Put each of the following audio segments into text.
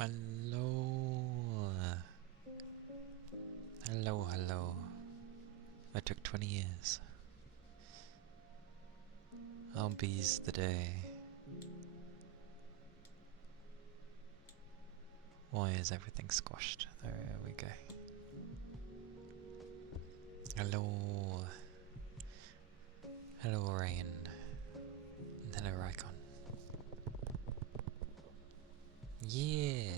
Hello. Hello, hello. It took 20 years. I'll be's the day. Why is everything squashed? There we go. Hello. Hello, Rain. And hello, Raikon. Yeah!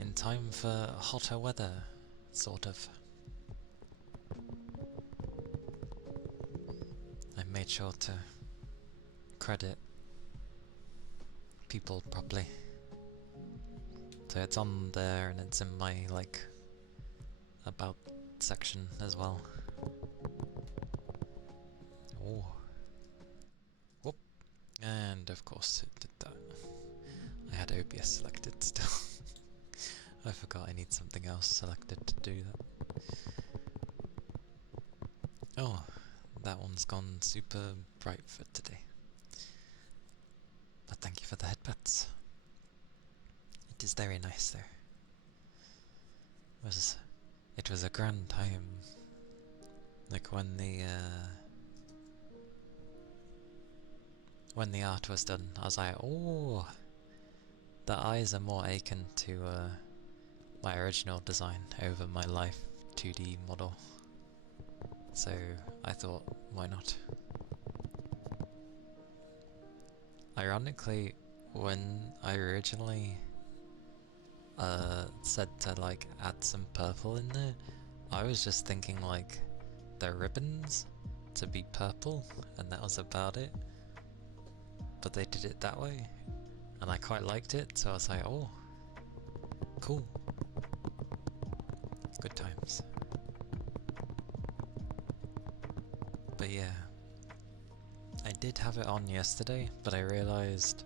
In time for hotter weather, sort of. I made sure to credit people properly. So it's on there and it's in my, like, about section as well. Oh. Whoop. And of course it did that. I had OBS selected still. I forgot I need something else selected to do that. Oh, that one's gone super bright for today. But thank you for the headbutts. It is very nice there. It was a grand time. Like when the art was done, I was like, oh, the eyes are more akin to my original design over my life 2D model. So I thought, why not? Ironically, when I originally said to like add some purple in there, I was just thinking like the ribbons to be purple and that was about it. But they did it that way and I quite liked it, so I was like, oh, cool. Good times. But yeah, I did have it on yesterday, but I realised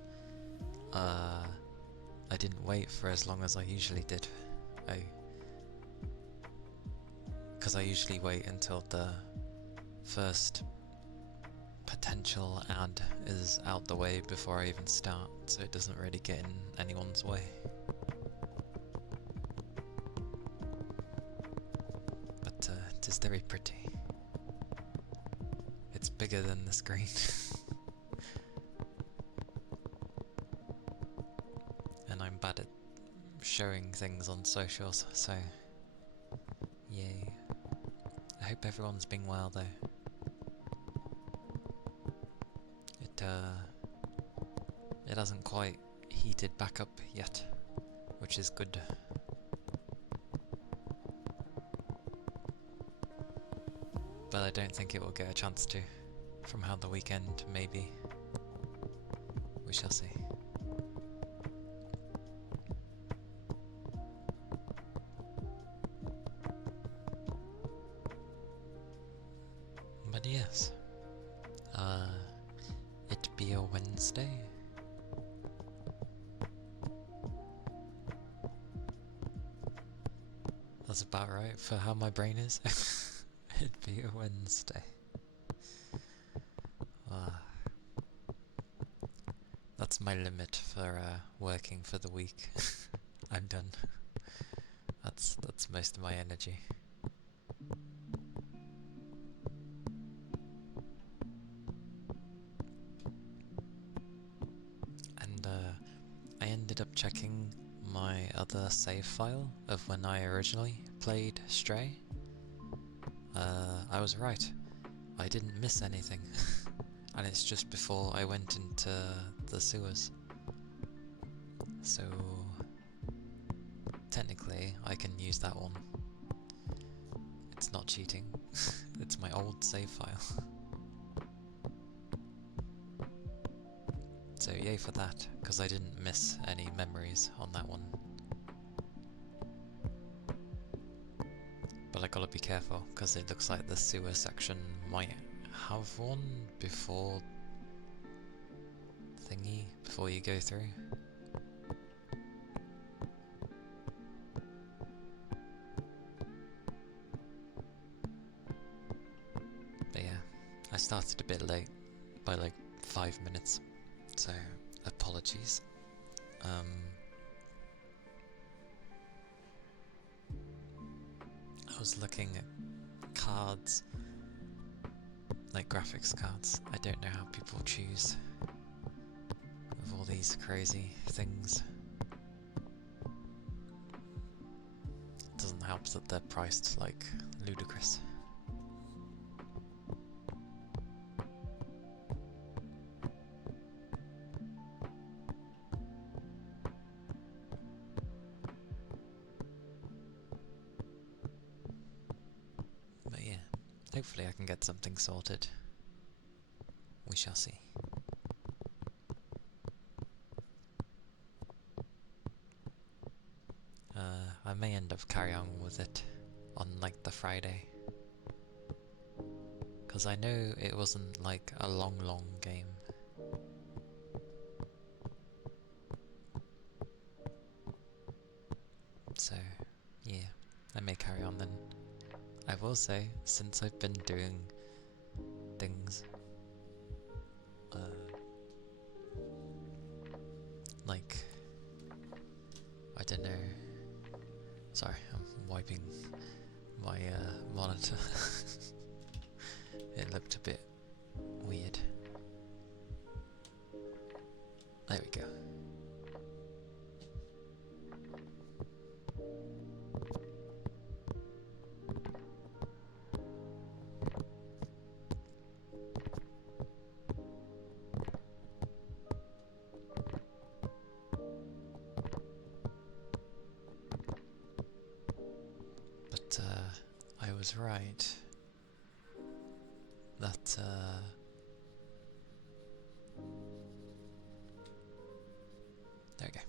I didn't wait for as long as I usually did. Because I usually wait until the first potential ad is out the way before I even start, so it doesn't really get in anyone's way. But it is very pretty. It's bigger than the screen. And I'm bad at showing things on socials, so yay. I hope everyone's been well though. It hasn't quite heated back up yet, which is good. But I don't think it will get a chance to, from how the weekend may be. We shall see. But yes, it be a Wednesday. That's about right for how my brain is. It'd be a Wednesday. That's my limit for working for the week. I'm done. That's most of my energy. And I ended up checking my other save file of when I originally played Stray. I was right. I didn't miss anything. And it's just before I went into the sewers. So technically I can use that one. It's not cheating. It's my old save file. So yay for that, because I didn't miss any memories on that one. But I gotta be careful, because it looks like the sewer section might have one before thingy, before you go through. But yeah, I started a bit late, by like 5 minutes, so apologies. I was looking at cards, like graphics cards. I don't know how people choose with all these crazy things. It doesn't help that they're priced like ludicrous. Hopefully I can get something sorted. We shall see. I may end up carrying on with it on like the Friday. Because I know it wasn't like a long game. So, yeah, I may carry on then. I will say, since I've been doing things, like, I don't know, sorry, I'm wiping my monitor. It looked a bit weird. There we go. was right. That, there we go.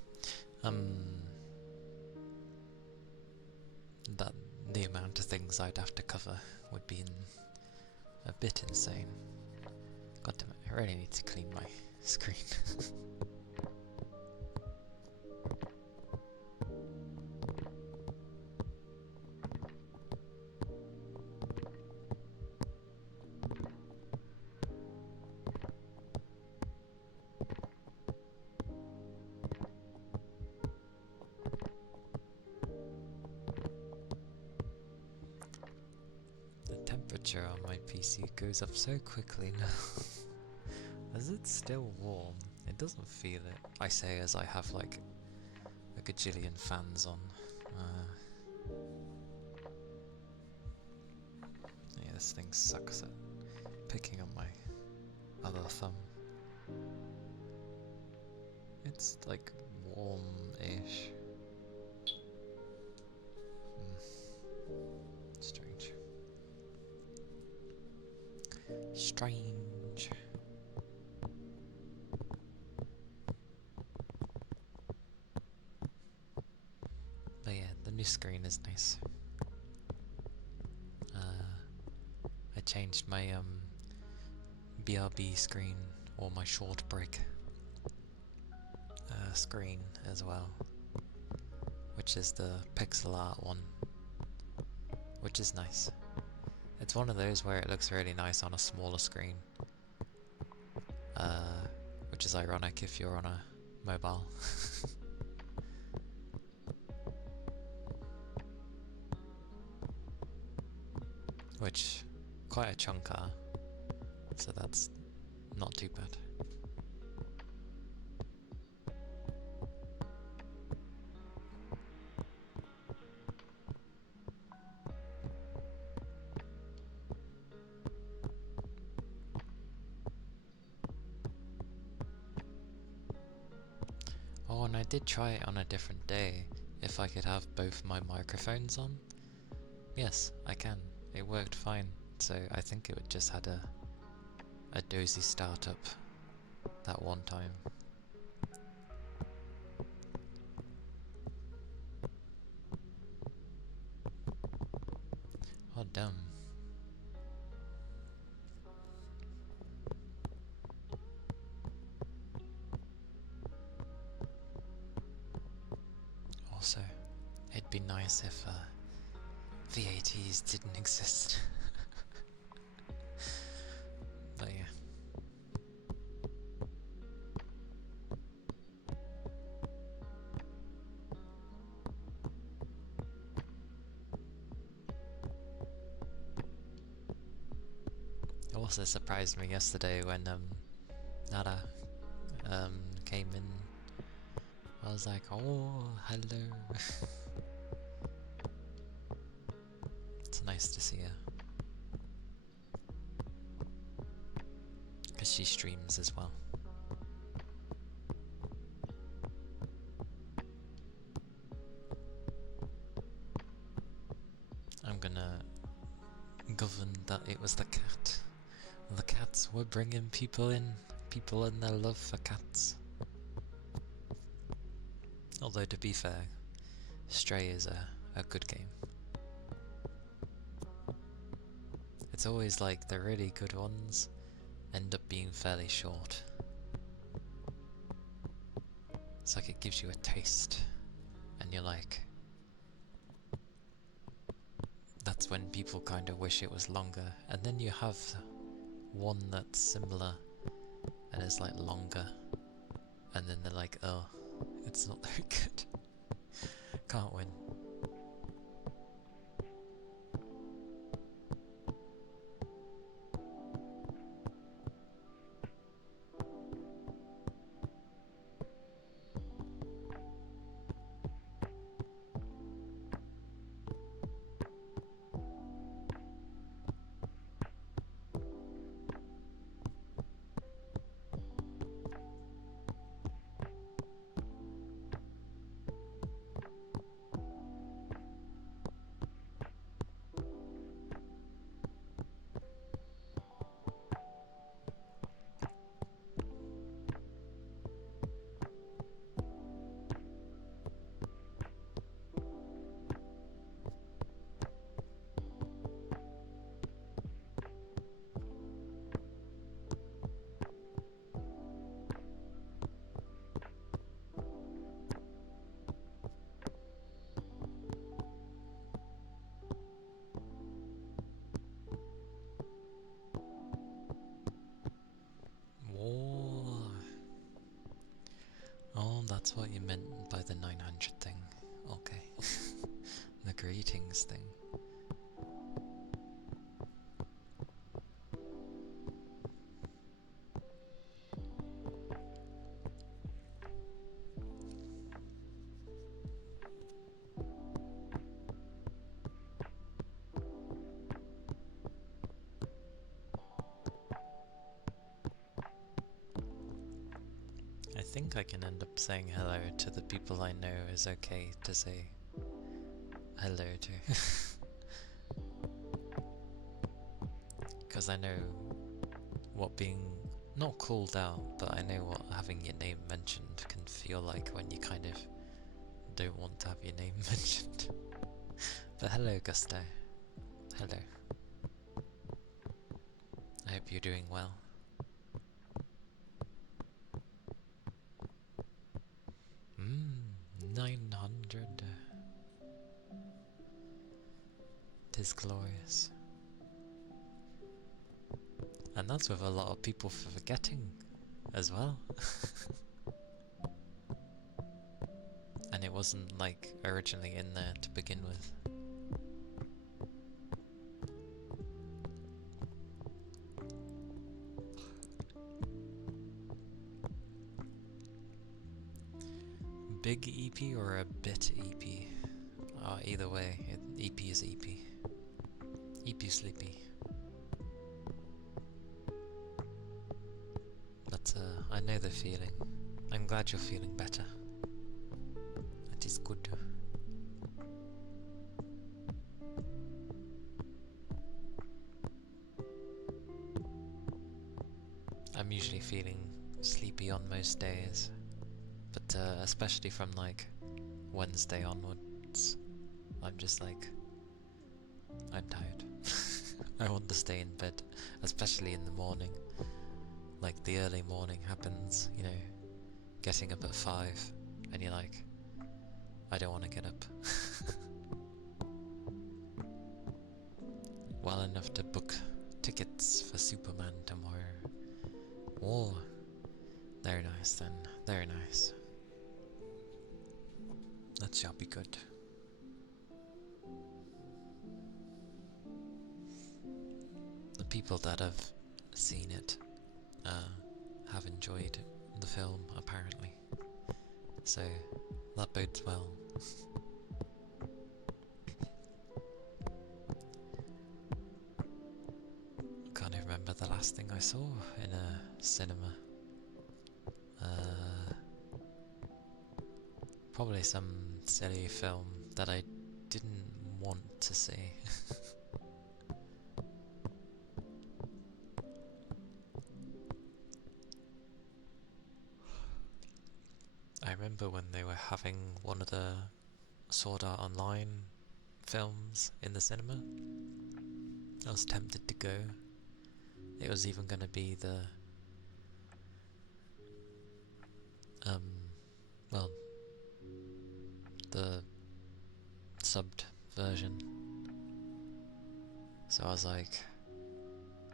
That the amount of things I'd have to cover would be a bit insane. God damn it, I really need to clean my screen. The temperature on my PC goes up so quickly now. Is it still warm? It doesn't feel it. I say as I have like a gajillion fans on. Yeah, this thing sucks at picking on my other thumb. It's like warm-ish. Strange. Strange. But yeah, the new screen is nice. I changed my BRB screen, or my short brick screen as well, which is the pixel art one, which is nice. It's one of those where it looks really nice on a smaller screen, which is ironic if you're on a mobile. Which, quite a chunk are, so that's not too bad. Oh, and I did try it on a different day, if I could have both my microphones on. Yes, I can. It worked fine, so I think it just had a dozy startup that one time. Oh damn. Also, it'd be nice if VATs didn't exist. But yeah. It also surprised me yesterday when Nada came in. I was like, oh, hello. It's nice to see her. Because she streams as well. I'm gonna govern that it was the cat. The cats were bringing people in their love for cats. Although to be fair, Stray is a good game. It's always like the really good ones end up being fairly short. It's like it gives you a taste, and you're like, that's when people kind of wish it was longer. And then you have one that's similar and is like longer, and then they're like, oh, it's not very good. Can't win. think I can end up saying hello to the people I know is okay to say hello to. Because I know what being not called out, but I know what having your name mentioned can feel like when you kind of don't want to have your name mentioned. But hello, Gusto. Hello. I hope you're doing well. 900. 'Tis glorious. And that's with a lot of people forgetting as well. And it wasn't like originally in there to begin with. Big EP or a bit EP? Either way, EP is EP. EP sleepy. But I know the feeling. I'm glad you're feeling better. That is good. I'm usually feeling sleepy on most days, but especially from like Wednesday onwards, I'm just like, I'm tired. I want to stay in bed, especially in the morning. Like the early morning happens, you know, getting up at 5, and you're like, I don't want to get up. Well enough to book tickets for Superman tomorrow. Oh, very nice then, very nice. That shall be good. The people that have seen it have enjoyed the film, apparently. So, that bodes well. Can't remember the last thing I saw in a cinema. Probably some silly film that I didn't want to see. I remember when they were having one of the Sword Art Online films in the cinema. I was tempted to go. It was even going to be the the subbed version. So I was like,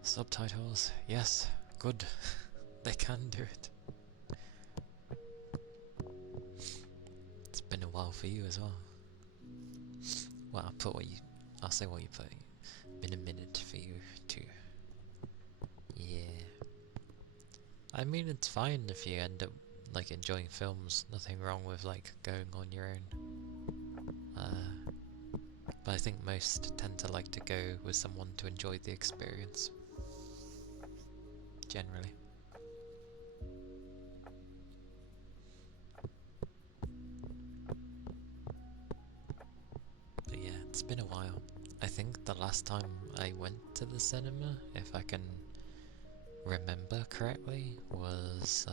subtitles, yes, good. They can do it. It's been a while for you as well. Well, I'll say what you put. Been a minute for you too. Yeah. I mean, it's fine if you end up like enjoying films. Nothing wrong with like going on your own. But I think most tend to like to go with someone to enjoy the experience. Generally. But yeah, it's been a while. I think the last time I went to the cinema, if I can remember correctly, was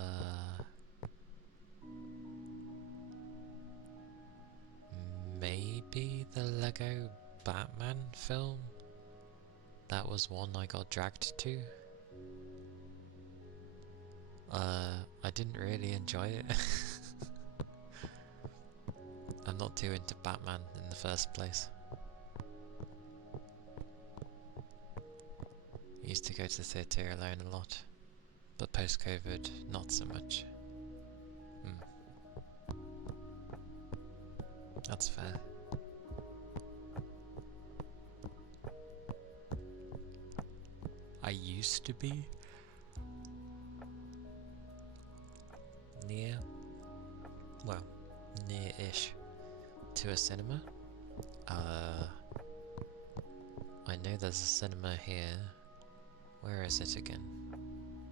maybe the Lego Batman film. That was one I got dragged to. I didn't really enjoy it. I'm not too into Batman in the first place. I used to go to the theatre alone a lot, but post-COVID, not so much. That's fair. I used to be near-ish to a cinema. I know there's a cinema here. Where is it again?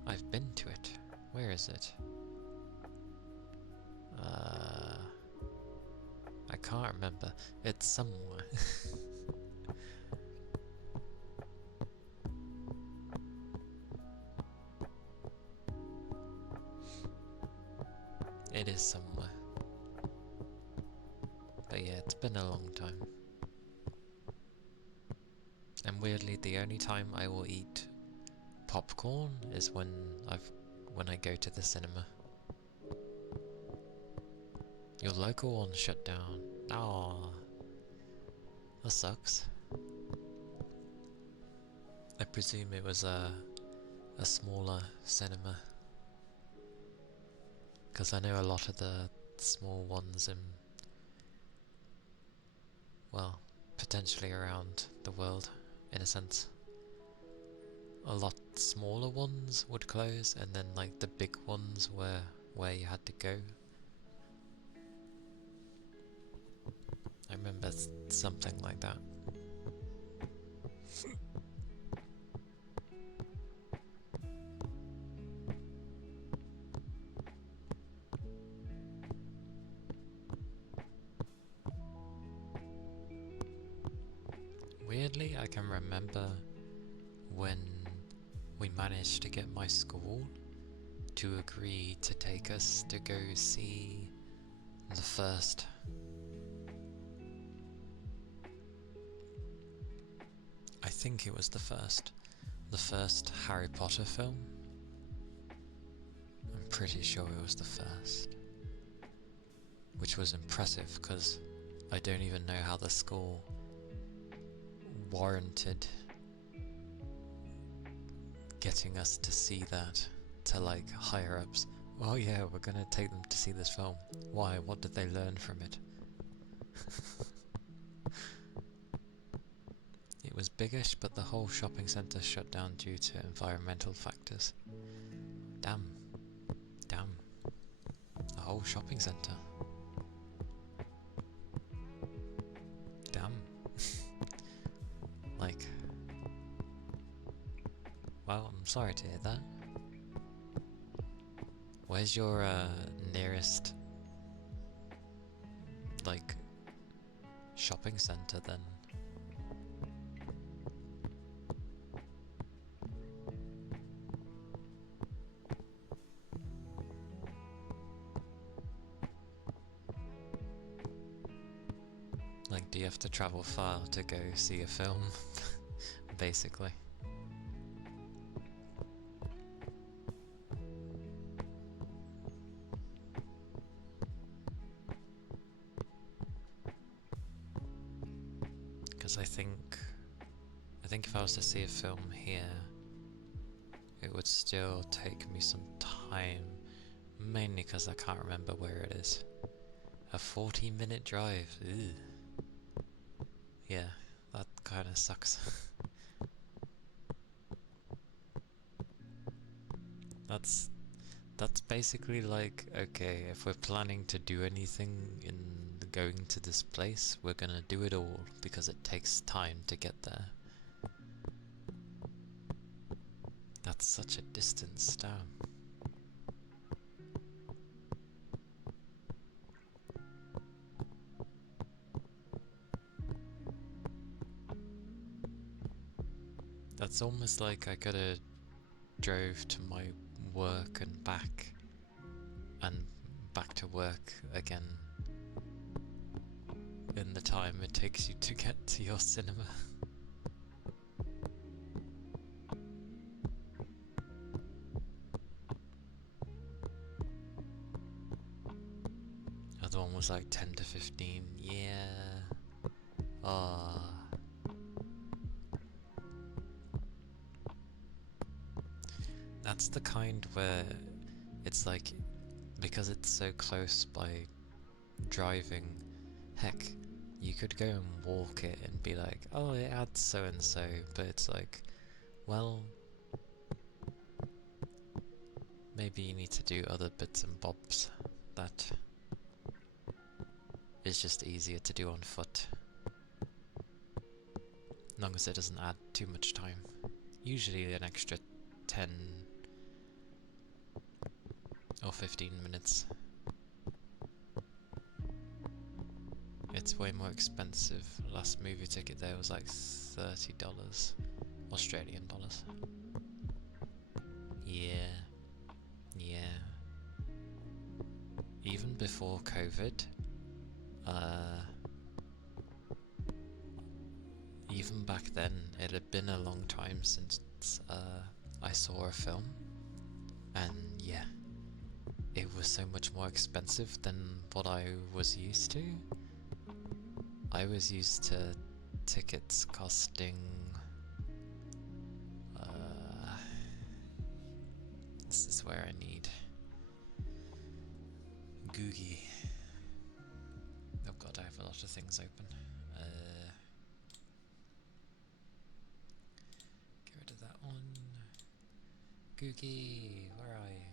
I've been to it. Where is it? can't remember. It's somewhere. It is somewhere. But yeah, it's been a long time. And weirdly, the only time I will eat popcorn is when I go to the cinema. Your local one shut down. Oh, that sucks. I presume it was a smaller cinema, because I know a lot of the small ones in, well, potentially around the world, in a sense. A lot smaller ones would close, and then like the big ones were where you had to go. I remember something like that. Weirdly, I can remember when we managed to get my school to agree to take us to go see the first I think it was the first Harry Potter film. I'm pretty sure it was the first, which was impressive because I don't even know how the school warranted getting us to see that to like higher ups. Oh yeah, we're gonna take them to see this film. Why? What did they learn from it? It was biggish, but the whole shopping centre shut down due to environmental factors. Damn. The whole shopping centre. Damn. Like, well, I'm sorry to hear that. Where's your nearest, like, shopping centre then? Like, do you have to travel far to go see a film? Basically. Because I think if I was to see a film here, it would still take me some time, mainly because I can't remember where it is. A 40-minute drive. Ew. Yeah, that kind of sucks. That's basically like, okay, if we're planning to do anything in going to this place, we're gonna do it all because it takes time to get there. That's such a distance down. That's almost like I could've drove to my work and back to work again in the time it takes you to get to your cinema. Other one was like 10 to 15. Yeah. Ah. That's the kind where it's like, because it's so close by driving, heck, you could go and walk it and be like, oh, it adds so and so, but it's like, well, maybe you need to do other bits and bobs that is just easier to do on foot, as long as it doesn't add too much time. Usually an extra 10 or 15 minutes. it's way more expensive. Last movie ticket there was like $30 Australian dollars. Yeah. Even before COVID, even back then, it had been a long time since I saw a film, and yeah, it was so much more expensive than what I was used to. I was used to tickets costing this is where I need Googie. Oh god, I have a lot of things open. Get rid of that one. Googie, where are you?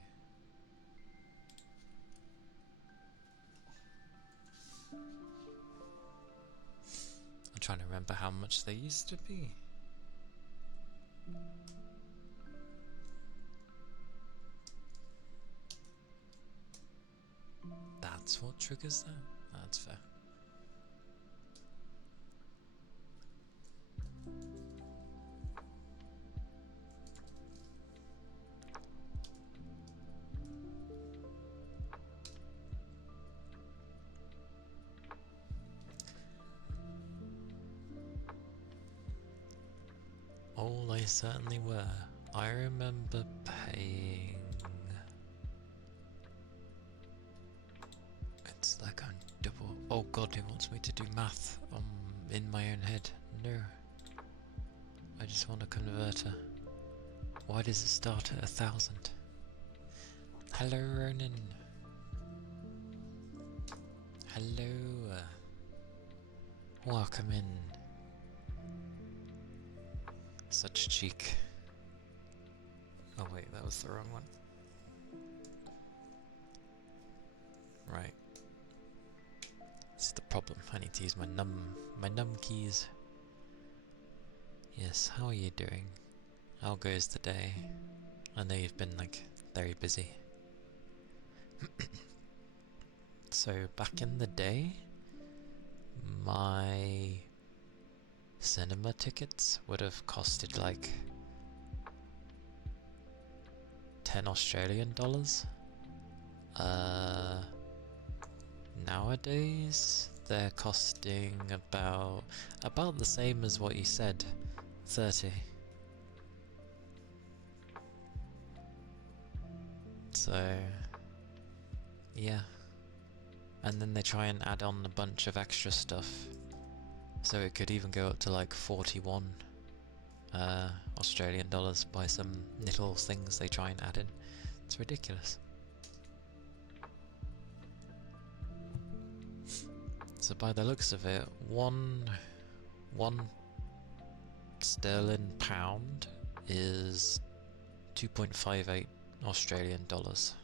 I'm trying to remember how much they used to be. That's what triggers that? That's fair. Oh, they certainly were. I remember paying... It's like I'm double... Oh god, it wants me to do math in my own head. No. I just want a converter. Why does it start at 1,000? Hello, Ronan. Hello. Welcome in. Such cheek. Oh wait, that was the wrong one. Right. This is the problem. I need to use my num keys. Yes, how are you doing? How goes the day? I know you've been like very busy. So back in the day, my cinema tickets would have costed like 10 Australian dollars. Nowadays they're costing about the same as what you said, 30. So yeah, and then they try and add on a bunch of extra stuff, so it could even go up to like 41 Australian dollars by some little things they try and add in. It's ridiculous. So by the looks of it, one sterling pound is 2.58 Australian dollars.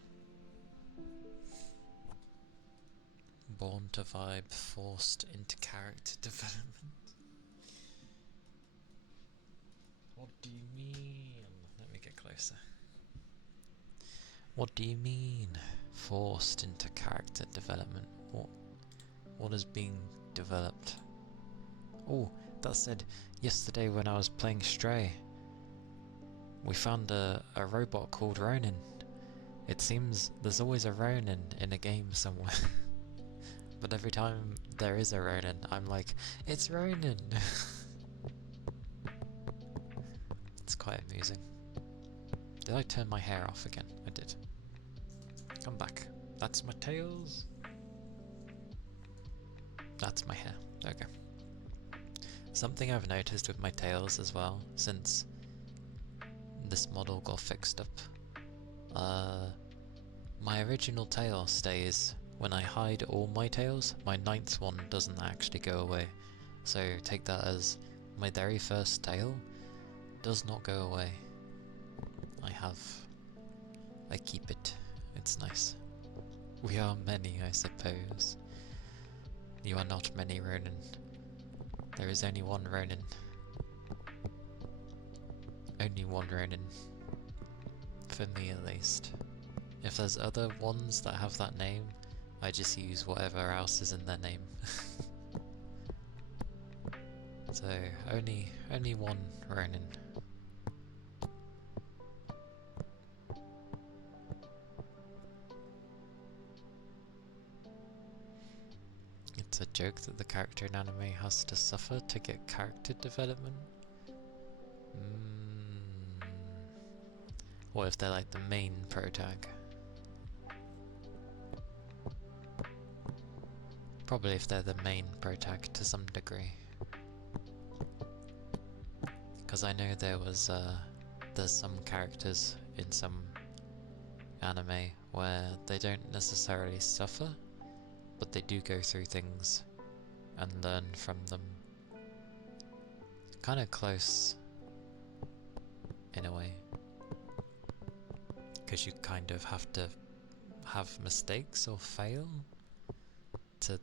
Born to vibe, forced into character development. What do you mean? Let me get closer. What do you mean? Forced into character development. What is being developed? Oh, that said, yesterday when I was playing Stray, we found a robot called Ronin. It seems there's always a Ronin in a game somewhere. But every time there is a Ronin, I'm like, it's Ronin! It's quite amusing. Did I turn my hair off again? I did. Come back. That's my tails. That's my hair. Okay. Something I've noticed with my tails as well, since this model got fixed up. My original tail stays. When I hide all my tails, my 9th one doesn't actually go away. So take that as my very first tail does not go away. I keep it. It's nice. We are many, I suppose. You are not many, Ronin. There is only one Ronin. Only one Ronin. For me at least. If there's other ones that have that name, I just use whatever else is in their name. So only one Ronin. It's a joke that the character in anime has to suffer to get character development. What if they're like the main protag? Probably if they're the main protag to some degree. Because I know there's some characters in some anime where they don't necessarily suffer, but they do go through things and learn from them. Kind of close in a way, because you kind of have to have mistakes or fail to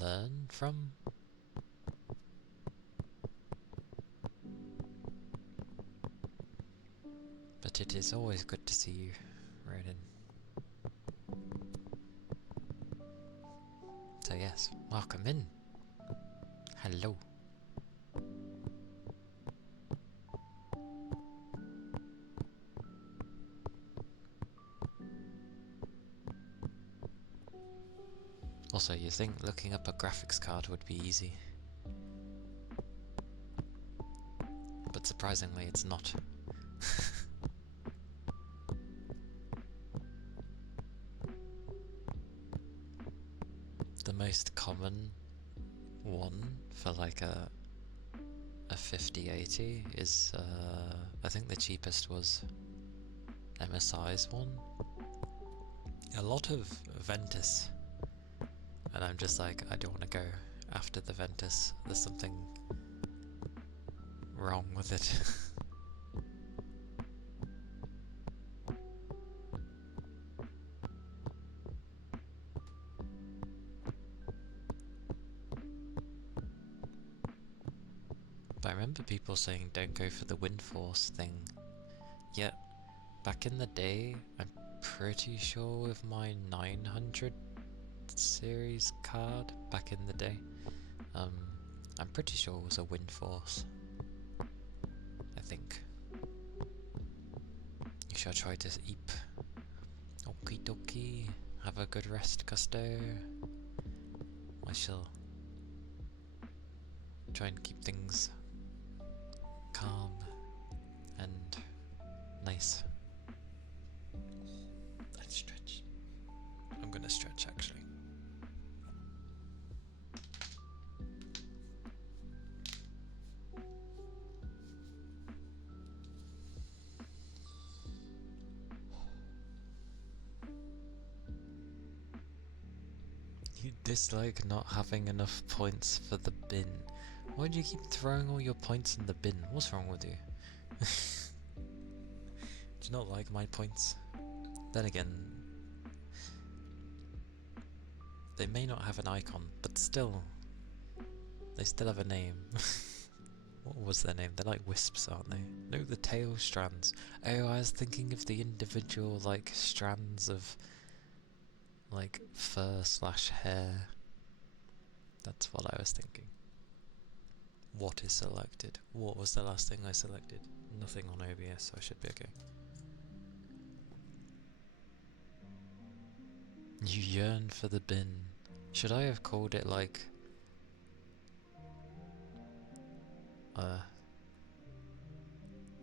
learn from. But it is always good to see you, Ronan. So yes, welcome in. Hello. Also, you think looking up a graphics card would be easy. But surprisingly, it's not. The most common one for like a 5080 is, I think the cheapest was MSI's one. A lot of Ventus. And I'm just like, I don't want to go after the Ventus. There's something wrong with it. But I remember people saying don't go for the wind force thing. Yet, back in the day, I'm pretty sure with my 900 series card back in the day, I'm pretty sure it was a wind force. I think. You shall try to eep. Okie dokie. Have a good rest, Gusto. I shall try and keep things calm and nice. Let's stretch. I'm gonna stretch actually. You dislike not having enough points for the bin. Why do you keep throwing all your points in the bin? What's wrong with you? Do you not like my points? Then again, they may not have an icon, but still, they still have a name. What was their name? They're like wisps, aren't they? No, the tail strands. Oh, I was thinking of the individual, like, strands of, like, fur/hair. That's what I was thinking. What is selected? What was the last thing I selected? Nothing on OBS, so I should be okay. You yearn for the bin. Should I have called it like...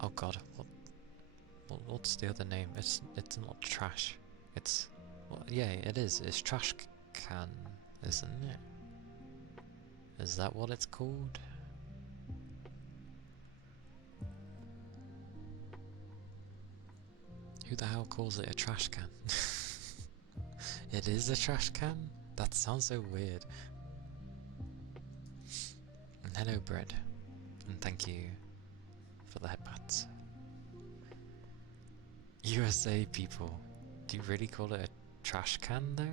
oh god, what's the other name? It's not trash. It's... well, yeah, it is. It's trash can, isn't it? Is that what it's called? Who the hell calls it a trash can? It is a trash can? That sounds so weird. And hello, Bread. And thank you for the headpats. USA people. Do you really call it a trash can though?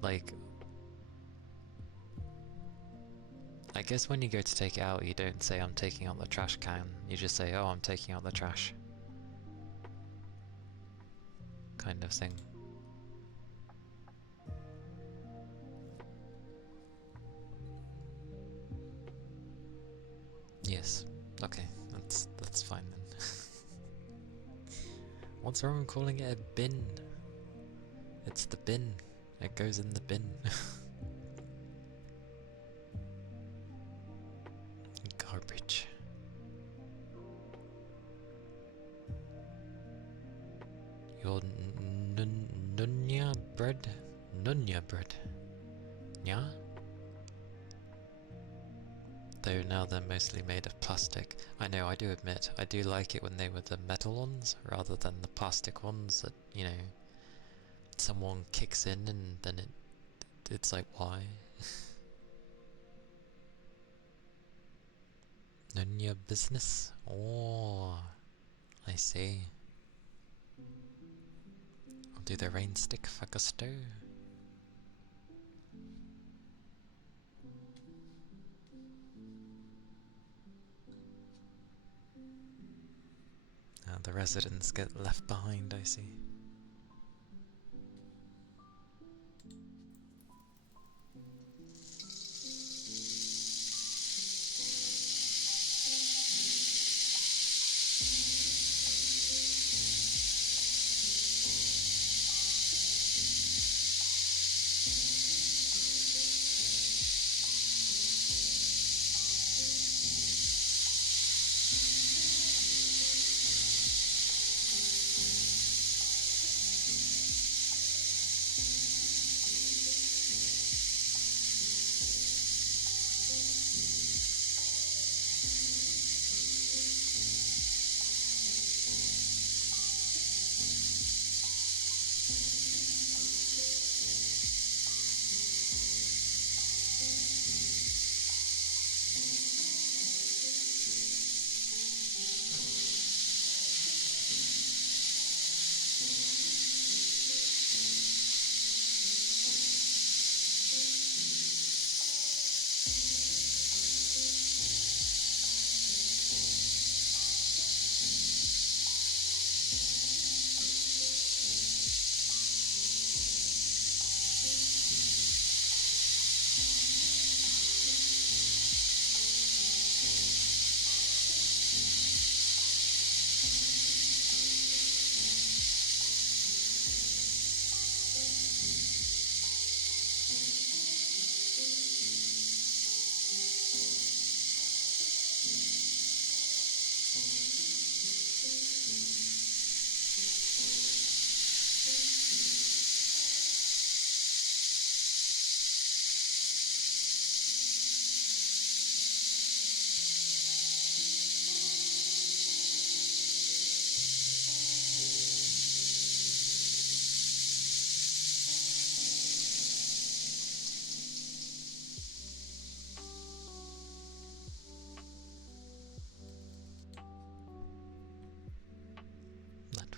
Like... I guess when you go to take it out, you don't say I'm taking out the trash can. You just say, oh, I'm taking out the trash. Kind of thing. What's wrong with calling it a bin? It's the bin. It goes in the bin. Garbage. Your nunya bread? Nunya bread. Yeah? Though now they're mostly made of plastic. I know, I do admit, I do like it when they were the metal ones rather than the plastic ones that, you know, someone kicks in and then it's like, why? None your business? Oh, I see. I'll do the rain stick for gusto. The residents get left behind, I see.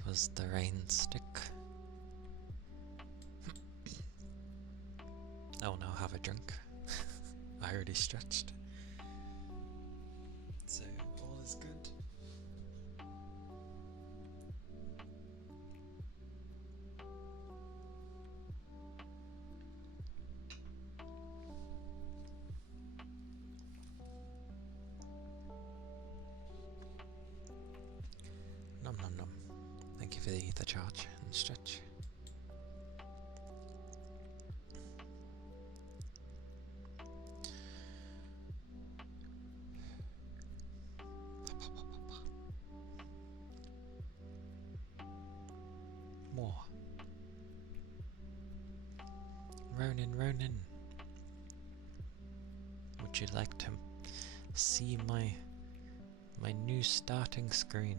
Was the rain stick. Oh, now have a drink. I already stretched. So, all is good. Nom nom nom. Thank you for the charge and stretch. More. Ronin. Would you like to see my new starting screen?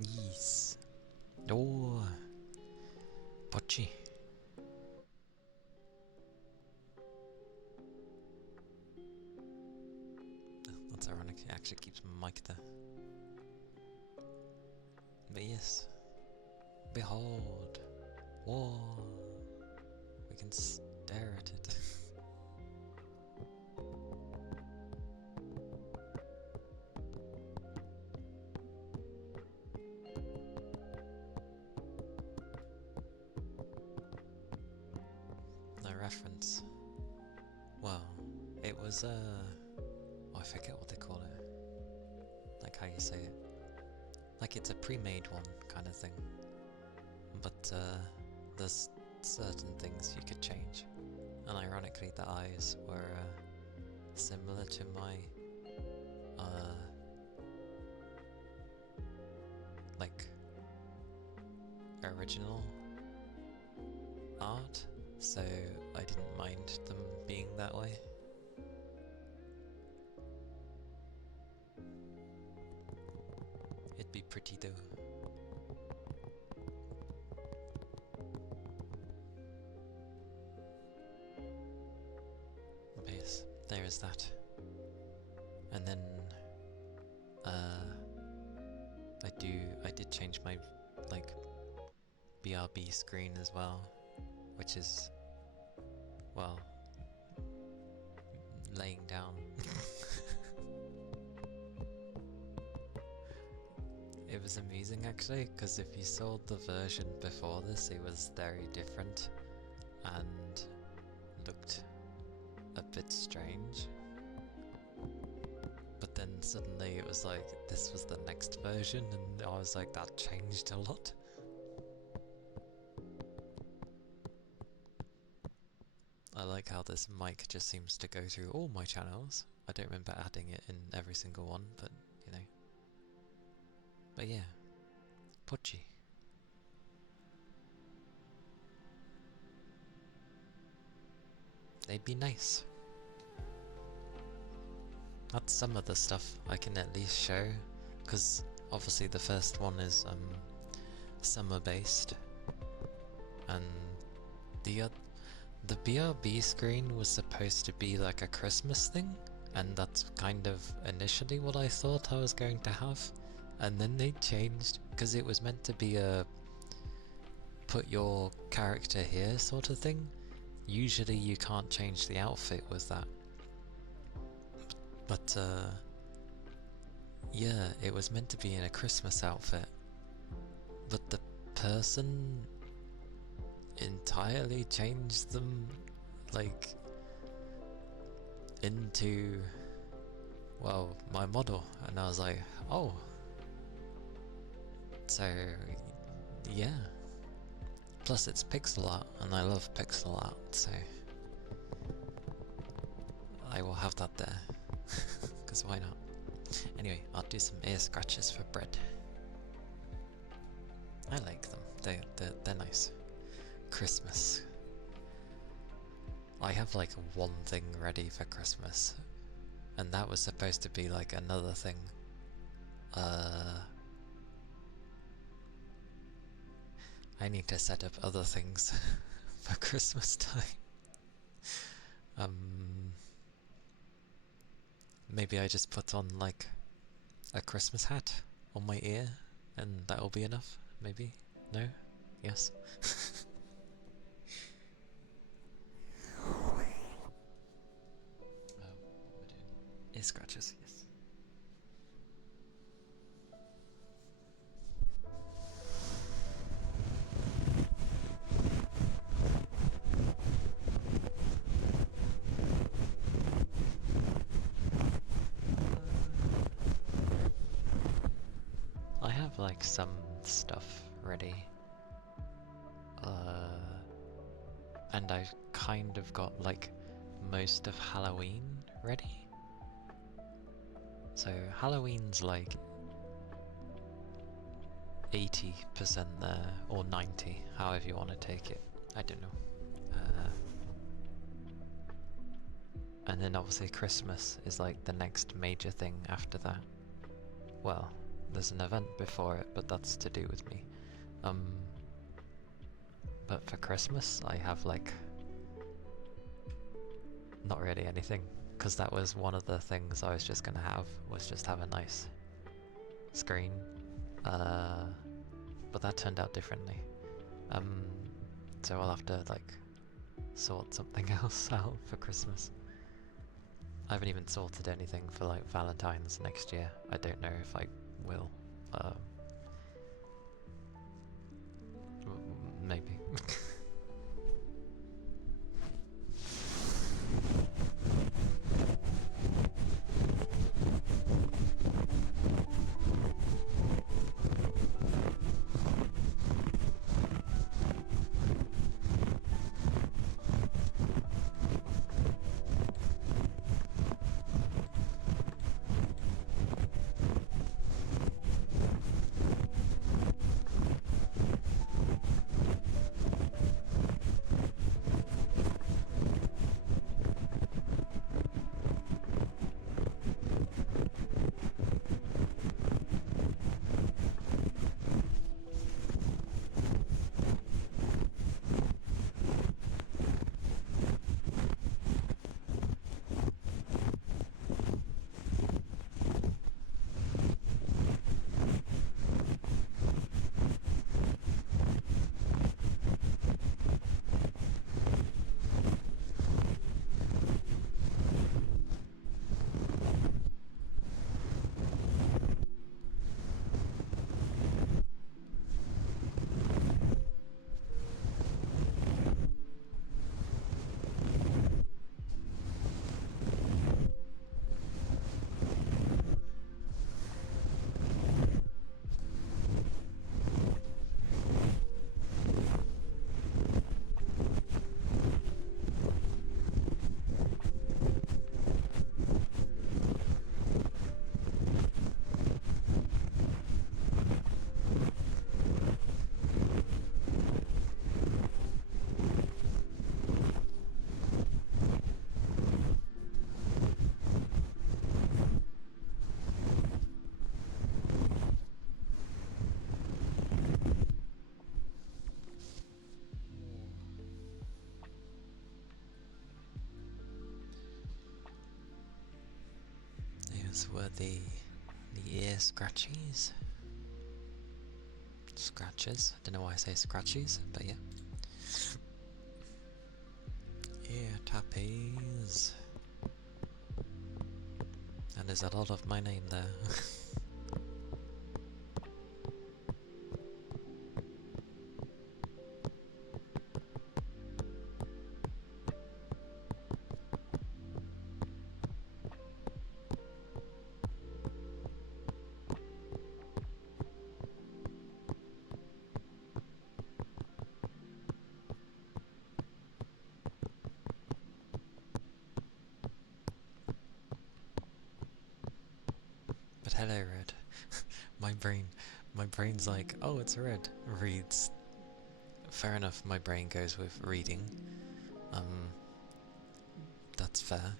Yes. Oh, Pochi. That's ironic. It actually keeps my mic there. But yes, behold, whoa, we can stare at it. reference. Well, it was oh, I forget what they call it. Like how you say it. Like it's a pre-made one kind of thing. But there's certain things you could change. And ironically the eyes were similar to my like original art, so I didn't mind them being that way. It'd be pretty though. But yes, there is that. And then I did change my like BRB screen as well, which is, well, laying down. It was amusing actually, because if you saw the version before this, it was very different and looked a bit strange. But then suddenly it was like, this was the next version, and I was like, that changed a lot. I like how this mic just seems to go through all my channels. I don't remember adding it in every single one, but you know. But yeah, Pochi. They'd be nice. That's some of the stuff I can at least show, because obviously the first one is summer based, and the BRB screen was supposed to be like a Christmas thing, and that's kind of initially what I thought I was going to have, and then they changed, because it was meant to be a put your character here sort of thing. Usually you can't change the outfit with that. But yeah, it was meant to be in a Christmas outfit, but the person entirely changed them like into, well, my model, and I was like, oh, so yeah. Plus it's pixel art, and I love pixel art, so I will have that there. Because why not? Anyway, I'll do some ear scratches for bread. I like them. They're nice. Christmas. I have like one thing ready for Christmas, and that was supposed to be like another thing. I need to set up other things for Christmas time. Maybe I just put on like a Christmas hat on my ear, and that'll be enough, maybe? No? Yes? Oh, what we're doing? Ear scratches, yes. I have like some stuff ready. And I've kind of got like most of Halloween ready. So Halloween's like 80% there, or 90, however you want to take it. I don't know. And then obviously Christmas is like the next major thing after that. Well, there's an event before it, but that's to do with me. But for Christmas, I have like not really anything, because that was one of the things I was just gonna have, was just have a nice screen. But that turned out differently. So I'll have to like sort something else out for Christmas. I haven't even sorted anything for like Valentine's next year. I don't know if I will. Maybe. those were the ear scratchies. Scratches. I don't know why I say scratchies, but yeah. Ear tappies. And there's a lot of my name there. But hello, Red. my brain's like, oh, it's red. Reads. Fair enough, my brain goes with reading. That's fair.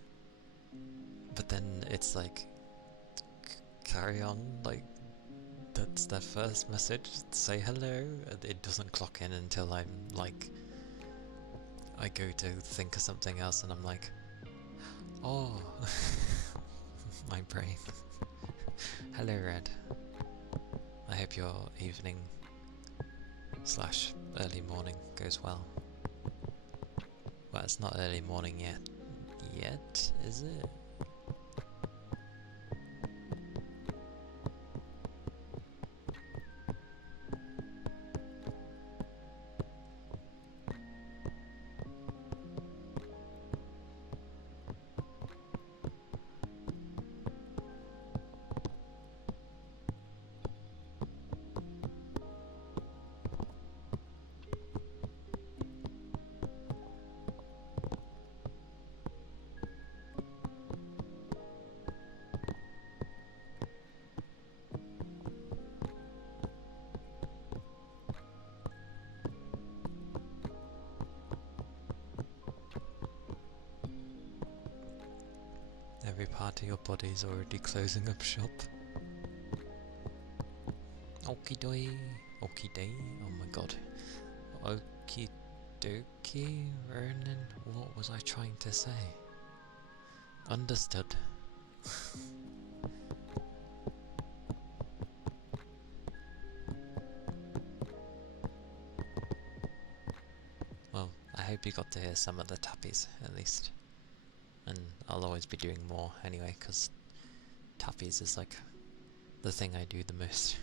But then it's like, carry on, like, that's their first message, say hello. It doesn't clock in until I'm like, I go to think of something else and I'm like, oh, my brain. Hello, Red. I hope your evening / early morning goes well. Well, it's not early morning yet. Yet, is it? Every part of your body's already closing up shop. Okie dokie. Okie day. Oh my god. Okie dokie, Vernon. What was I trying to say? Understood. Well, I hope you got to hear some of the tappies, at least. And I'll always be doing more anyway, because tappies is like the thing I do the most.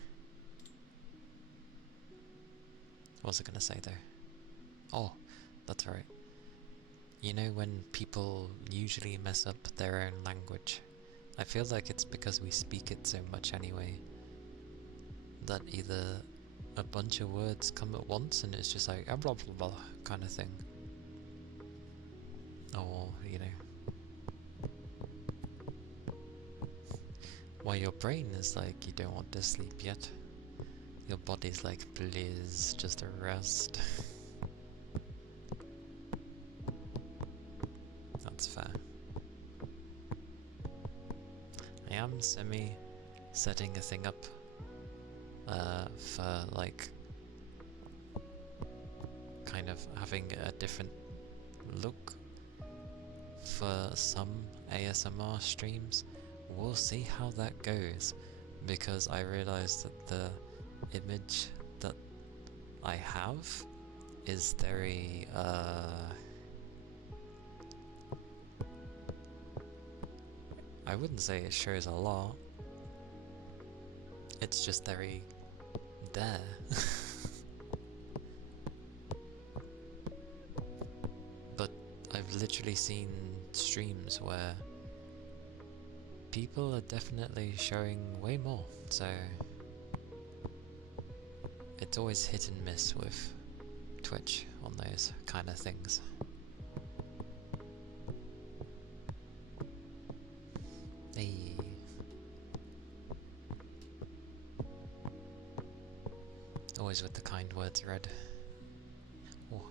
What was I gonna say though? Oh, that's right. You know when people usually mess up their own language? I feel like it's because we speak it so much anyway, that either a bunch of words come at once and it's just like blah blah blah kind of thing. Or, you know, while your brain is like, you don't want to sleep yet, your body's like, please, just rest. That's fair. I am setting a thing up for like kind of having a different look for some ASMR streams. We'll see how that goes, because I realized that the image that I have is very I wouldn't say it shows a lot, it's just very there. But I've literally seen streams where people are definitely showing way more, so it's always hit and miss with Twitch on those kind of things. Hey. Always with the kind words, Red. Oh,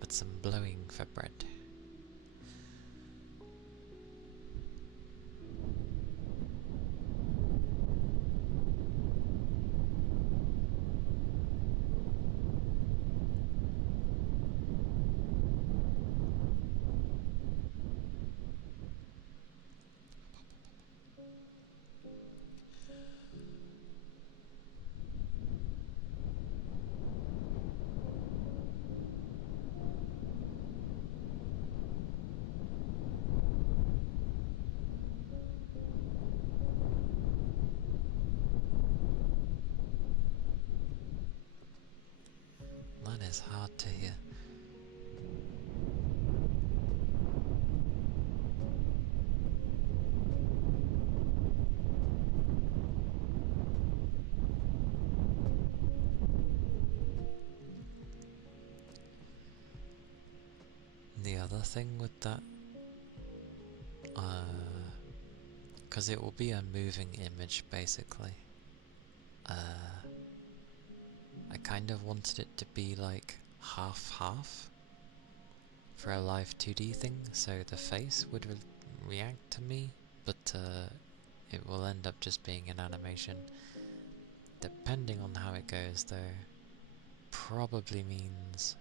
but some blowing for bread. is hard to hear. The other thing with that, because it will be a moving image basically, I kind of wanted it to be like half-half for a live 2D thing, so the face would react to me, but it will end up just being an animation. Depending on how it goes though, probably means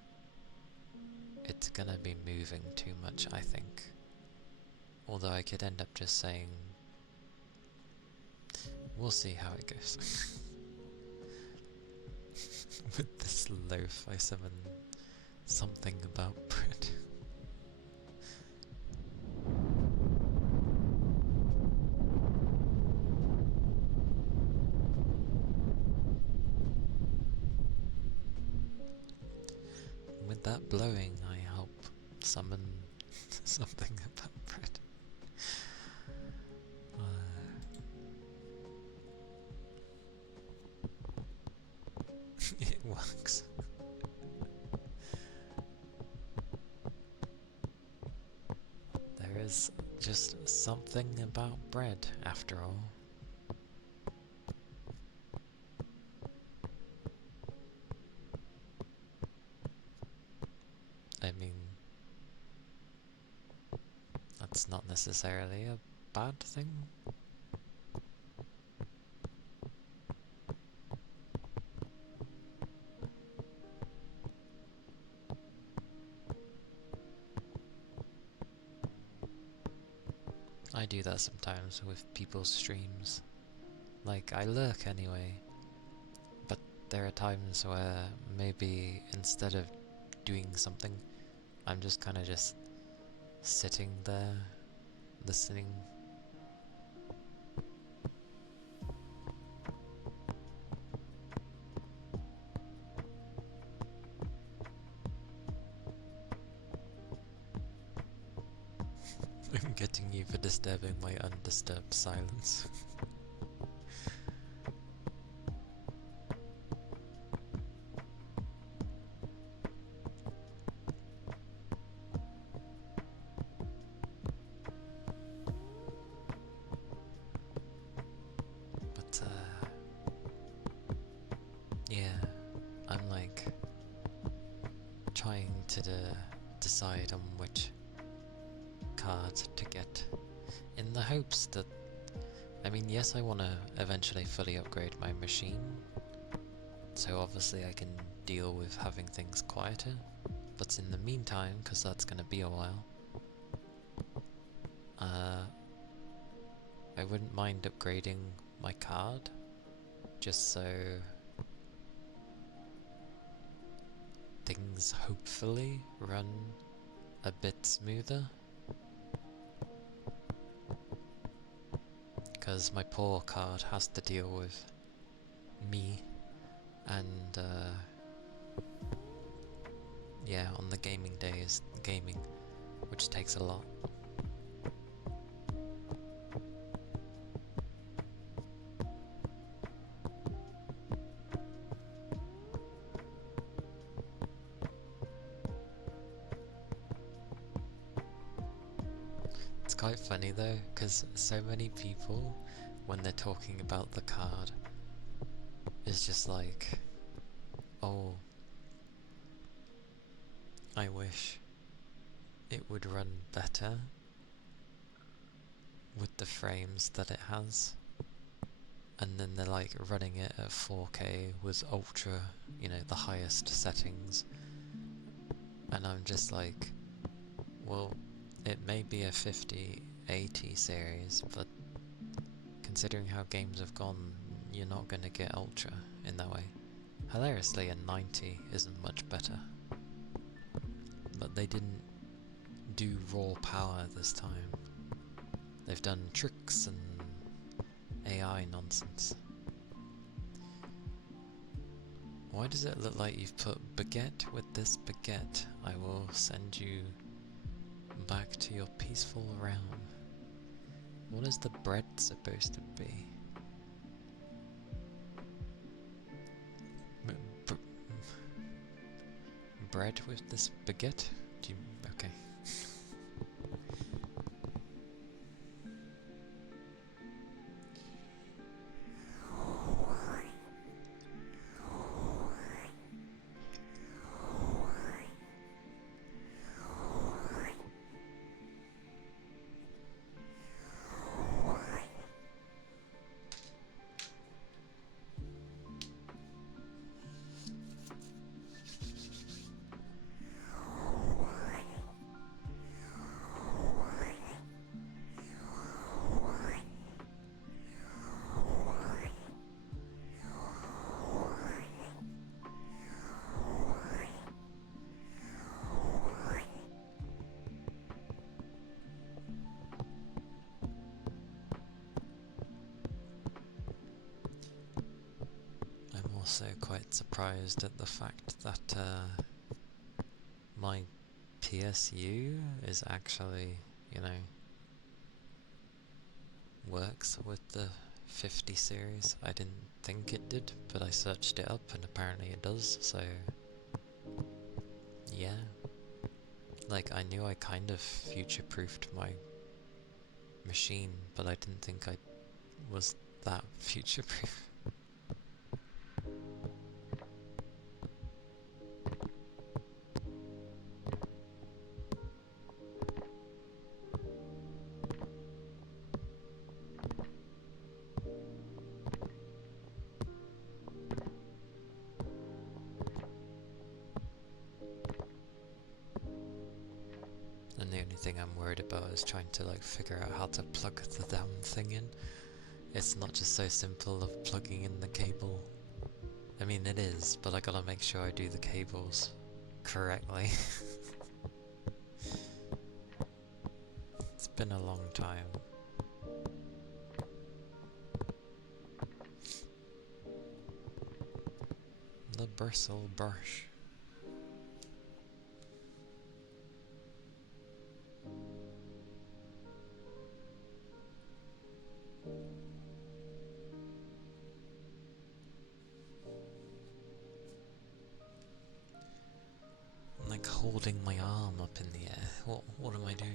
it's gonna be moving too much, I think. Although I could end up just saying, we'll see how it goes. With this loaf I summon something about bread. With that blowing I help summon something about bread. It works. There is just something about bread, after all. I mean, that's not necessarily a bad thing. I do that sometimes with people's streams. Like, I lurk anyway, but there are times where maybe instead of doing something, I'm just kind of just sitting there, listening. I'm getting you for disturbing my undisturbed silence. But, yeah, I'm like trying to decide on which card to get, in the hopes that, I mean, yes, I want to eventually fully upgrade my machine, so obviously I can deal with having things quieter, but in the meantime, because that's going to be a while, I wouldn't mind upgrading my card, just so things hopefully run a bit smoother. Because my poor card has to deal with me, and yeah, on the gaming days, gaming, which takes a lot. It's quite funny though, because so many people, when they're talking about the card, is just like, oh, I wish it would run better with the frames that it has, and then they're like running it at 4K with ultra, you know, the highest settings, and I'm just like, well, it may be a 5080 series, but considering how games have gone, you're not going to get ultra in that way. Hilariously, a 90 isn't much better, but they didn't do raw power this time. They've done tricks and AI nonsense. Why does it look like you've put baguette with this baguette? I will send you back to your peaceful realm. What is the bread supposed to be? Bread with this baguette? Do you, okay. I'm also quite surprised at the fact that my PSU is actually, you know, works with the 50 series. I didn't think it did, but I searched it up and apparently it does, so yeah. Like, I knew I kind of future-proofed my machine, but I didn't think I was that future-proof. And the only thing I'm worried about is trying to like figure out how to plug the damn thing in. It's not just so simple of plugging in the cable. I mean it is, but I gotta make sure I do the cables correctly. It's been a long time. The bristle brush. I'm like holding my arm up in the air. What am I doing?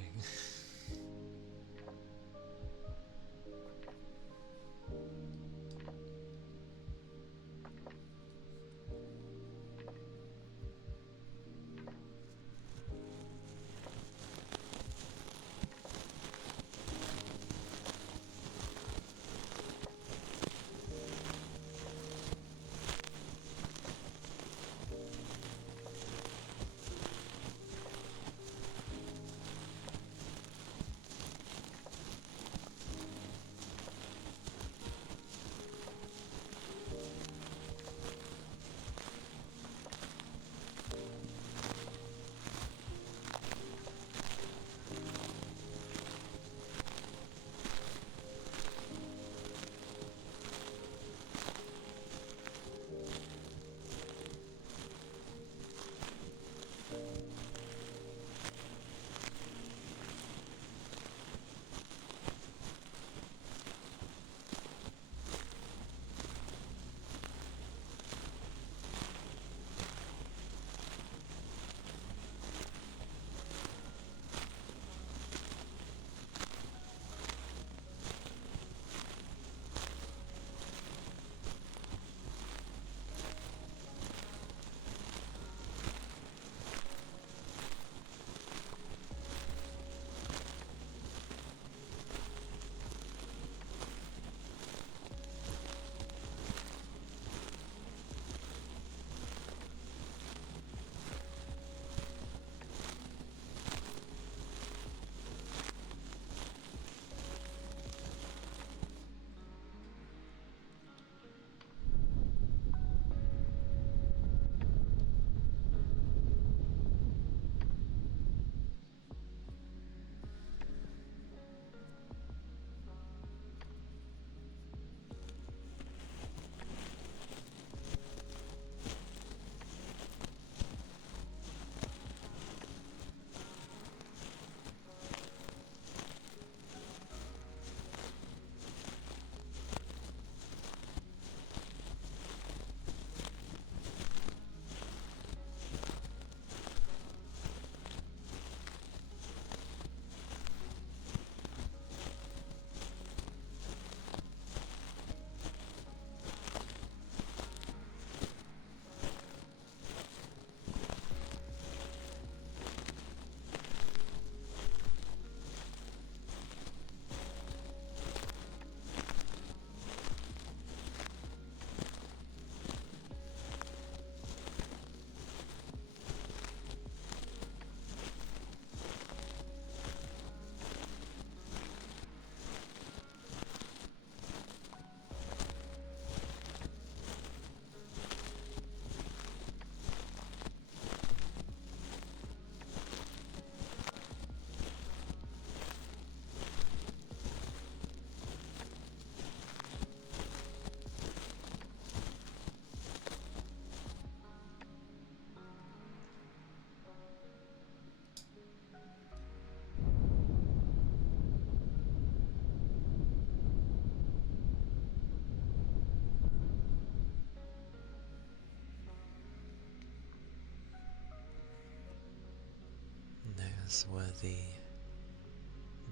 Those were the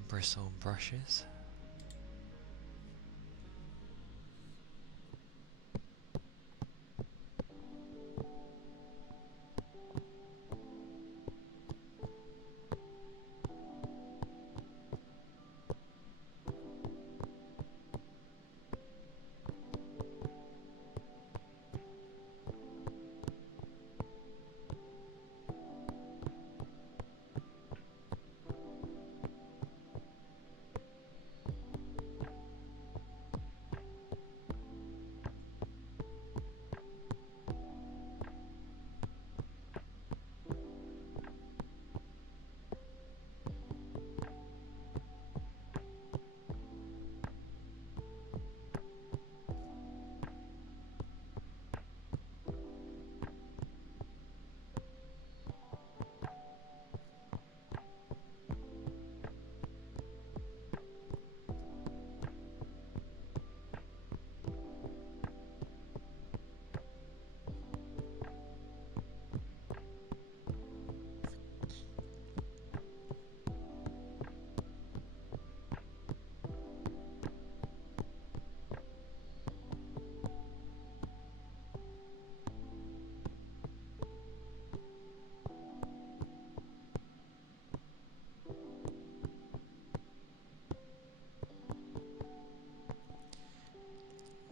bristle brushes.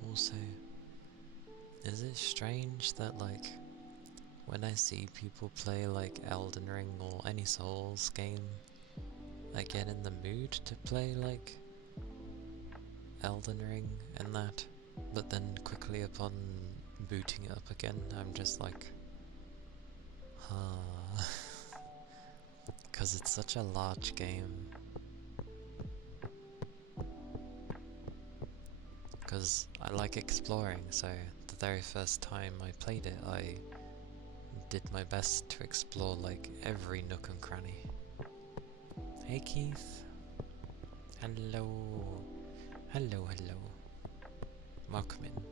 Also, is it strange that like when I see people play like Elden Ring or any Souls game, I get in the mood to play like Elden Ring and that, but then quickly upon booting it up again, I'm just like, huh, because it's such a large game. Because I like exploring, so the very first time I played it, I did my best to explore like every nook and cranny. Hey Keith. Hello. Hello, hello. Welcome in.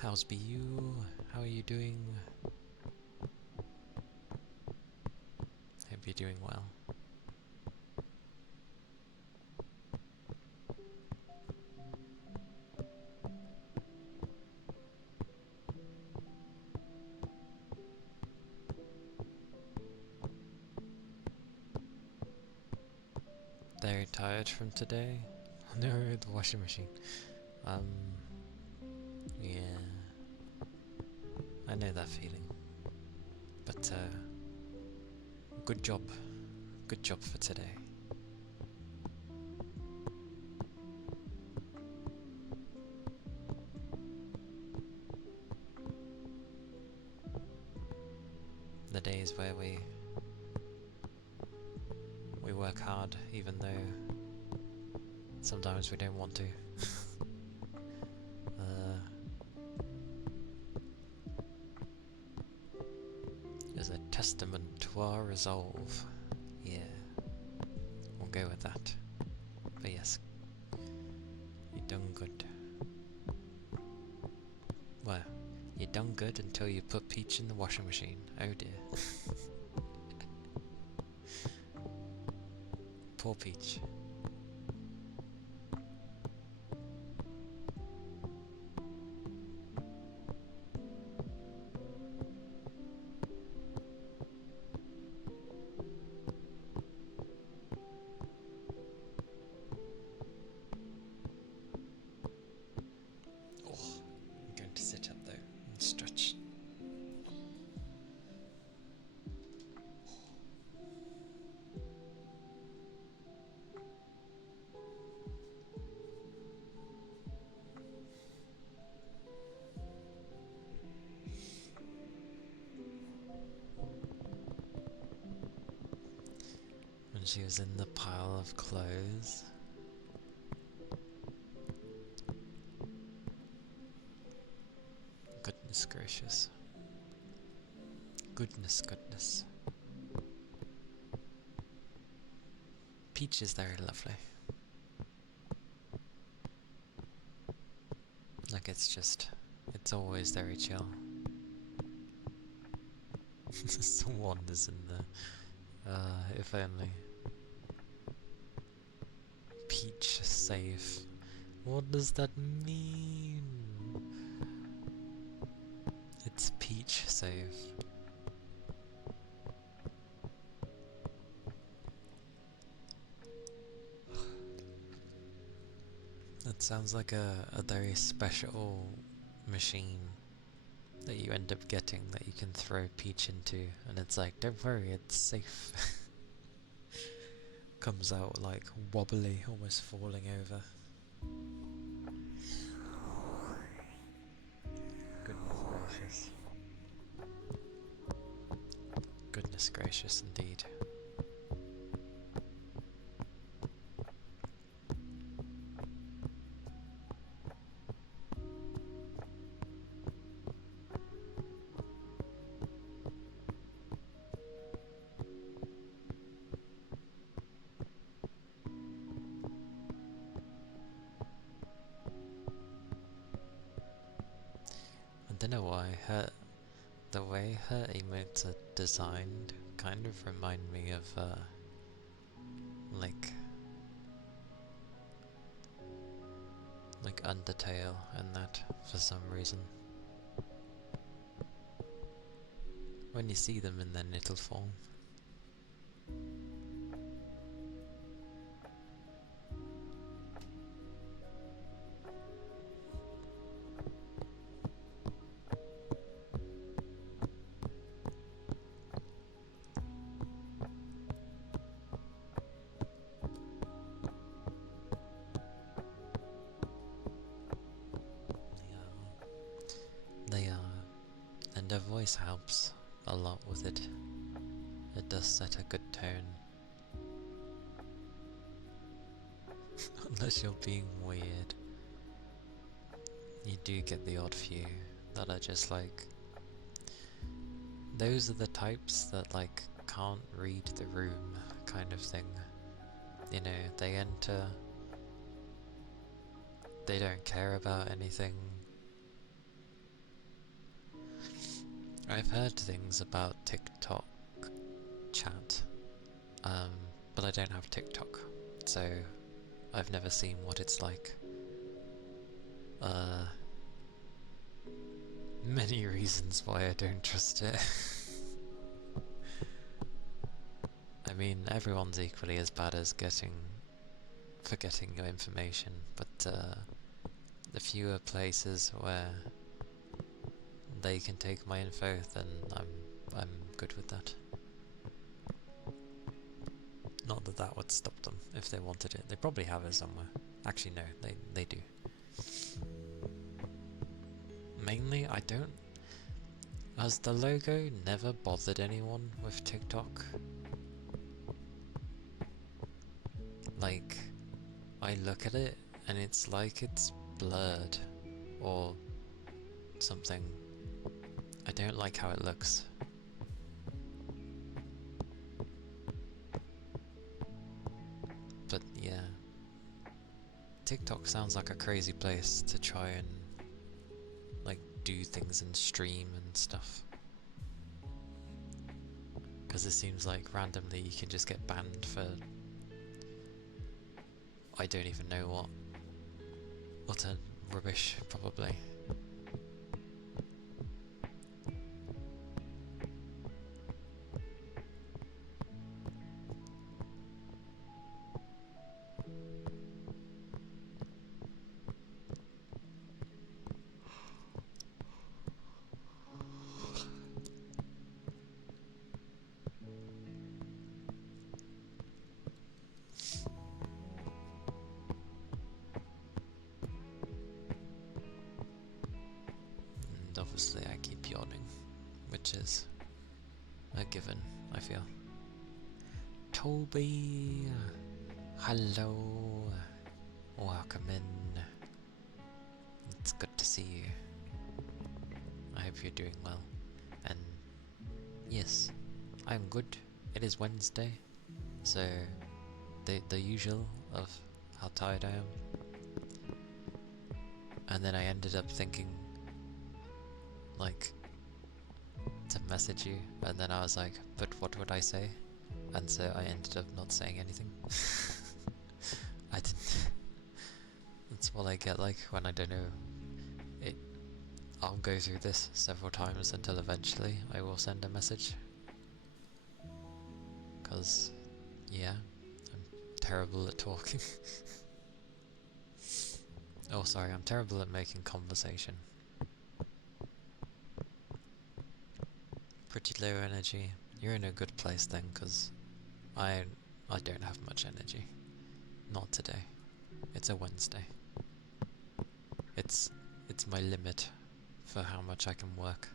How's be you? How are you doing? Hope you're doing well. Very tired from today? No, the washing machine. Yeah. I know that feeling. But, good job. Good job for today. The days where we work hard, even though sometimes we don't want to. Is a testament to our resolve. Yeah, we'll go with that. But yes, you done good. Well, you done good until you put Peach in the washing machine. Oh dear. Poor Peach. I'm going to sit up though and stretch. When she was in the pile of clothes. Goodness gracious. Goodness. Peach is very lovely. Like it's always very chill. Swan is in If only. Peach safe. What does that mean? It's peach safe. That sounds like a very special machine that you end up getting that you can throw Peach into, and it's like, don't worry, it's safe. Comes out like wobbly, almost falling over. Goodness gracious. Goodness gracious indeed. I don't know why the way her emotes are designed kind of remind me of like Undertale and that for some reason. When you see them in their knittle form. They are. And her voice helps a lot with it. It does set a good tone. Unless you're being weird. You do get the odd few that are just like... Those are the types that like can't read the room kind of thing. You know, they enter... They don't care about anything. I've heard things about TikTok chat, but I don't have TikTok, so I've never seen what it's like. Many reasons why I don't trust it. I mean, everyone's equally as bad as forgetting your information, but the fewer places where they can take my info, then I'm good with that. Not that that would stop them if they wanted it. They probably have it somewhere. Actually, no, they do. Mainly, I don't... Has the logo never bothered anyone with TikTok? Like, I look at it and it's like it's blurred or something. I don't like how it looks. But yeah, TikTok sounds like a crazy place to try and like do things and stream and stuff. Because it seems like randomly you can just get banned for I don't even know what. Utter rubbish, probably. And obviously I keep yawning, which is a given, I feel. Toby! Hello! Welcome in. It's good to see you. I hope you're doing well. And yes, I'm good. It is Wednesday, so the usual of how tired I am. And then I ended up thinking, like, to message you, and then I was like, but what would I say? and so I ended up not saying anything. I didn't. That's what I get like when I don't know. I'll go through this several times until eventually I will send a message. Cause, yeah, I'm terrible at talking. Oh, sorry, I'm terrible at making conversation. Pretty low energy. You're in a good place then, cause I don't have much energy. Not today. It's a Wednesday. It's my limit for how much I can work.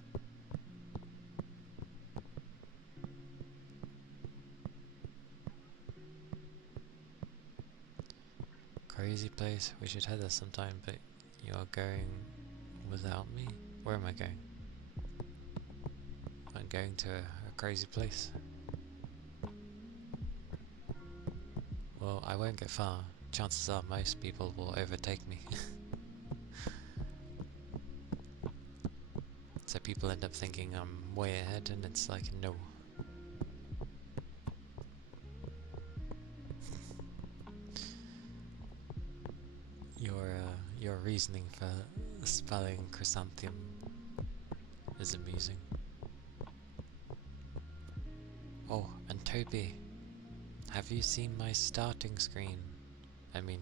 Crazy place. We should head there sometime, but you are going without me? Where am I going? I'm going to a crazy place. Well, I won't get far. Chances are most people will overtake me. So people end up thinking I'm way ahead, and it's like, no. Your reasoning for spelling chrysanthemum is amusing. Oh, and Toby, have you seen my starting screen? I mean,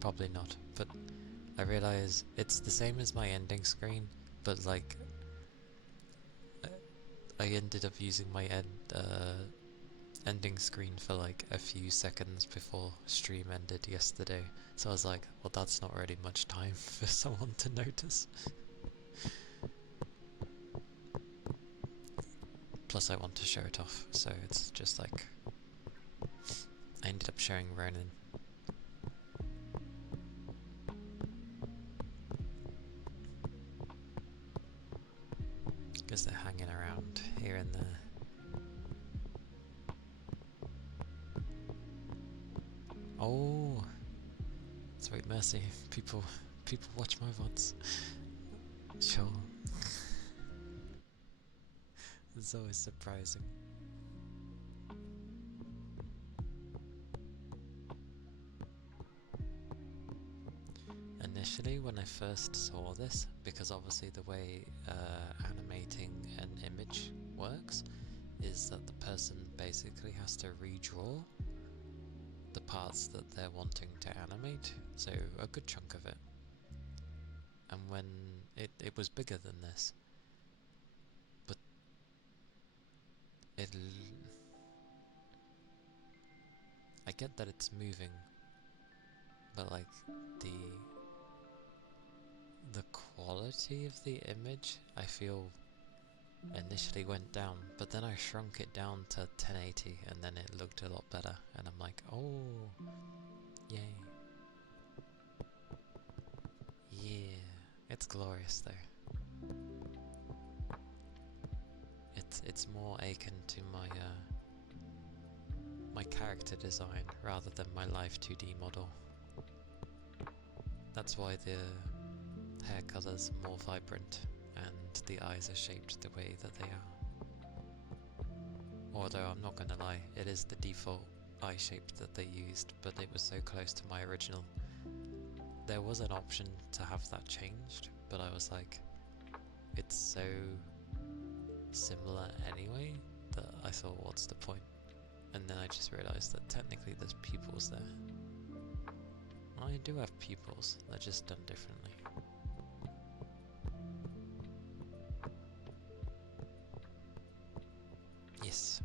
probably not, but I realize it's the same as my ending screen, but like, I ended up using my ending screen for like a few seconds before stream ended yesterday, so I was like, well, that's not really much time for someone to notice. Plus I want to show it off, so it's just like, I ended up showing Ronan. Because they're hanging around here and there. Oh, sweet mercy, people watch my VODs. Sure. It's always surprising. Initially, when I first saw this, because obviously the way animating an image works is that the person basically has to redraw the parts that they're wanting to animate, so a good chunk of it. And when it was bigger than this, but I get that it's moving, but like the quality of the image, I feel, initially went down, but then I shrunk it down to 1080 and then it looked a lot better, and I'm like, oh, yay. Yeah, it's glorious though. It's more akin to my character design rather than my live 2D model. That's why the hair color's more vibrant and the eyes are shaped the way that they are. Although I'm not gonna lie, it is the default eye shape that they used, but it was so close to my original. There was an option to have that changed, but I was like, it's so similar anyway that I thought, what's the point? And then I just realised that technically there's pupils there. I do have pupils, they're just done differently. Yes,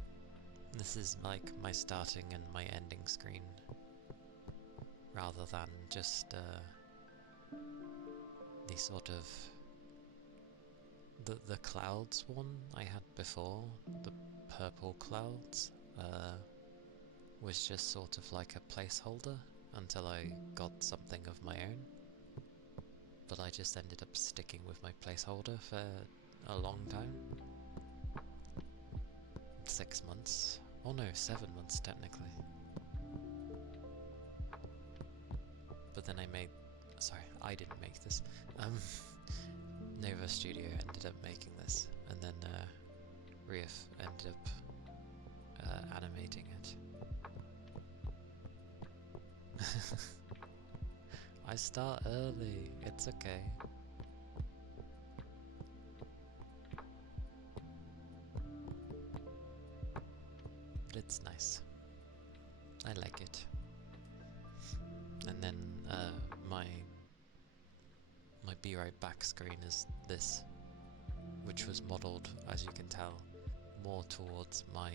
this is like my starting and my ending screen, rather than just the sort of the clouds one I had before, the purple clouds, was just sort of like a placeholder until I got something of my own. But I just ended up sticking with my placeholder for a long time. 6 months. Oh no, 7 months technically. But then I didn't make this. Nova Studio ended up making this, and then Rief ended up animating it. I start early, it's okay. But it's nice. I like it. And then my Be Right Back screen is this, which was modelled, as you can tell, more towards my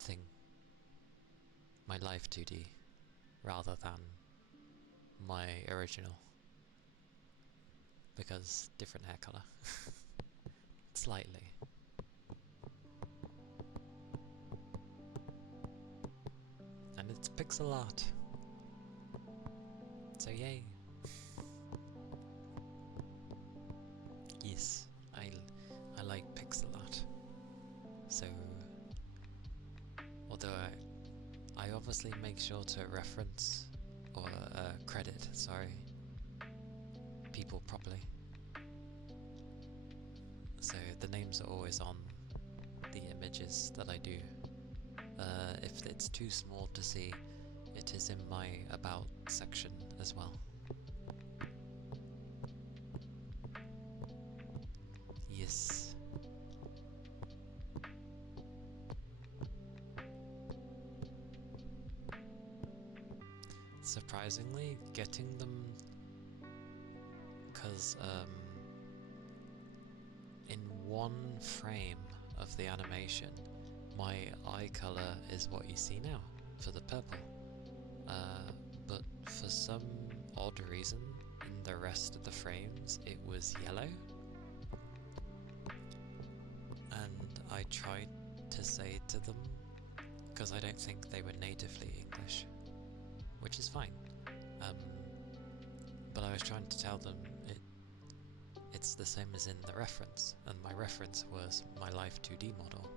thing, my live 2D, rather than my original, because different hair colour, slightly. And it's pixel art, so yay. Yes, I like pixel art. So, although I obviously make sure to reference or credit, people properly. So the names are always on the images that I do. If it's too small to see, it is in my About section as well. Yes. Surprisingly, getting them, because in one frame of the animation, my eye color is what you see now, for the purple. But for some odd reason, in the rest of the frames, it was yellow. And I tried to say to them, because I don't think they were natively English, which is fine. But I was trying to tell them it's the same as in the reference, and my reference was my Life 2D model,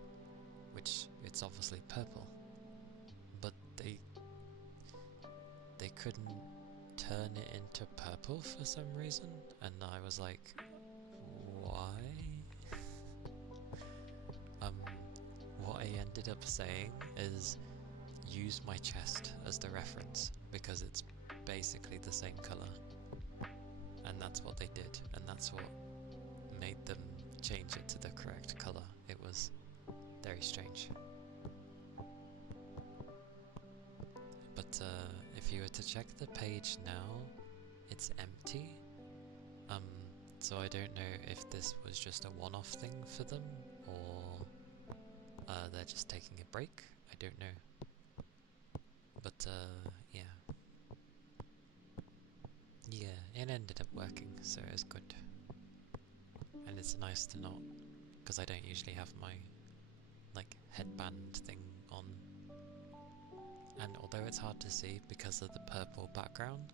which it's obviously purple. But they couldn't turn it into purple for some reason, and I was like, why? What I ended up saying is use my chest as the reference, because it's basically the same colour. And that's what they did, and that's what made them change it to the correct colour. It was very strange. But if you were to check the page now, it's empty. So I don't know if this was just a one-off thing for them, or they're just taking a break. I don't know. But yeah. Yeah, it ended up working, so it was good. And it's nice to not, because I don't usually have my like headband thing on. And although it's hard to see because of the purple background,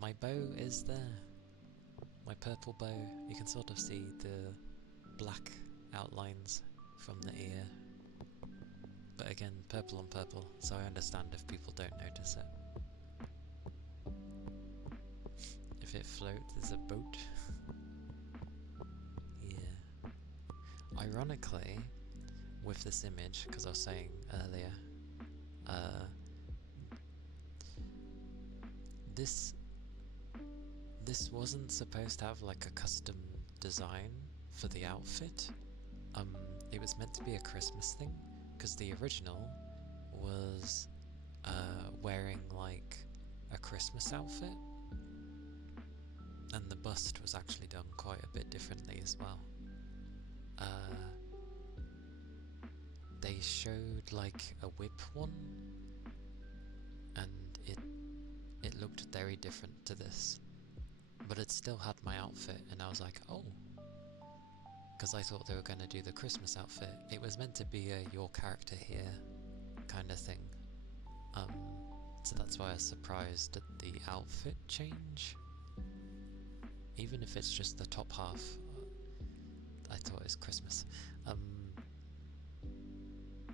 my bow is there. My purple bow, you can sort of see the black outlines from the ear. But again, purple on purple, so I understand if people don't notice it. If it floats, there's a boat. Yeah. Ironically, with this image, because I was saying earlier, this wasn't supposed to have like a custom design for the outfit. It was meant to be a Christmas thing, because the original was wearing like a Christmas outfit, and the bust was actually done quite a bit differently as well. They showed like a whip one, and it looked very different to this, but it still had my outfit, and I was like, oh, because I thought they were going to do the Christmas outfit. It was meant to be a your character here kind of thing, so that's why I was surprised at the outfit change. Even if it's just the top half, I thought it was Christmas.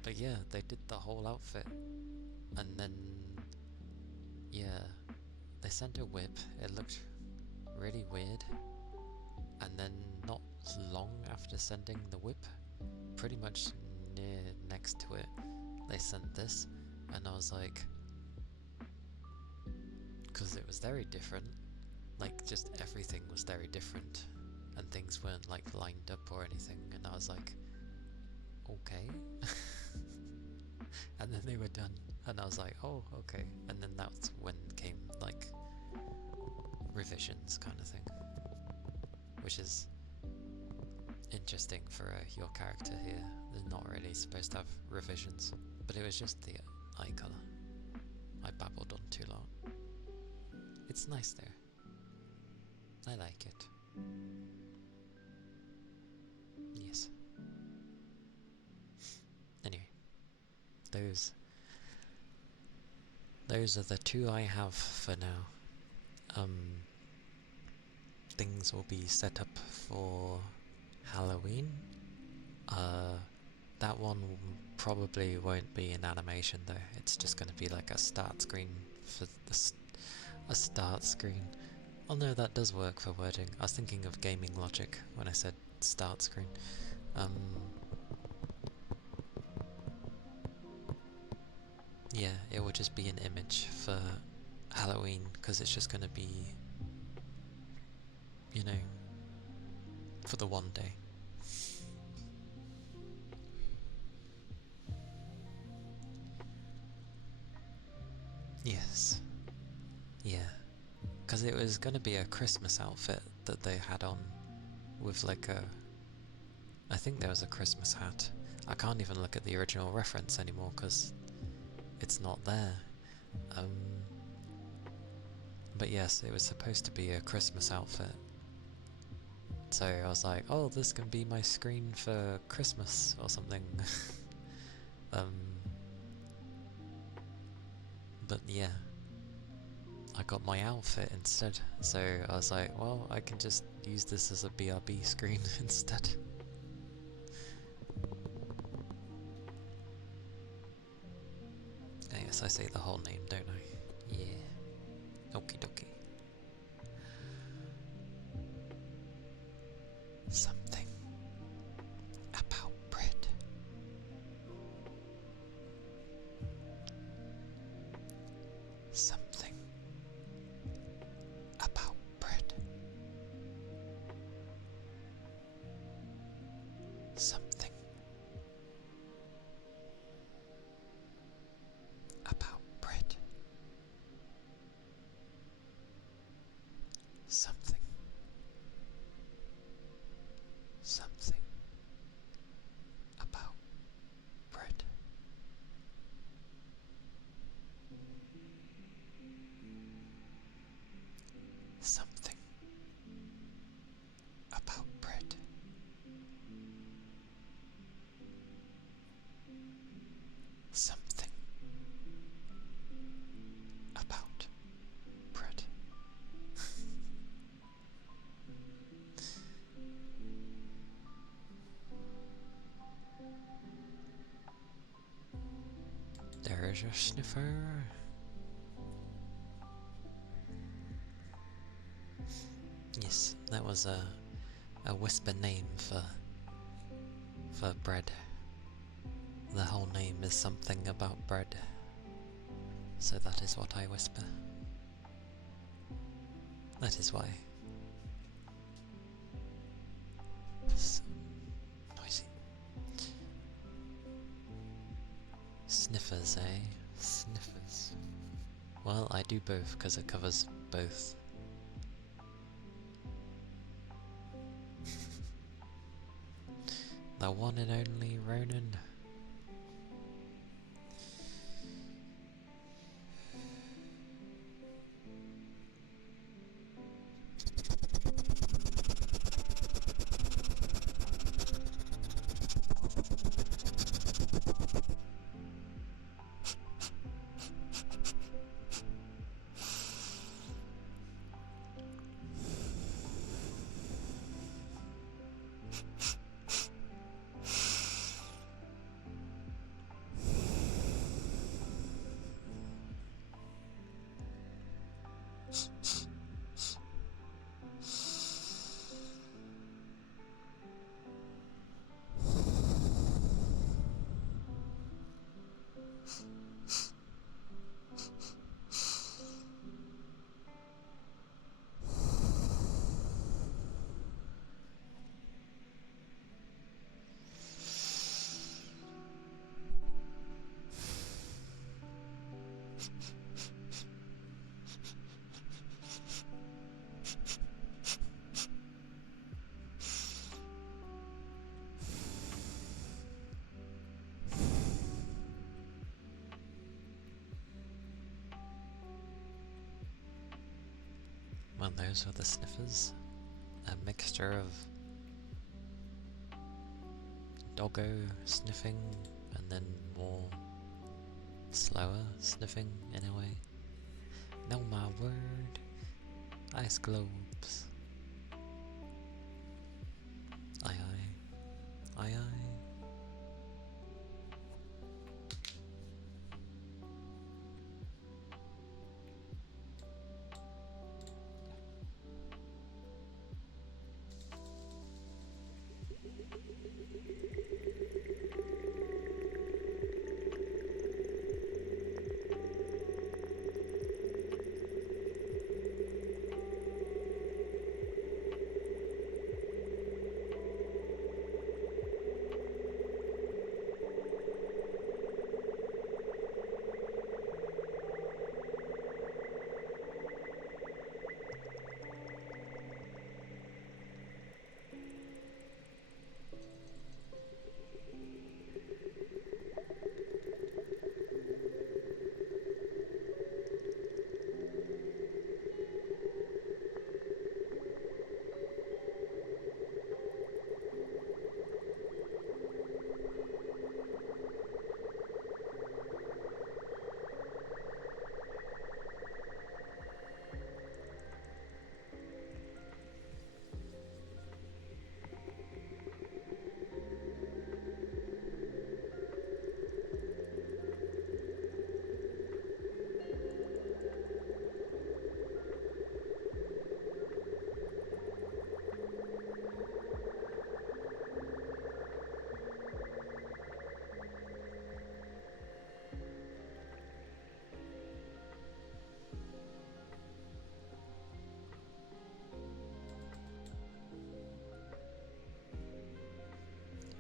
But yeah, they did the whole outfit, and then yeah, they sent a whip. It looked really weird, and then not long after sending the whip, pretty much next to it, they sent this, and I was like, because it was very different, like just everything was very different, and things weren't like lined up or anything, and I was like, okay. And then they were done, and I was like, oh, okay. And then that's when came like revisions kind of thing, which is interesting for your character here. They're not really supposed to have revisions, but it was just the eye colour. I babbled on too long. It's nice though. I like it. Yes. Anyway, those are the two I have for now. Things will be set up for Halloween. That one probably won't be an animation though. It's just going to be like a start screen for a start screen. Oh no, that does work for wording. I was thinking of gaming logic when I said start screen. Yeah, it will just be an image for Halloween because it's just going to be, you know, for the one day. Yes. Yeah. Because it was going to be a Christmas outfit that they had on with like a... I think there was a Christmas hat. I can't even look at the original reference anymore because it's not there. But yes, it was supposed to be a Christmas outfit. So I was like, oh, this can be my screen for Christmas or something. But yeah, I got my outfit instead. So I was like, well, I can just use this as a BRB screen instead. Yes, I say the whole name, don't I? Yeah. Okie dokie. Something about bread. Something about bread. Something about bread. Something. Something about bread. Something about bread. Something about bread. There's your sniffer. Yes, that was a whisper name for bread. The whole name is something about bread, so that is what I whisper. That is why. So noisy. Sniffers, eh? Sniffers. Well, I do both because it covers both. The one and only Ronan. those were the sniffers. A mixture of doggo sniffing and then more slower sniffing in a way. No, my word. Ice globes. Aye aye. Aye aye.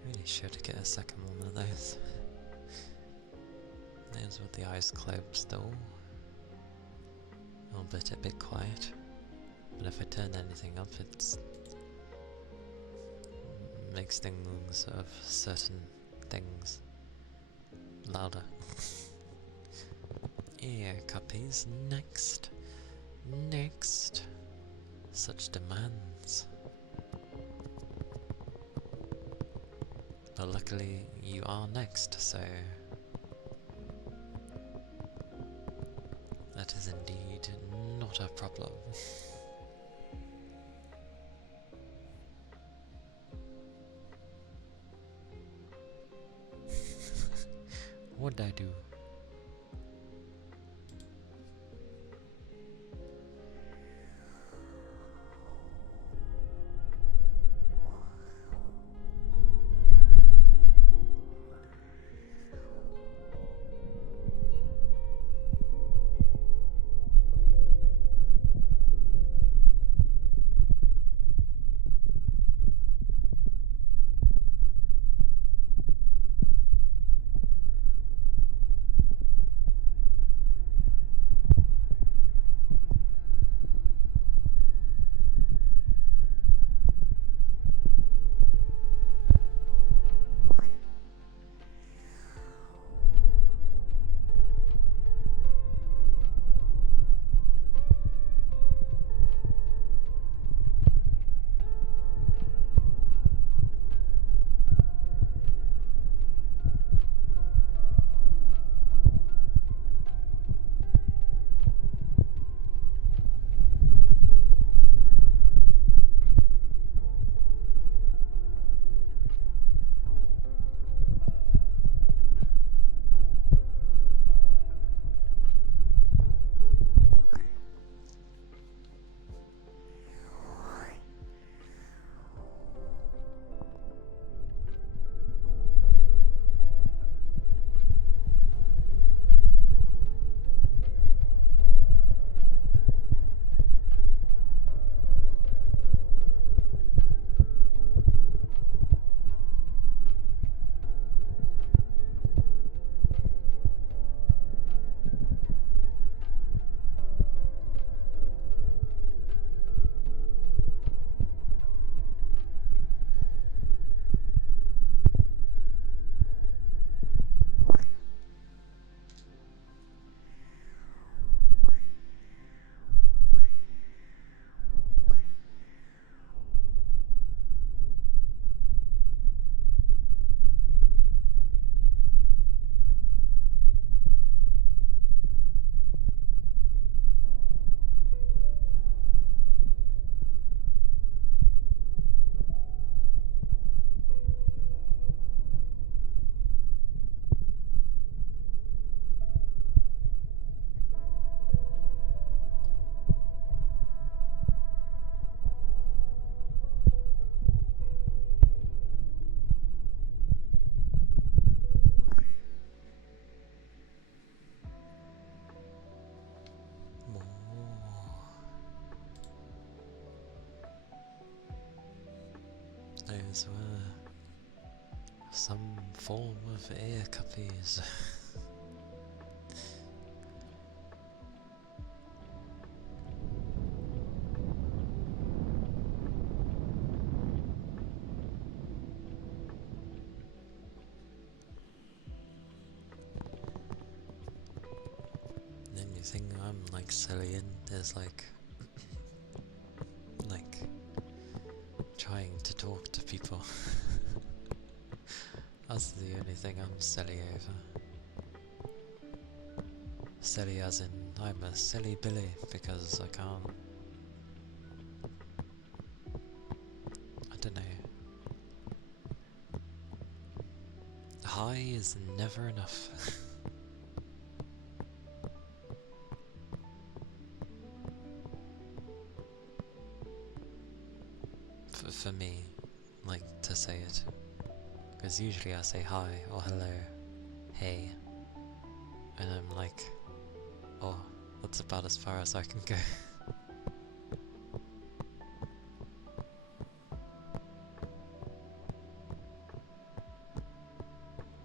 Really should get a second one of those. Those with the eyes closed though. Albeit a bit quiet. But if I turn anything up, it makes things of certain things louder. Yeah, cuppies. Next. Next. Such demands. But luckily you are next, so that is indeed not a problem. What'd I do? Those were some form of ear cuppies. The only thing I'm like silly in is like trying to talk to people. That's the only thing I'm silly over. Silly as in I'm a silly Billy because I can't. I don't know. Hi is never enough. For me, like, to say it. Because usually I say hi or hello, hey, and I'm like, oh, that's about as far as I can go.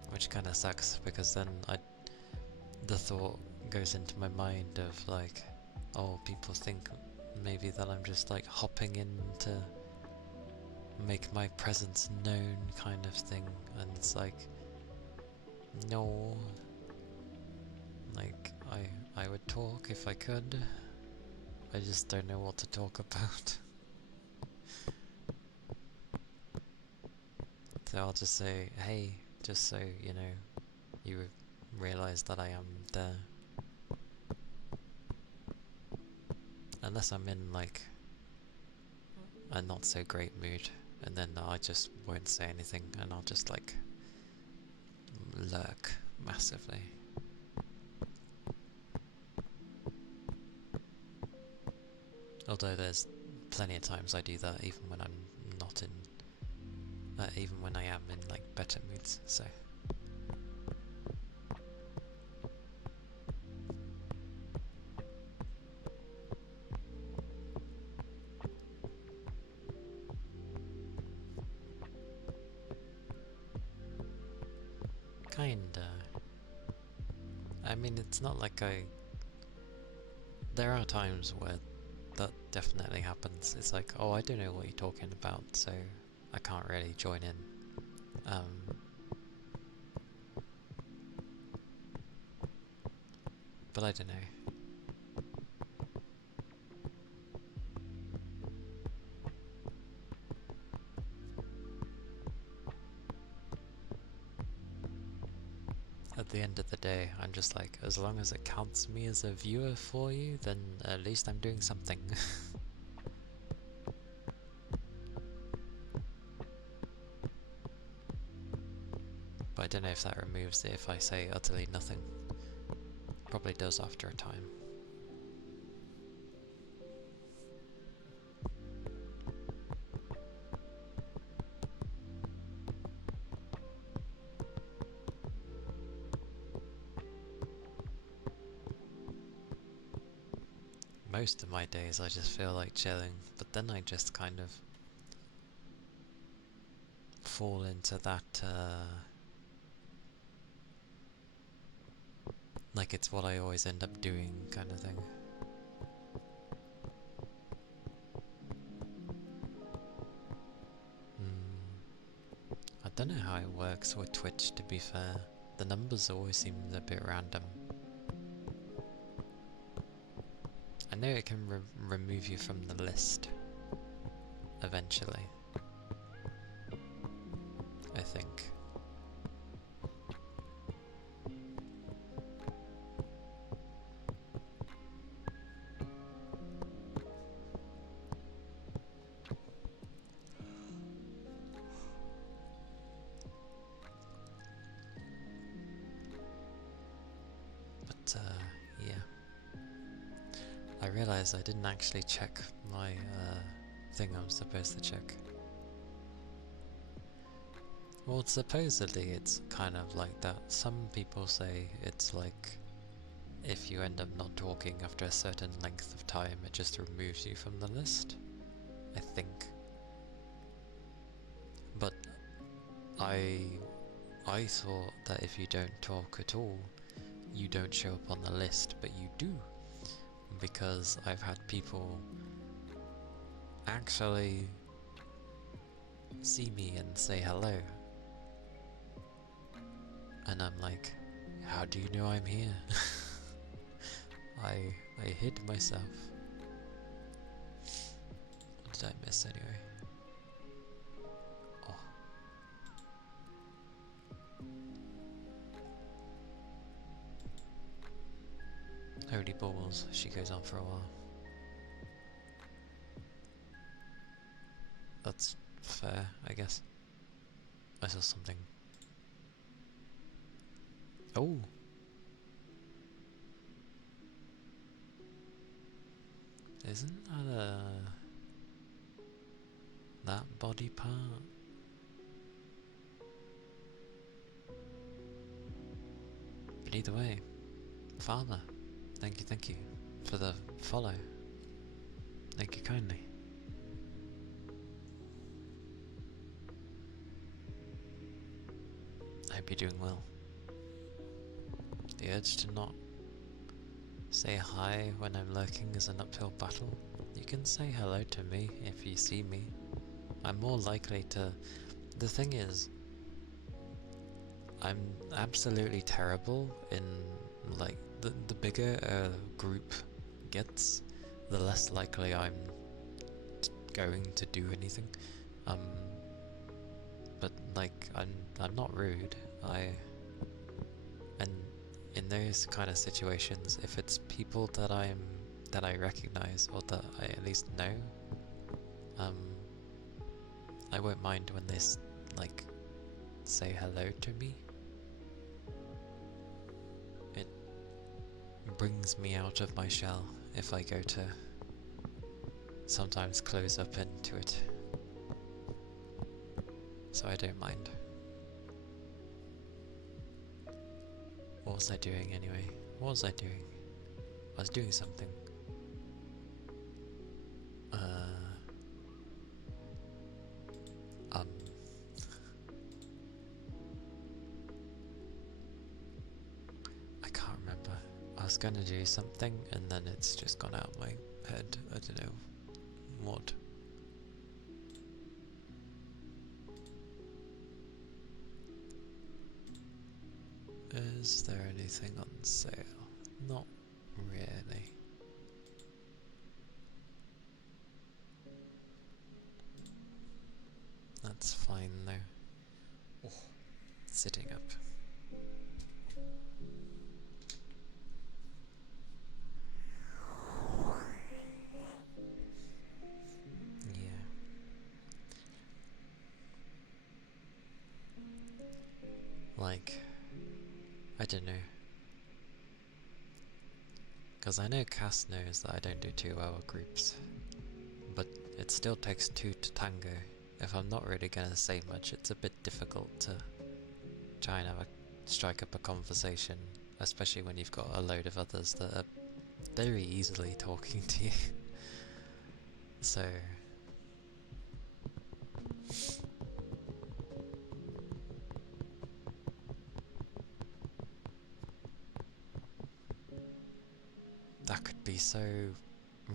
Which kind of sucks, because then the thought goes into my mind of like, oh, people think maybe that I'm just like hopping in to make my presence known kind of thing, and it's like, no, like I would talk if I could, I just don't know what to talk about. So I'll just say, hey, just so you know, you realise that I am there. Unless I'm in like a not so great mood, and then I just won't say anything and I'll just like lurk massively. Although there's plenty of times I do that even when I'm not in, even when I am in like better moods, so. Kinda. I mean, it's not like there are times where that definitely happens. It's like, oh, I don't know what you're talking about, so I can't really join in. But I don't know. At the end of the day, I'm just like, as long as it counts me as a viewer for you, then at least I'm doing something. But I don't know if that removes it if I say utterly nothing. Probably does after a time. Most of my days I just feel like chilling, but then I just kind of fall into that, like it's what I always end up doing kind of thing. I don't know how it works with Twitch, to be fair. The numbers always seem a bit random. I know it can remove you from the list eventually, I think. But yeah. I realised I didn't actually check my thing I'm supposed to check. Well, supposedly it's kind of like that. Some people say it's like if you end up not talking after a certain length of time, it just removes you from the list, I think. But I thought that if you don't talk at all, you don't show up on the list, but you do. Because I've had people actually see me and say hello. And I'm like, how do you know I'm here? I hid myself. What did I miss anyway? Oh. Holy balls, she goes on for a while. That's fair, I guess. I saw something. Oh! Isn't that that body part? But either way, Farmer, thank you for the follow. Thank you kindly. I hope you're doing well. The urge to not say hi when I'm lurking is an uphill battle. You can say hello to me if you see me. I'm more likely to... The thing is, I'm absolutely terrible in, like, the bigger a group gets, the less likely I'm going to do anything. But like, I'm not rude. And in those kind of situations, if it's people that I recognize or that I at least know, I won't mind when they like say hello to me. It brings me out of my shell if I go to sometimes close up into it. So I don't mind. What was I doing anyway? What was I doing? I was doing something. I can't remember. I was gonna do something and then it's just gone out of my head. I don't know what. Is there anything on sale? Not really. That's fine though. Oh, sitting up. Yeah. Like, I don't know. Because I know Cass knows that I don't do too well with groups. But it still takes two to tango. If I'm not really gonna say much, it's a bit difficult to try and strike up a conversation, especially when you've got a load of others that are very easily talking to you. So that could be so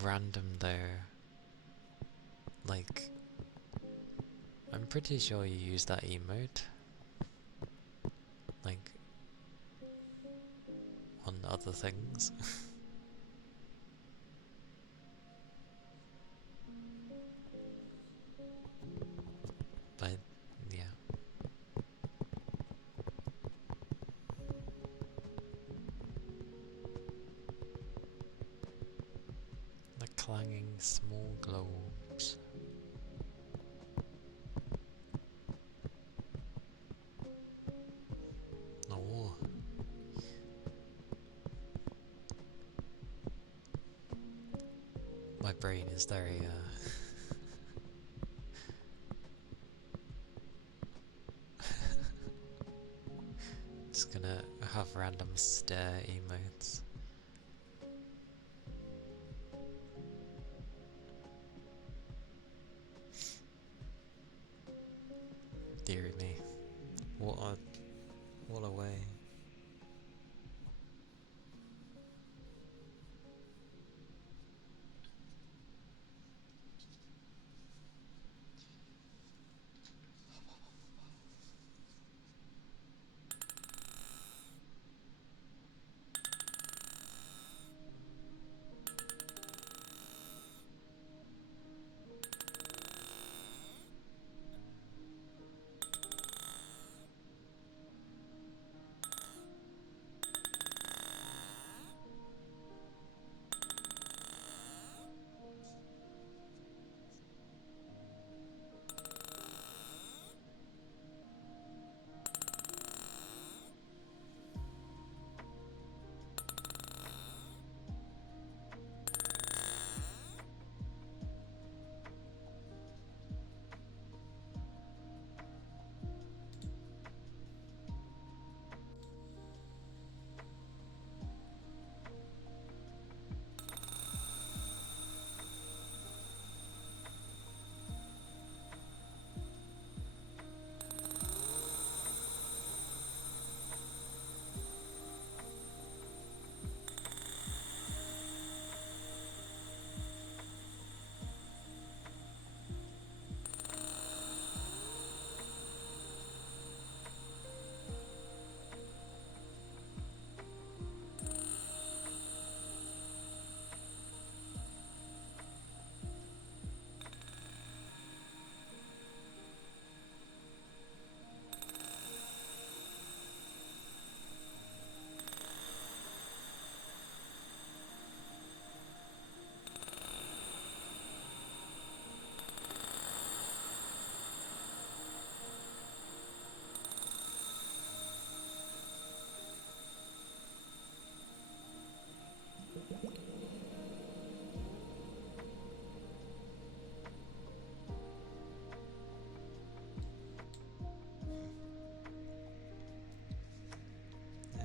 random though. Like, I'm pretty sure you use that emote, like, on other things. But, yeah. The clanging small globes. Oh. My brain is very, just gonna have random stare emotes. Dear me. What a way.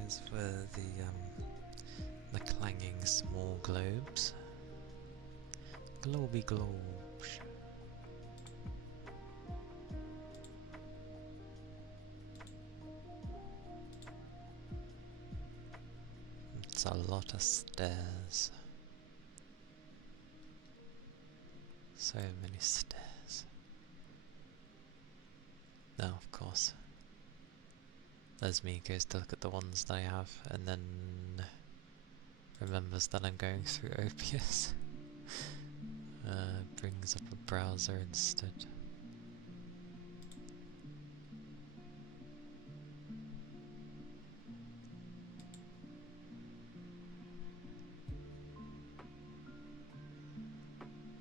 As for the clanging small globes. Globy globes. It's a lot of stairs. So many stairs. Now, of course, there's me goes to look at the ones that I have and then remembers that I'm going through OBS. Brings up a browser instead.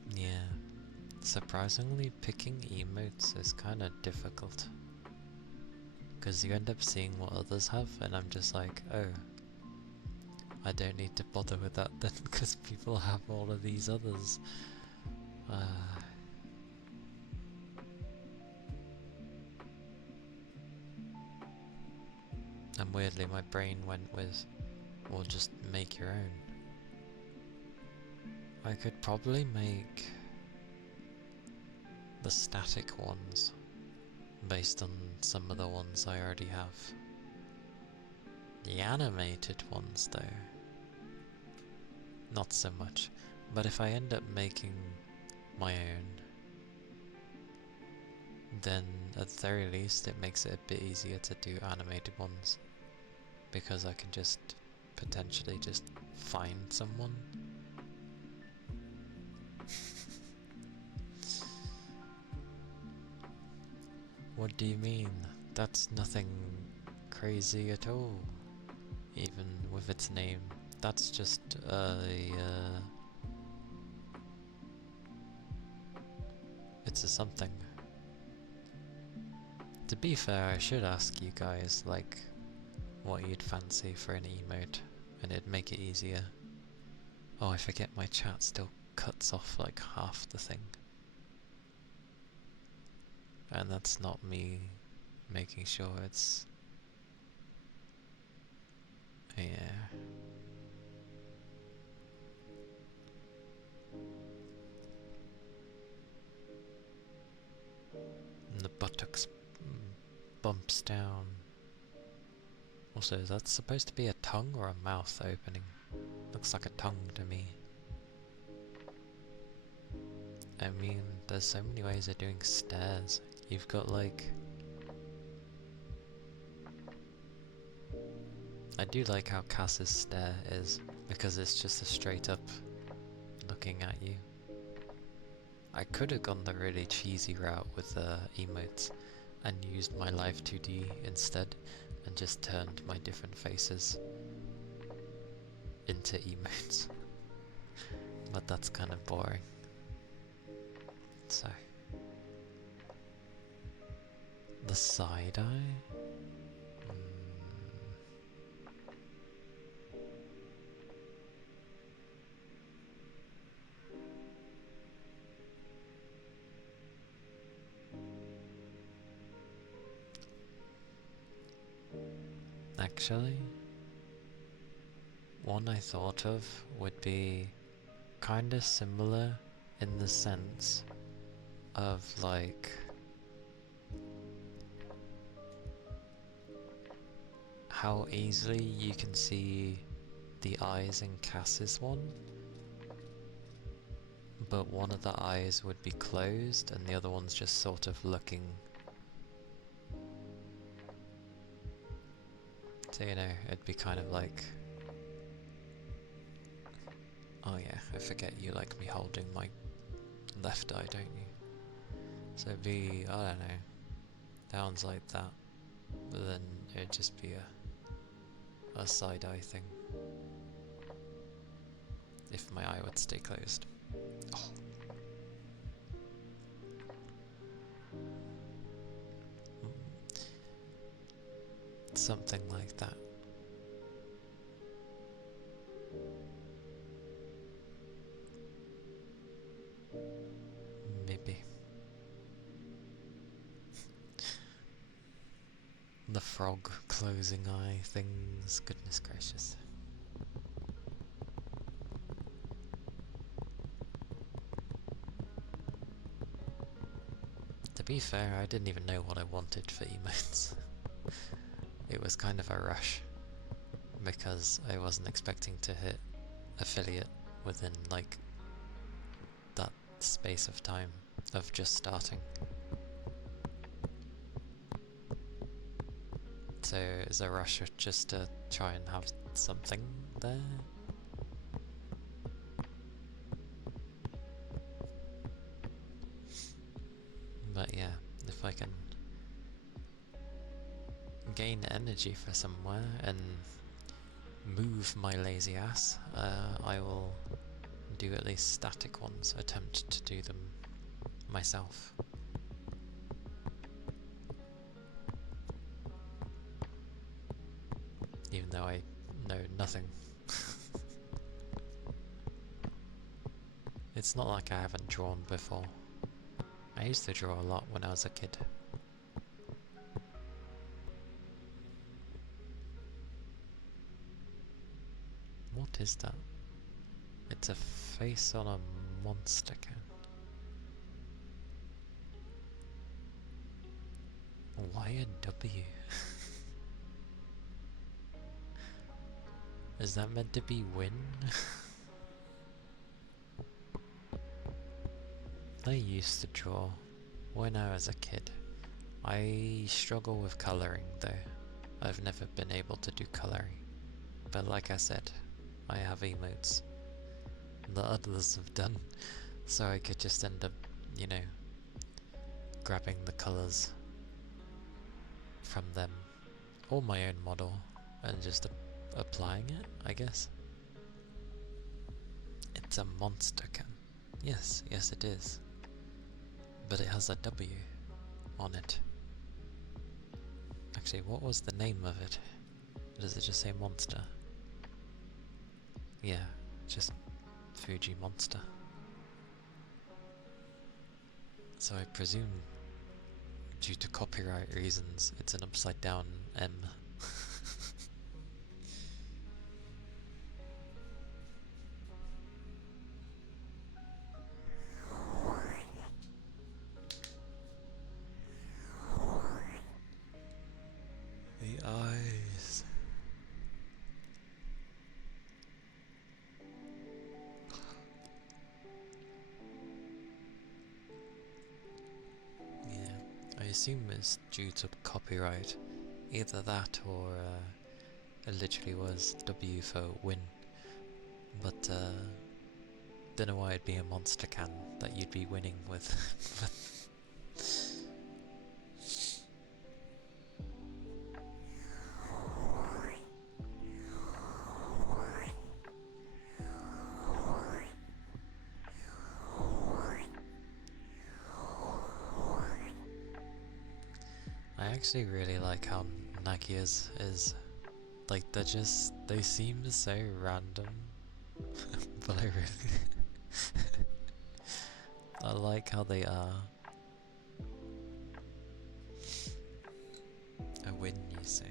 Yeah, surprisingly picking emotes is kind of difficult. Because you end up seeing what others have and I'm just like, oh, I don't need to bother with that then because people have all of these others. And weirdly my brain went with, well, just make your own. I could probably make the static ones based on some of the ones I already have. The animated ones though, not so much. But if I end up making my own, then at the very least it makes it a bit easier to do animated ones. Because I can just potentially just find someone. What do you mean? That's nothing crazy at all. Even with its name. That's just it's a something. To be fair, I should ask you guys, like, what you'd fancy for an emote, and it'd make it easier. Oh, I forget my chat still cuts off like half the thing. And that's not me making sure it's... yeah. And the buttocks bumps down. Also, is that supposed to be a tongue or a mouth opening? Looks like a tongue to me. I mean, there's so many ways of doing stairs. You've got like... I do like how Cass's stair is, because it's just a straight up looking at you. I could have gone the really cheesy route with the emotes and used my live 2D instead, and just turned my different faces into emotes. But that's kind of boring. So, the side eye? Actually, one I thought of would be kinda similar in the sense of like how easily you can see the eyes in Cass's one, but one of the eyes would be closed and the other one's just sort of looking. So, you know, it'd be kind of like... Oh yeah, I forget you like me holding my left eye, don't you? So it'd be, I don't know, downs like that, but then it'd just be a side eye thing. If my eye would stay closed. Oh. Something like that. Maybe. The frog closing eye things, goodness gracious. To be fair, I didn't even know what I wanted for emotes. It was kind of a rush, because I wasn't expecting to hit affiliate within like that space of time of just starting. So it's a rush just to try and have something there. But yeah, if I can gain energy for somewhere and move my lazy ass, I will do at least static ones, attempt to do them myself. Even though I know nothing. It's not like I haven't drawn before. I used to draw a lot when I was a kid. What is that? It's a face on a monster can. Why a W? Is that meant to be win? I used to draw when I was a kid. I struggle with colouring though. I've never been able to do colouring. But like I said, I have emotes that others have done, so I could just end up, you know, grabbing the colours from them or my own model and just applying it, I guess. It's a monster can. Yes, yes it is. But it has a W on it. Actually, what was the name of it? Does it just say monster? Yeah, just Fuji monster. So I presume, due to copyright reasons, it's an upside down M. assume it's due to copyright. Either that or it literally was W for win. But don't know why it'd be a monster can that you'd be winning with. I actually really like how Nagia's is. Like, they seem so random. But I really I like how they are. A win, you say?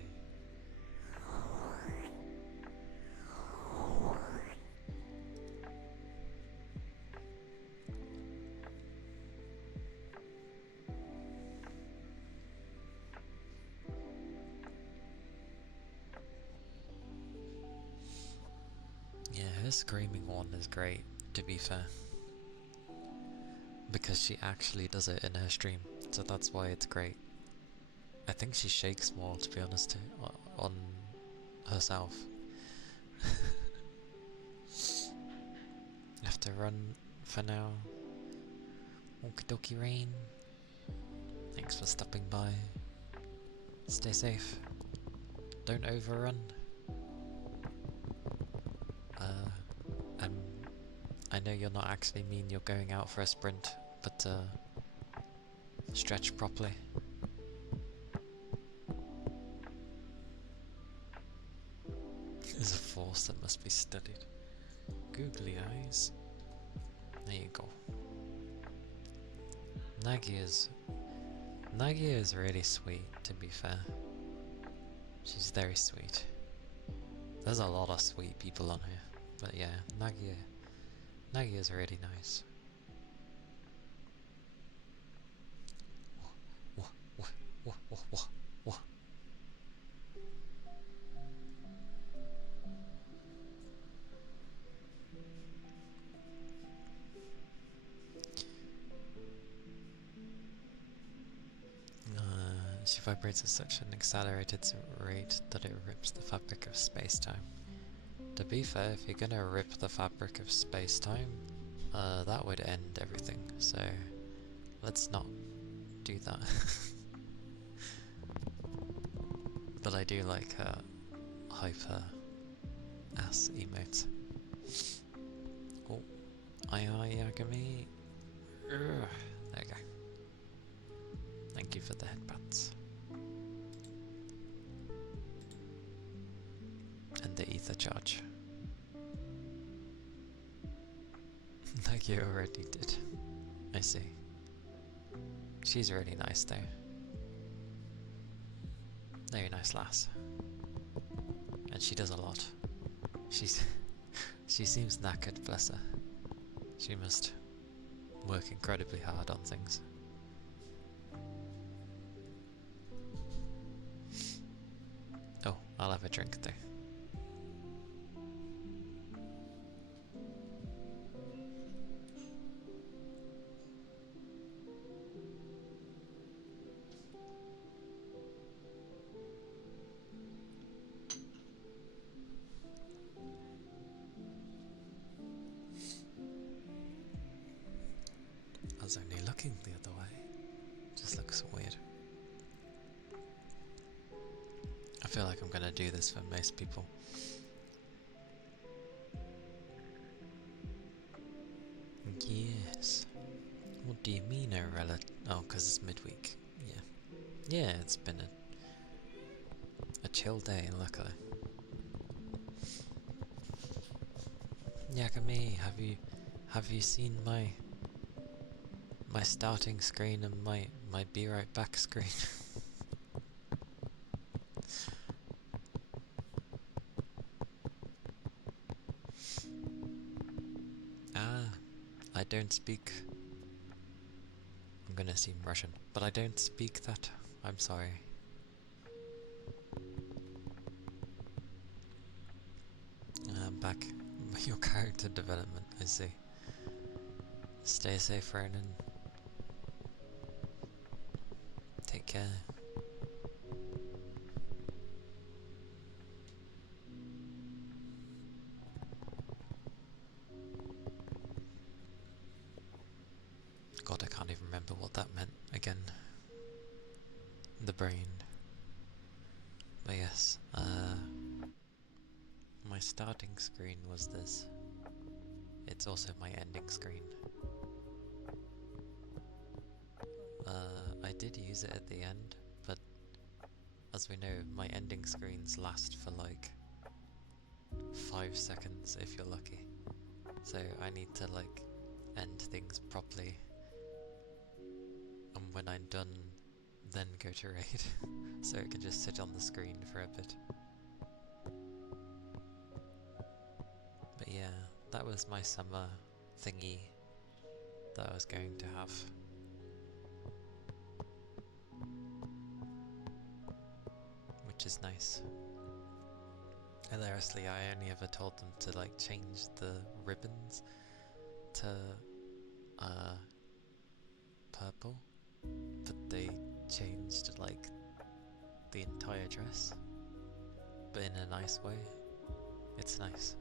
Yeah, her screaming one is great, to be fair. Because she actually does it in her stream, so that's why it's great. I think she shakes more, to be honest, on herself. Have to run for now. Okie dokie rain. Thanks for stopping by. Stay safe. Don't overrun. I know you're not actually mean you're going out for a sprint, but stretch properly. There's a force that must be studied. Googly eyes. There you go. Nagia is really sweet, to be fair. She's very sweet. There's a lot of sweet people on here, but yeah, Nagia is really nice. She vibrates at such an accelerated rate that it rips the fabric of space-time. To be fair, if you're gonna rip the fabric of space-time, that would end everything, so let's not do that. But I do like her hyper ass emotes. Oh, Yagami. There you go. Thank you for the headbutts. And the ether charge. Like you already did. I see. She's really nice though. Very nice lass. And she does a lot. She seems knackered, bless her. She must work incredibly hard on things. Oh, I'll have a drink though. I was only looking the other way. Just looks weird. I feel like I'm gonna do this for most people. Yes. What do you mean a relative? Oh, because it's midweek. Yeah. Yeah, it's been a chill day, luckily. Yakami, have you seen my starting screen and my be right back screen? I don't speak. I'm gonna seem Russian, but I don't speak that. I'm sorry. Back. Your character development, I see. Stay safe, Ronan. Take care. God, I can't even remember what that meant again. The brain. But yes, my starting screen was this. It's also my ending screen. I did use it at the end, but as we know, my ending screens last for like 5 seconds if you're lucky. So I need to like end things properly, and when I'm done, then go to raid, so it can just sit on the screen for a bit. But yeah, that was my summer thingy that I was going to have. Which is nice. Hilariously, I only ever told them to like change the ribbons to purple, but they changed like the entire dress, but in a nice way. It's nice.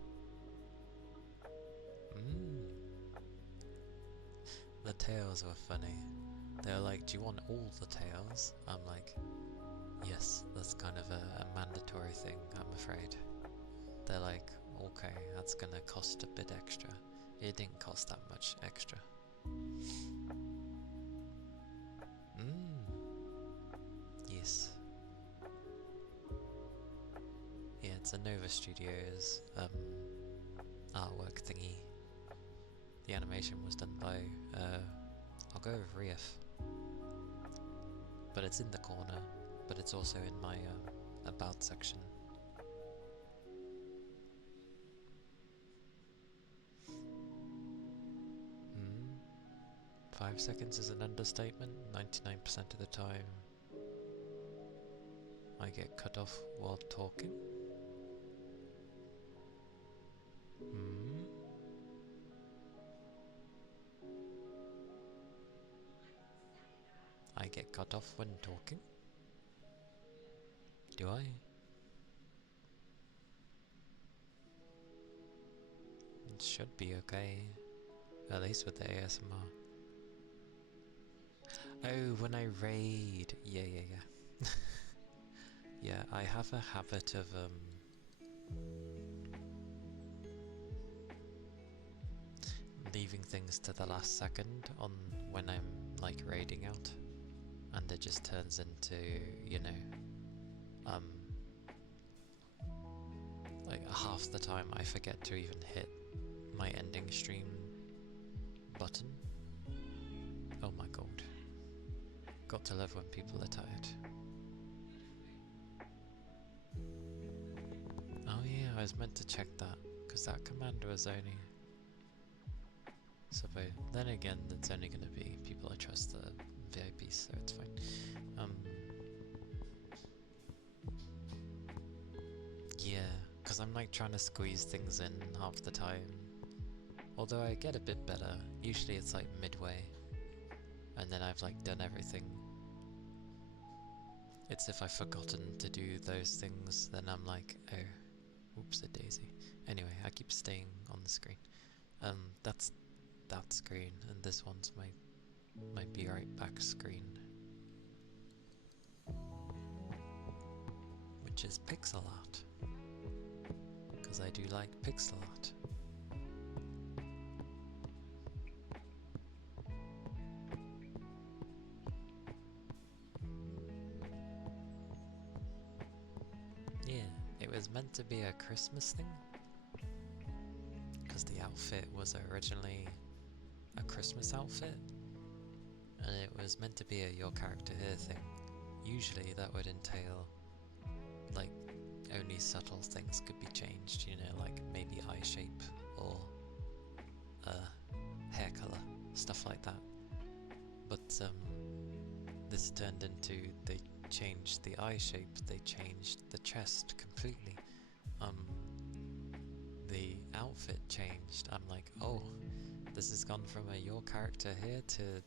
The tails were funny. They were like, do you want all the tails? I'm like, yes, that's kind of a mandatory thing, I'm afraid. They're like, okay, that's gonna cost a bit extra. It didn't cost that much extra. Yes. Yeah, it's a Nova Studios artwork thingy. The animation was done by, I'll go with Rief. But it's in the corner, but it's also in my about section. 5 seconds is an understatement. 99% of the time I get cut off while talking. I get cut off when talking? Do I? It should be okay. At least with the ASMR. Oh, when I raid. Yeah. Yeah, I have a habit of leaving things to the last second on when I'm like raiding out, and it just turns into, you know, like half the time I forget to even hit my ending stream button. Oh my god. Got to love when people are tired. Oh yeah, I was meant to check that, because that command was only... So then again, it's only going to be people I trust that are VIPs, so it's fine. Yeah, because I'm like trying to squeeze things in half the time. Although I get a bit better, usually it's like midway, and then I've like done everything. It's if I've forgotten to do those things, then I'm like, oh, oops a daisy. Anyway, I keep staying on the screen. That's that screen, and this one's my be right back screen, which is pixel art, because I do like pixel art. Yeah, it was meant to be a Christmas thing, because the outfit was originally a Christmas outfit, and it was meant to be a your character here thing. Usually that would entail like only subtle things could be changed, you know, like maybe eye shape or hair color, stuff like that. But this turned into, they changed the eye shape, they changed the chest completely. The outfit changed. I'm like, oh, this has gone from a your character here to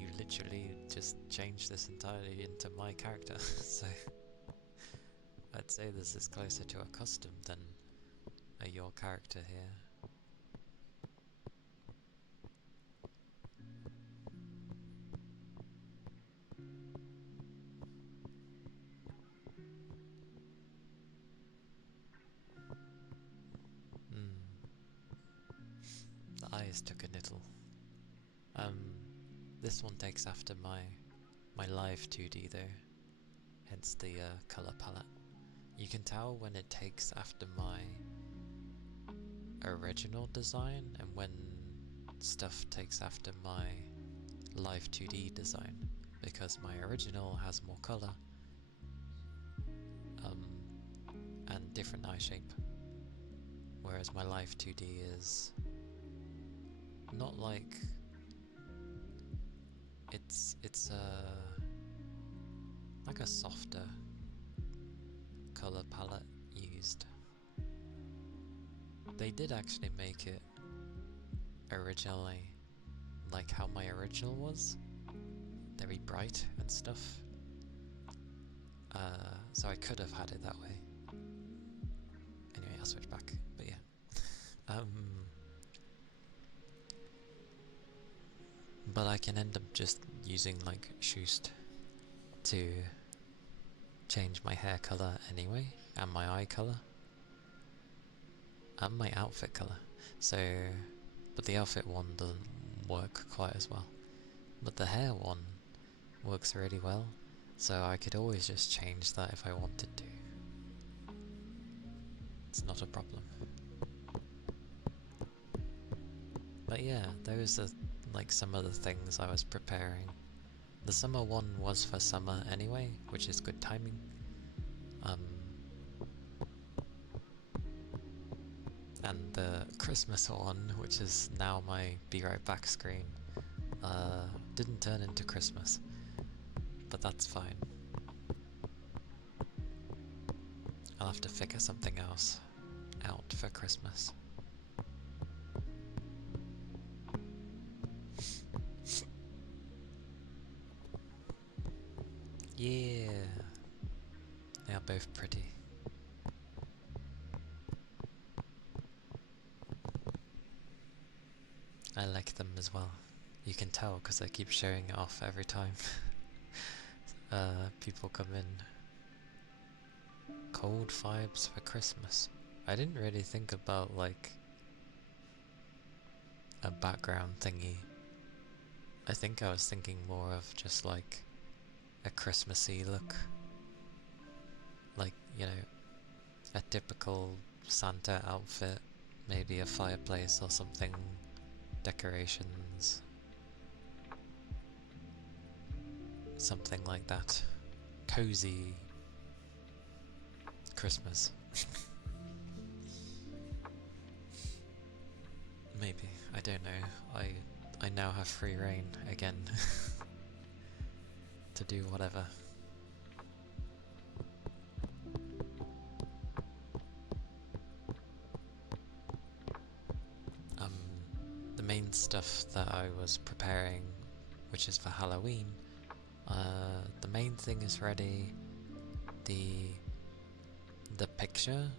you literally just changed this entirely into my character, so I'd say this is closer to a custom than your character here. The eyes took a nibble. This one takes after my live 2D though, hence the colour palette. You can tell when it takes after my original design and when stuff takes after my live 2D design, because my original has more colour and different eye shape, whereas my live 2D is not like it's like a softer colour palette used. They did actually make it originally like how my original was, very bright and stuff, so I could have had it that way. Anyway, I'll switch back, but yeah. But I can end up just using like Schust to change my hair colour anyway, and my eye colour, and my outfit colour. So, but the outfit one doesn't work quite as well. But the hair one works really well, so I could always just change that if I wanted to. It's not a problem. But yeah, those are like some of the things I was preparing. The summer one was for summer anyway, which is good timing. And the Christmas one, which is now my Be Right Back screen, didn't turn into Christmas, but that's fine. I'll have to figure something else out for Christmas. Yeah, they are both pretty. I like them as well. You can tell because I keep showing it off every time people come in. Cold vibes for Christmas. I didn't really think about like a background thingy. I think I was thinking more of just like a Christmassy look. Like, you know, a typical Santa outfit, maybe a fireplace or something, decorations, something like that. Cozy Christmas. Maybe, I don't know. I now have free reign again to do whatever. The main stuff that I was preparing, which is for Halloween, the main thing is ready. The picture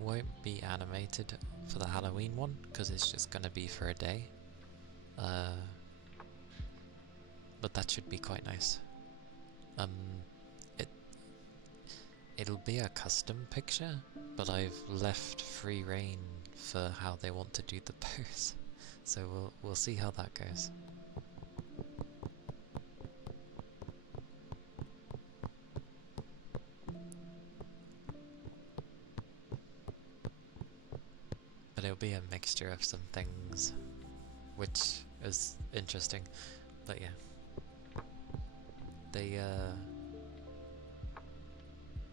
won't be animated for the Halloween one because it's just gonna be for a day, but that should be quite nice. It'll be a custom picture, but I've left free reign for how they want to do the pose, so we'll see how that goes. But it'll be a mixture of some things, which is interesting. But yeah,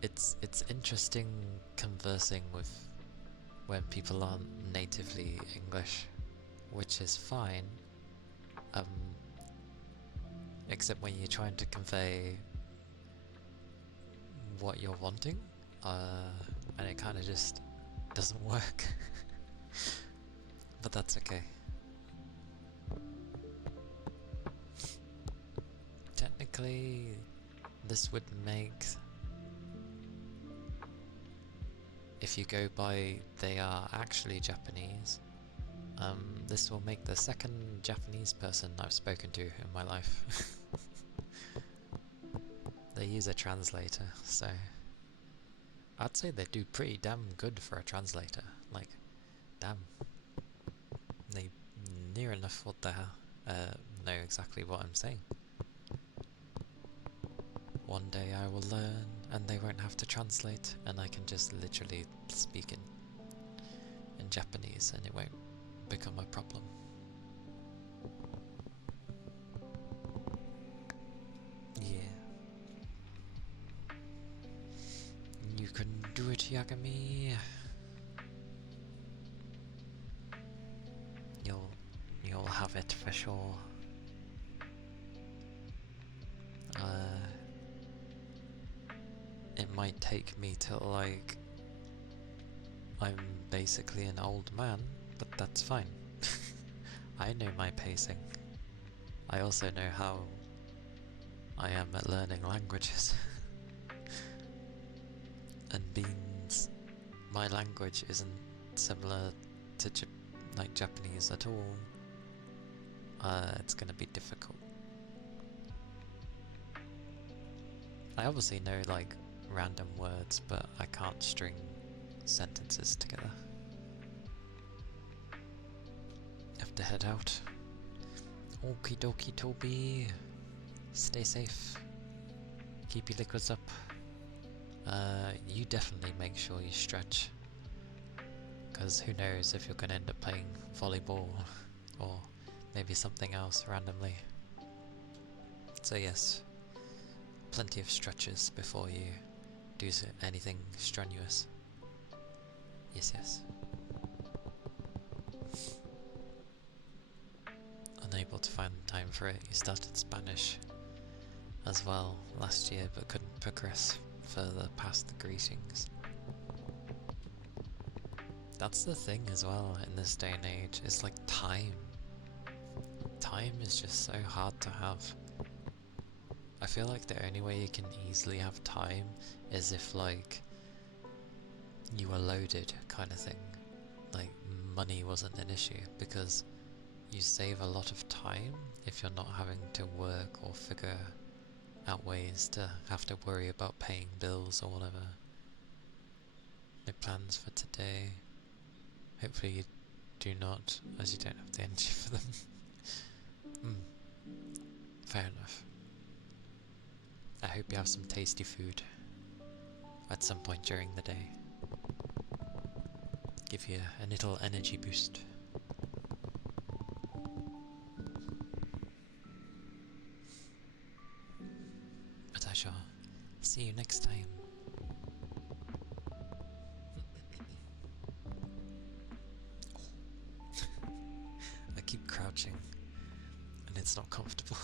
it's interesting conversing with when people aren't natively English, which is fine. Except when you're trying to convey what you're wanting, and it kind of just doesn't work. But that's okay. technically, this would make, if you go by they are actually Japanese, this will make the second Japanese person I've spoken to in my life. They use a translator, so I'd say they do pretty damn good for a translator. Like, damn. They near enough what the hell know exactly what I'm saying. One day I will learn and they won't have to translate, and I can just literally speak in Japanese and it won't become a problem. Yeah. You can do it, Yagami. You'll have it for sure. It might take me till like I'm basically an old man, but that's fine. I know my pacing. I also know how I am at learning languages. And beans, my language isn't similar to Japanese at all. It's gonna be difficult. I obviously know like random words, but I can't string sentences together. Have to head out. Okie dokie, Toby. Stay safe. Keep your liquids up. You definitely make sure you stretch, because who knows if you're going to end up playing volleyball or maybe something else randomly. So yes, plenty of stretches before you do anything strenuous. Yes, yes. Unable to find time for it. You started Spanish as well last year but couldn't progress further past the greetings. That's the thing as well in this day and age, it's like time. Time is just so hard to have. I feel like the only way you can easily have time is if like you were loaded kind of thing. Like money wasn't an issue, because you save a lot of time if you're not having to work or figure out ways to have to worry about paying bills or whatever. No plans for today. Hopefully you do not, as you don't have the energy for them. Fair enough. I hope you have some tasty food at some point during the day. Give you a little energy boost. But I shall see you next time. I keep crouching and it's not comfortable.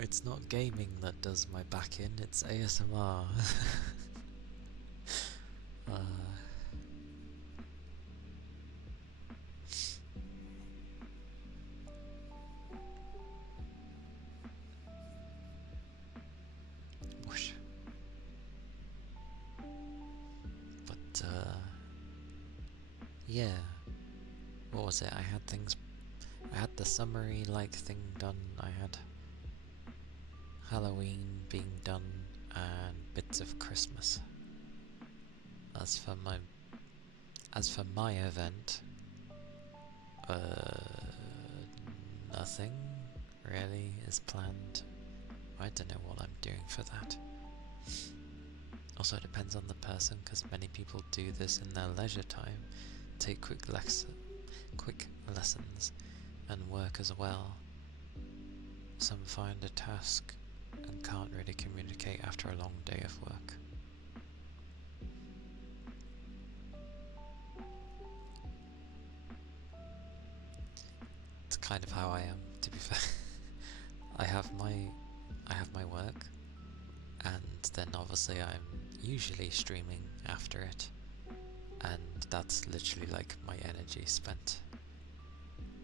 It's not gaming that does my back in, it's ASMR. Whoosh. But yeah, what was it? I had the summary like thing done, I had Halloween being done, and bits of Christmas. As for my event, nothing really is planned. I don't know what I'm doing for that. Also, it depends on the person, because many people do this in their leisure time, take quick lessons, and work as well. Some find a task and can't really communicate after a long day of work. It's kind of how I am, to be fair. I have my work, and then obviously I'm usually streaming after it, and that's literally like my energy spent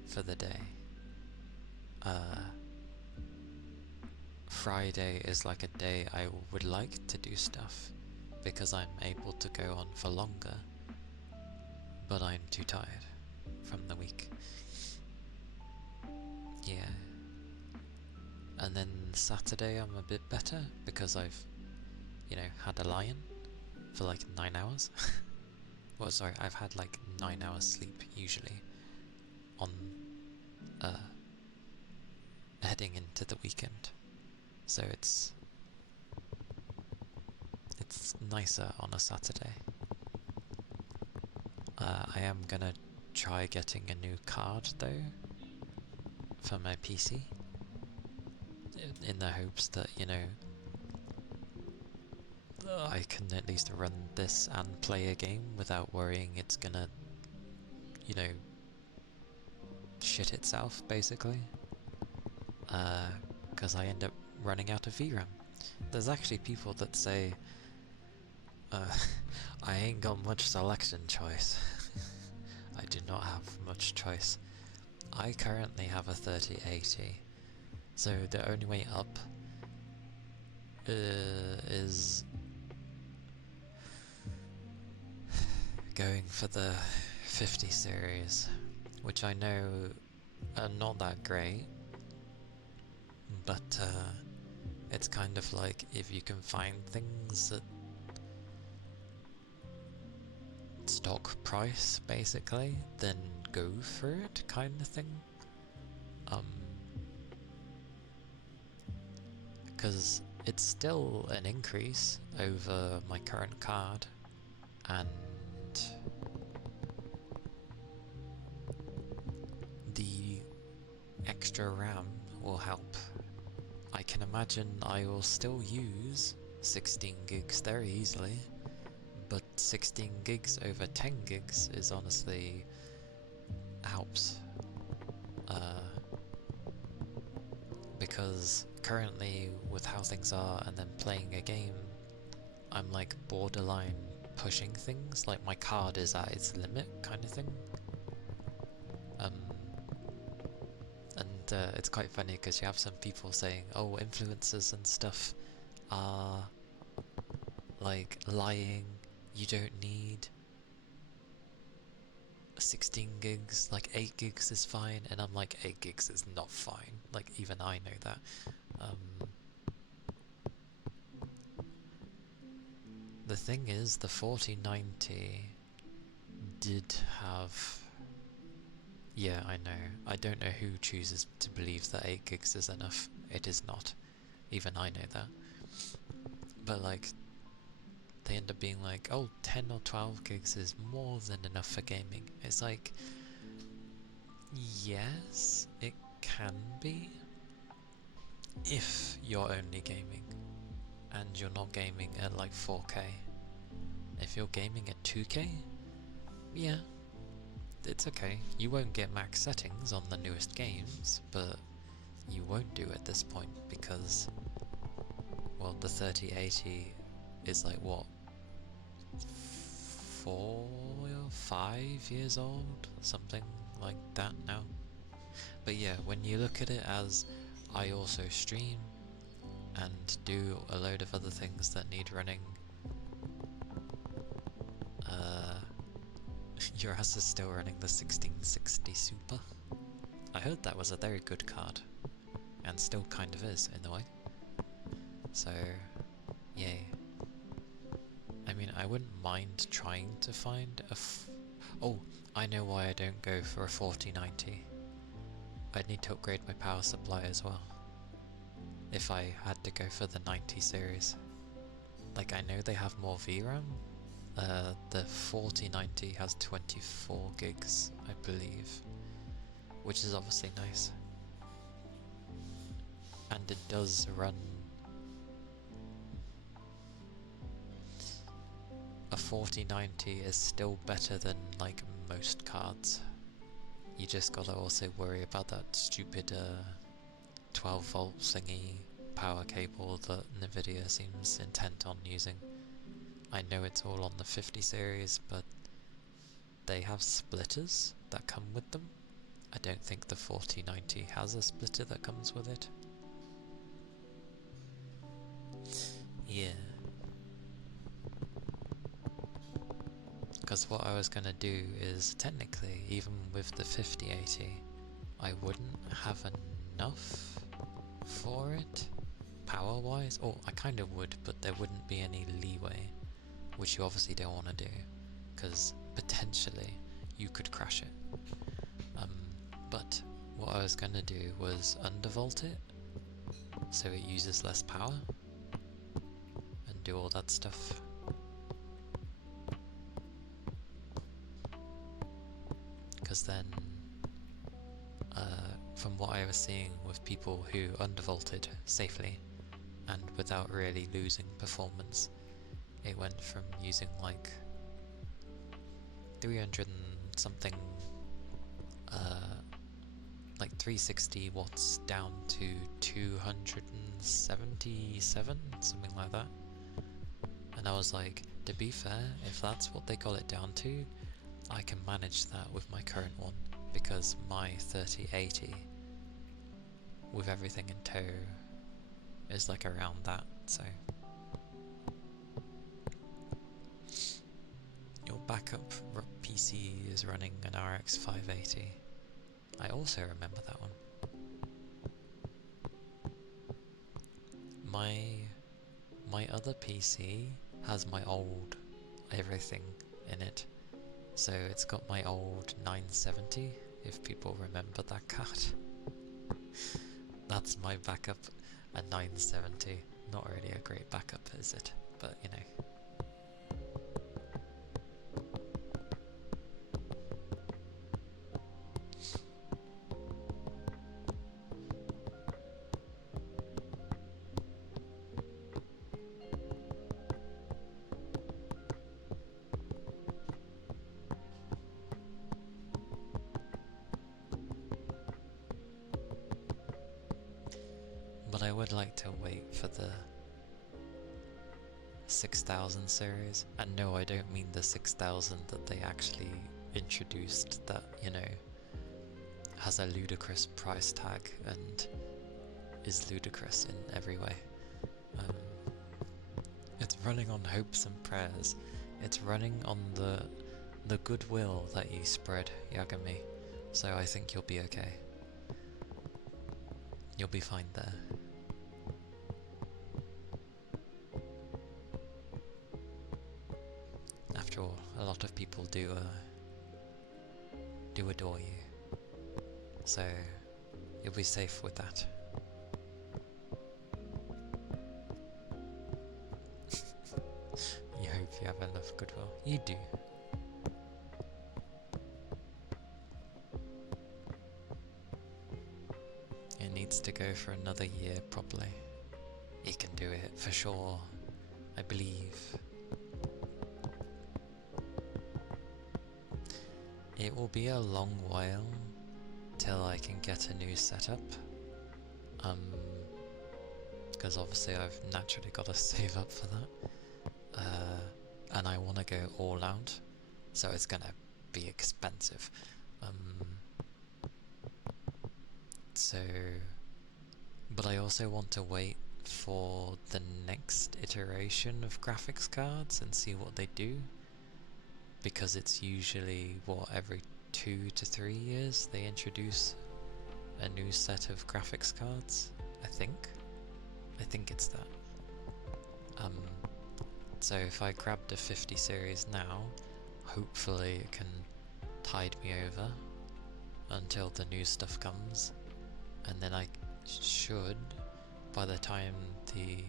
for the day. Friday is like a day I would like to do stuff because I'm able to go on for longer, but I'm too tired from the week. Yeah. And then Saturday I'm a bit better because I've, had a lie-in for like 9 hours. Well, sorry, I've had like 9 hours sleep usually on heading into the weekend. So it's nicer on a Saturday. I am gonna try getting a new card though for my PC in the hopes that, I can at least run this and play a game without worrying it's gonna, shit itself basically. Because I end up running out of VRAM. There's actually people that say, I ain't got much selection choice. I do not have much choice. I currently have a 3080, so the only way up is going for the 50 series, which I know are not that great, but it's kind of like if you can find things at stock price basically, then go for it kind of thing. Because it's still an increase over my current card, and the extra RAM will help. I can imagine I will still use 16 gigs very easily, but 16 gigs over 10 gigs is honestly helps. Because currently with how things are and then playing a game, I'm like borderline pushing things, like my card is at its limit kind of thing. And it's quite funny because you have some people saying, oh, influencers and stuff are like lying, you don't need 16 gigs, like 8 gigs is fine, and I'm like, 8 gigs is not fine, like even I know that. The thing is, the 4090 did have... Yeah, I know. I don't know who chooses to believe that 8 gigs is enough. It is not. Even I know that. But like, they end up being like, oh, 10 or 12 gigs is more than enough for gaming. It's like, yes, it can be, if you're only gaming and you're not gaming at like 4K. If you're gaming at 2K, yeah, it's okay. You won't get max settings on the newest games, but you won't do at this point because, well, the 3080 is like, what, 4 or 5 years old? Something like that now. But yeah, when you look at it as, I also stream and do a load of other things that need running, your ass is still running the 1660 Super. I heard that was a very good card, and still kind of is in a way. So, yay. I mean, I wouldn't mind trying to find a oh, I know why I don't go for a 4090. I'd need to upgrade my power supply as well, if I had to go for the 90 series. Like, I know they have more VRAM. The 4090 has 24 gigs, I believe, which is obviously nice. And it does run... A 4090 is still better than, like, most cards. You just gotta also worry about that stupid 12 volt thingy power cable that Nvidia seems intent on using. I know it's all on the 50 series, but they have splitters that come with them, I don't think the 4090 has a splitter that comes with it. Yeah. Because what I was going to do is, technically, even with the 5080, I wouldn't have enough for it, power-wise. Or I kind of would, but there wouldn't be any leeway, which you obviously don't want to do, because potentially you could crash it. But what I was going to do was undervolt it, so it uses less power, and do all that stuff. Because then, from what I was seeing with people who undervolted safely and without really losing performance, it went from using like 300 and something, like 360 watts down to 277, something like that. And I was like, to be fair, if that's what they got it down to, I can manage that with my current one, because my 3080 with everything in tow is like around that, so your backup PC is running an RX 580. I also remember that one. My other PC has my old everything in it. So it's got my old 970, if people remember that card. That's my backup, a 970. Not really a great backup, is it? But you know. But I would like to wait for the 6000 series. And no, I don't mean the 6000 that they actually introduced that, you know, has a ludicrous price tag and is ludicrous in every way. It's running on hopes and prayers. It's running on the goodwill that you spread, Yagami. So I think you'll be okay. You'll be fine there. After all, a lot of people do adore you, so you'll be safe with that. You hope you have enough goodwill. You do. It needs to go for another year, probably. It can do it, for sure. I believe. It will be a long while till I can get a new setup. Because obviously I've naturally got to save up for that. And I want to go all out, so it's gonna be expensive. But I also want to wait for the next iteration of graphics cards and see what they do, because it's usually, what, every 2 to 3 years they introduce a new set of graphics cards, I think it's that. So if I grab the 50 series now, hopefully it can tide me over until the new stuff comes, and then I should, by the time the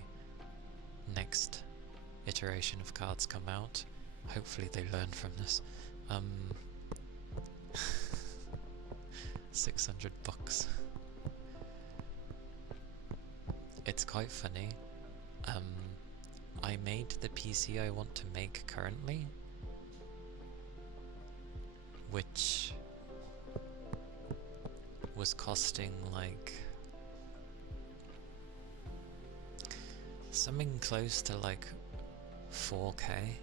next iteration of cards come out, hopefully they learn from this. 600 bucks. It's quite funny. I made the PC I want to make currently, which was costing like something close to like 4K.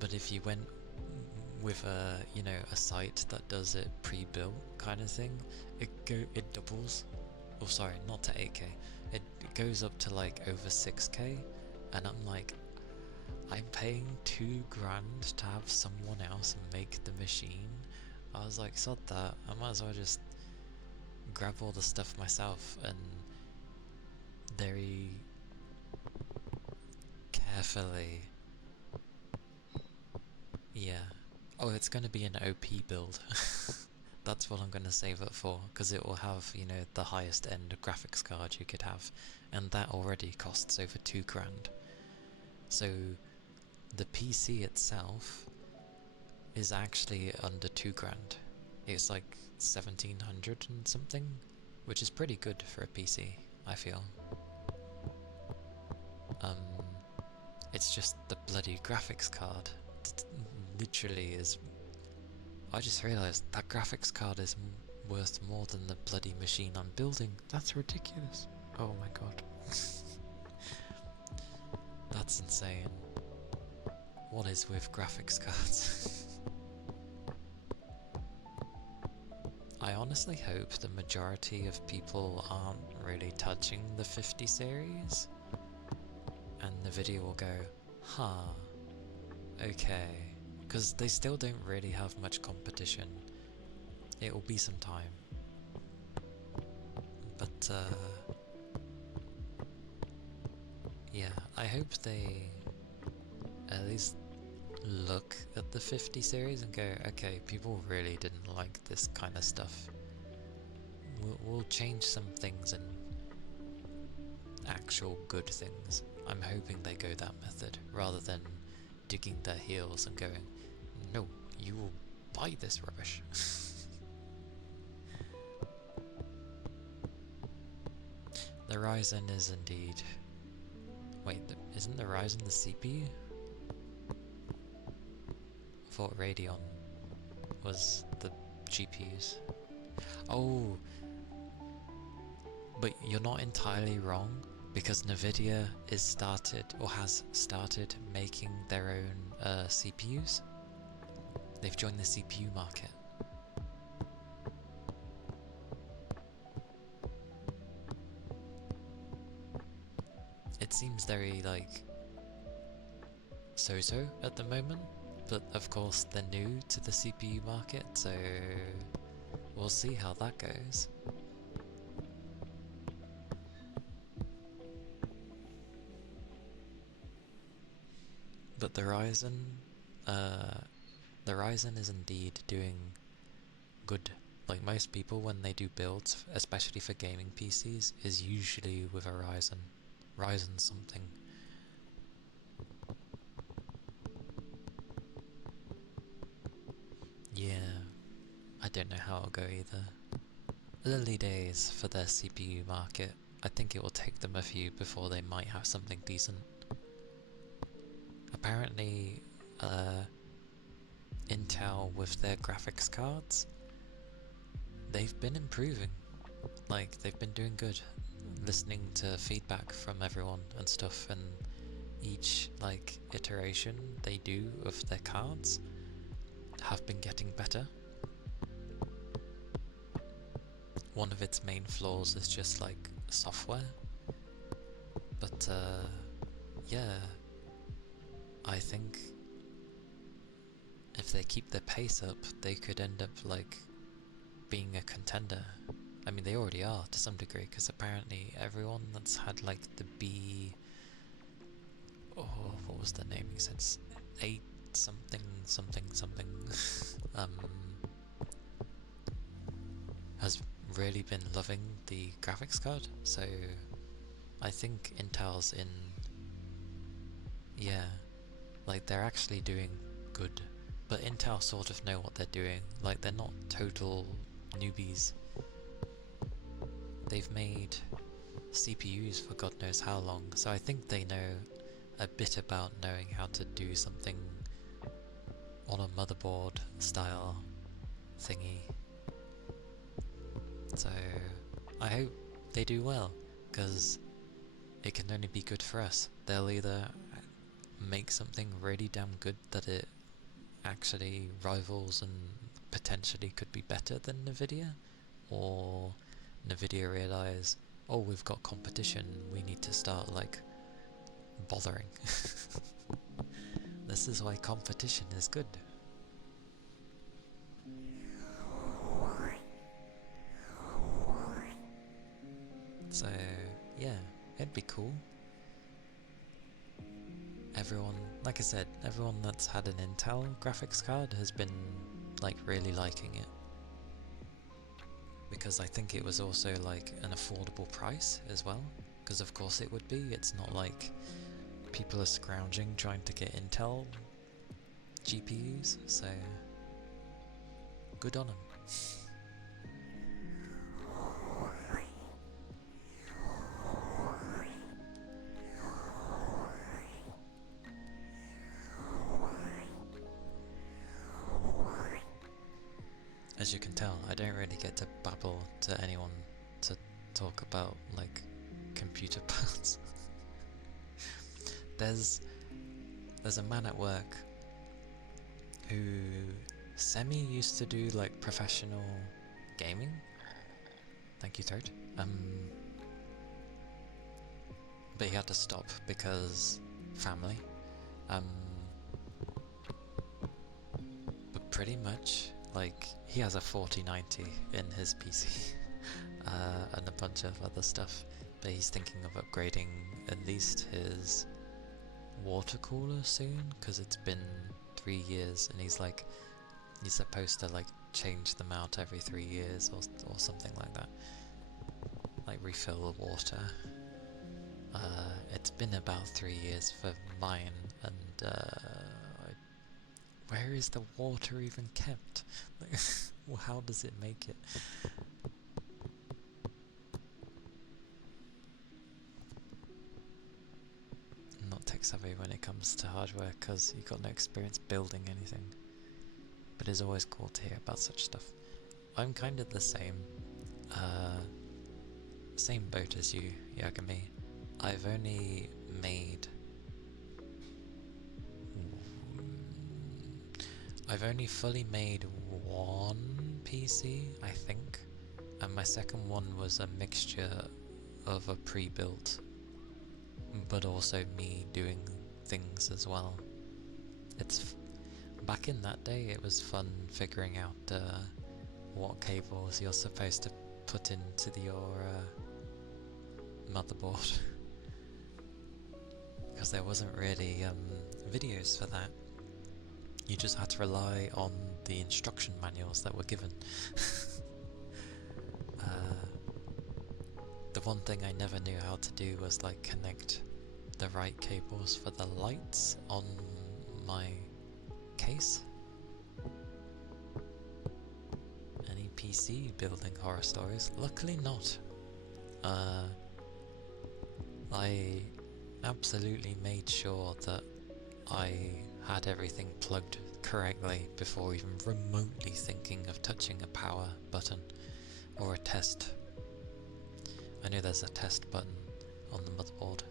But if you went with a, you know, a site that does it pre-built kind of thing, it doubles. Oh, sorry, not to 8K. It goes up to like over 6K, and I'm like, I'm paying $2,000 to have someone else make the machine. I was like, sod that. I might as well just grab all the stuff myself and very carefully. Yeah. Oh, it's going to be an OP build. That's what I'm going to save it for, because it will have, you know, the highest end graphics card you could have, and that already costs over $2,000. So the PC itself is actually under $2,000. It's like 1,700 and something, which is pretty good for a PC, I feel. It's just the bloody graphics card literally is. I just realised that graphics card is worth more than the bloody machine I'm building. That's ridiculous. Oh my god. That's insane. What is with graphics cards? I honestly hope the majority of people aren't really touching the 50 series, and the video will go, huh, okay, because they still don't really have much competition. It will be some time, but yeah, I hope they at least look at the 50 series and go, okay, people really didn't like this kind of stuff. We'll change some things and actual good things. I'm hoping they go that method, rather than digging their heels and going, no, you will buy this rubbish. The Ryzen is indeed... Wait, isn't the Ryzen the CPU? I thought Radeon was the GPUs. Oh, but you're not entirely wrong, because Nvidia has started making their own CPUs. They've joined the CPU market. It seems very like so-so at the moment, but of course they're new to the CPU market, so we'll see how that goes. But the Ryzen is indeed doing good. Like most people, when they do builds, especially for gaming PCs, is usually with a Ryzen something. Yeah, I don't know how it'll go either. Early days for their CPU market. I think it will take them a few before they might have something decent. Apparently, Intel with their graphics cards, they've been improving. Like, they've been doing good. Listening to feedback from everyone and stuff, and each like iteration they do of their cards have been getting better. One of its main flaws is just like software, but yeah, I think if they keep their pace up, they could end up like being a contender. I mean, they already are to some degree, because apparently everyone that's had like the what was the naming sense? 8 something something something has really been loving the graphics card. So I think Intel's in, yeah, like they're actually doing good. But Intel sort of know what they're doing. Like, they're not total newbies. They've made CPUs for God knows how long, so I think they know a bit about knowing how to do something on a motherboard style thingy. So I hope they do well, because it can only be good for us. They'll either make something really damn good that it actually rivals and potentially could be better than Nvidia, or Nvidia realise, oh, we've got competition, we need to start like bothering. This is why competition is good. So yeah, it'd be cool. Everyone, like I said, everyone that's had an Intel graphics card has been like really liking it. Because I think it was also like an affordable price as well. Because of course it would be, it's not like people are scrounging trying to get Intel GPUs, so good on them. As you can tell, I don't really get to babble to anyone to talk about like computer parts. There's a man at work who used to do like professional gaming. Thank you, Third. But he had to stop because family. But pretty much, like, he has a 4090 in his PC, and a bunch of other stuff. But he's thinking of upgrading at least his water cooler soon, because it's been 3 years, and he's like, he's supposed to like change them out every 3 years or something like that, like refill the water. It's been about 3 years for mine, and where is the water even kept? Like, well, how does it make it? I'm not tech savvy when it comes to hardware, because you've got no experience building anything. But it's always cool to hear about such stuff. I'm kind of the same boat as you, Yagami. I've only fully made one PC, I think, and my second one was a mixture of a pre-built, but also me doing things as well. Back in that day, it was fun figuring out what cables you're supposed to put into your motherboard, because there wasn't really videos for that. You just had to rely on the instruction manuals that were given. The one thing I never knew how to do was like connect the right cables for the lights on my case. Any PC building horror stories? Luckily not. I absolutely made sure that I had everything plugged correctly before even remotely thinking of touching a power button or a test. I know there's a test button on the motherboard.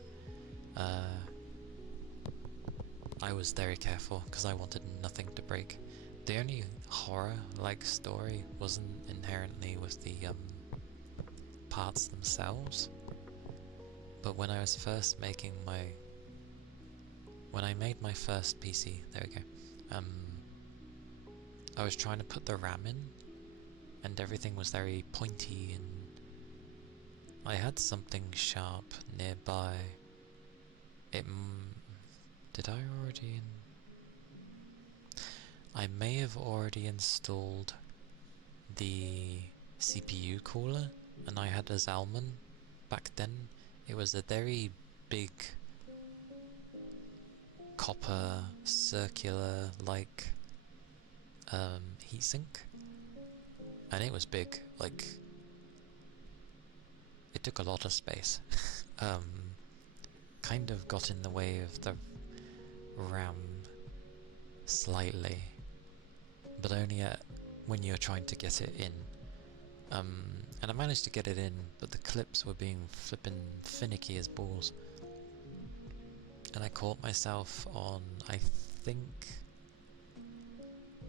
I was very careful because I wanted nothing to break. The only horror-like story wasn't inherently with the parts themselves, but when I was first making when I made my first PC, there we go, I was trying to put the RAM in, and everything was very pointy, and I had something sharp nearby. Did I already... I may have already installed the CPU cooler, and I had a Zalman back then. It was a very big copper circular like heatsink, and it was big, like it took a lot of space. Kind of got in the way of the RAM slightly, but only when you're trying to get it in. And I managed to get it in, but the clips were being flippin' finicky as balls. And I caught myself on, I think,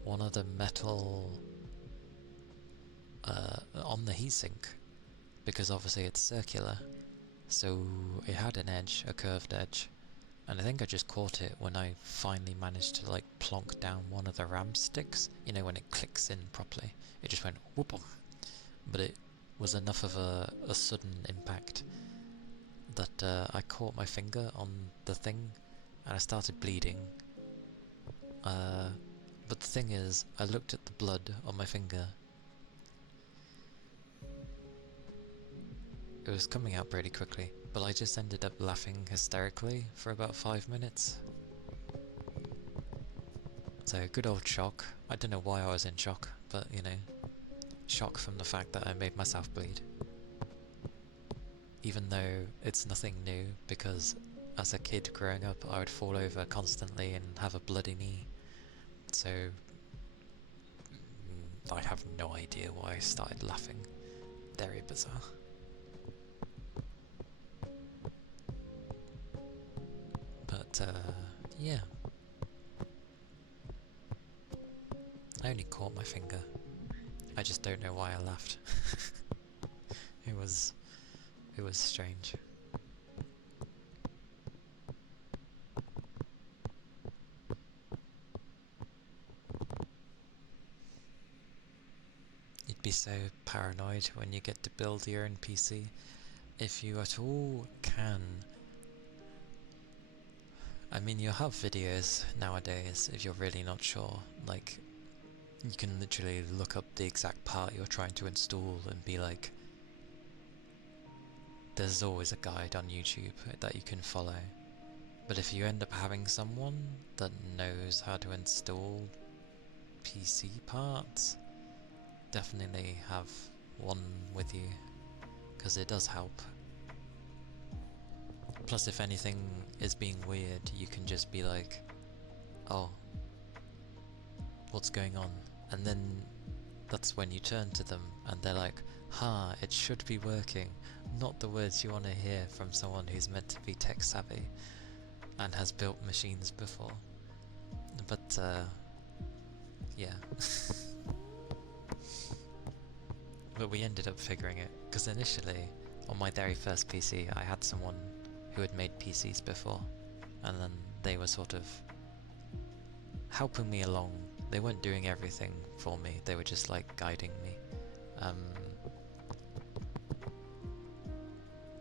one of the metal on the heatsink, because obviously it's circular, so it had an edge, a curved edge, and I think I just caught it when I finally managed to like plonk down one of the RAM sticks. You know, when it clicks in properly, it just went whoop, but it was enough of a sudden impact that I caught my finger on the thing and I started bleeding. But the thing is, I looked at the blood on my finger. It was coming out pretty quickly, but I just ended up laughing hysterically for about 5 minutes. So, good old shock. I don't know why I was in shock, but you know, shock from the fact that I made myself bleed. Even though it's nothing new, because as a kid growing up I would fall over constantly and have a bloody knee. So I have no idea why I started laughing. Very bizarre. But yeah. I only caught my finger. I just don't know why I laughed. It was strange. You'd be so paranoid when you get to build your own PC. If you at all can. I mean, you have videos nowadays if you're really not sure. Like, you can literally look up the exact part you're trying to install and be like, there's always a guide on YouTube that you can follow. But if you end up having someone that knows how to install PC parts, definitely have one with you, because it does help. Plus, if anything is being weird, you can just be like, oh, what's going on? And then that's when you turn to them and they're like, it should be working. Not the words you want to hear from someone who's meant to be tech savvy and has built machines before. But yeah. But we ended up figuring it, because initially on my very first PC I had someone who had made PCs before, and then they were sort of helping me along. They weren't doing everything for me, they were just like guiding me.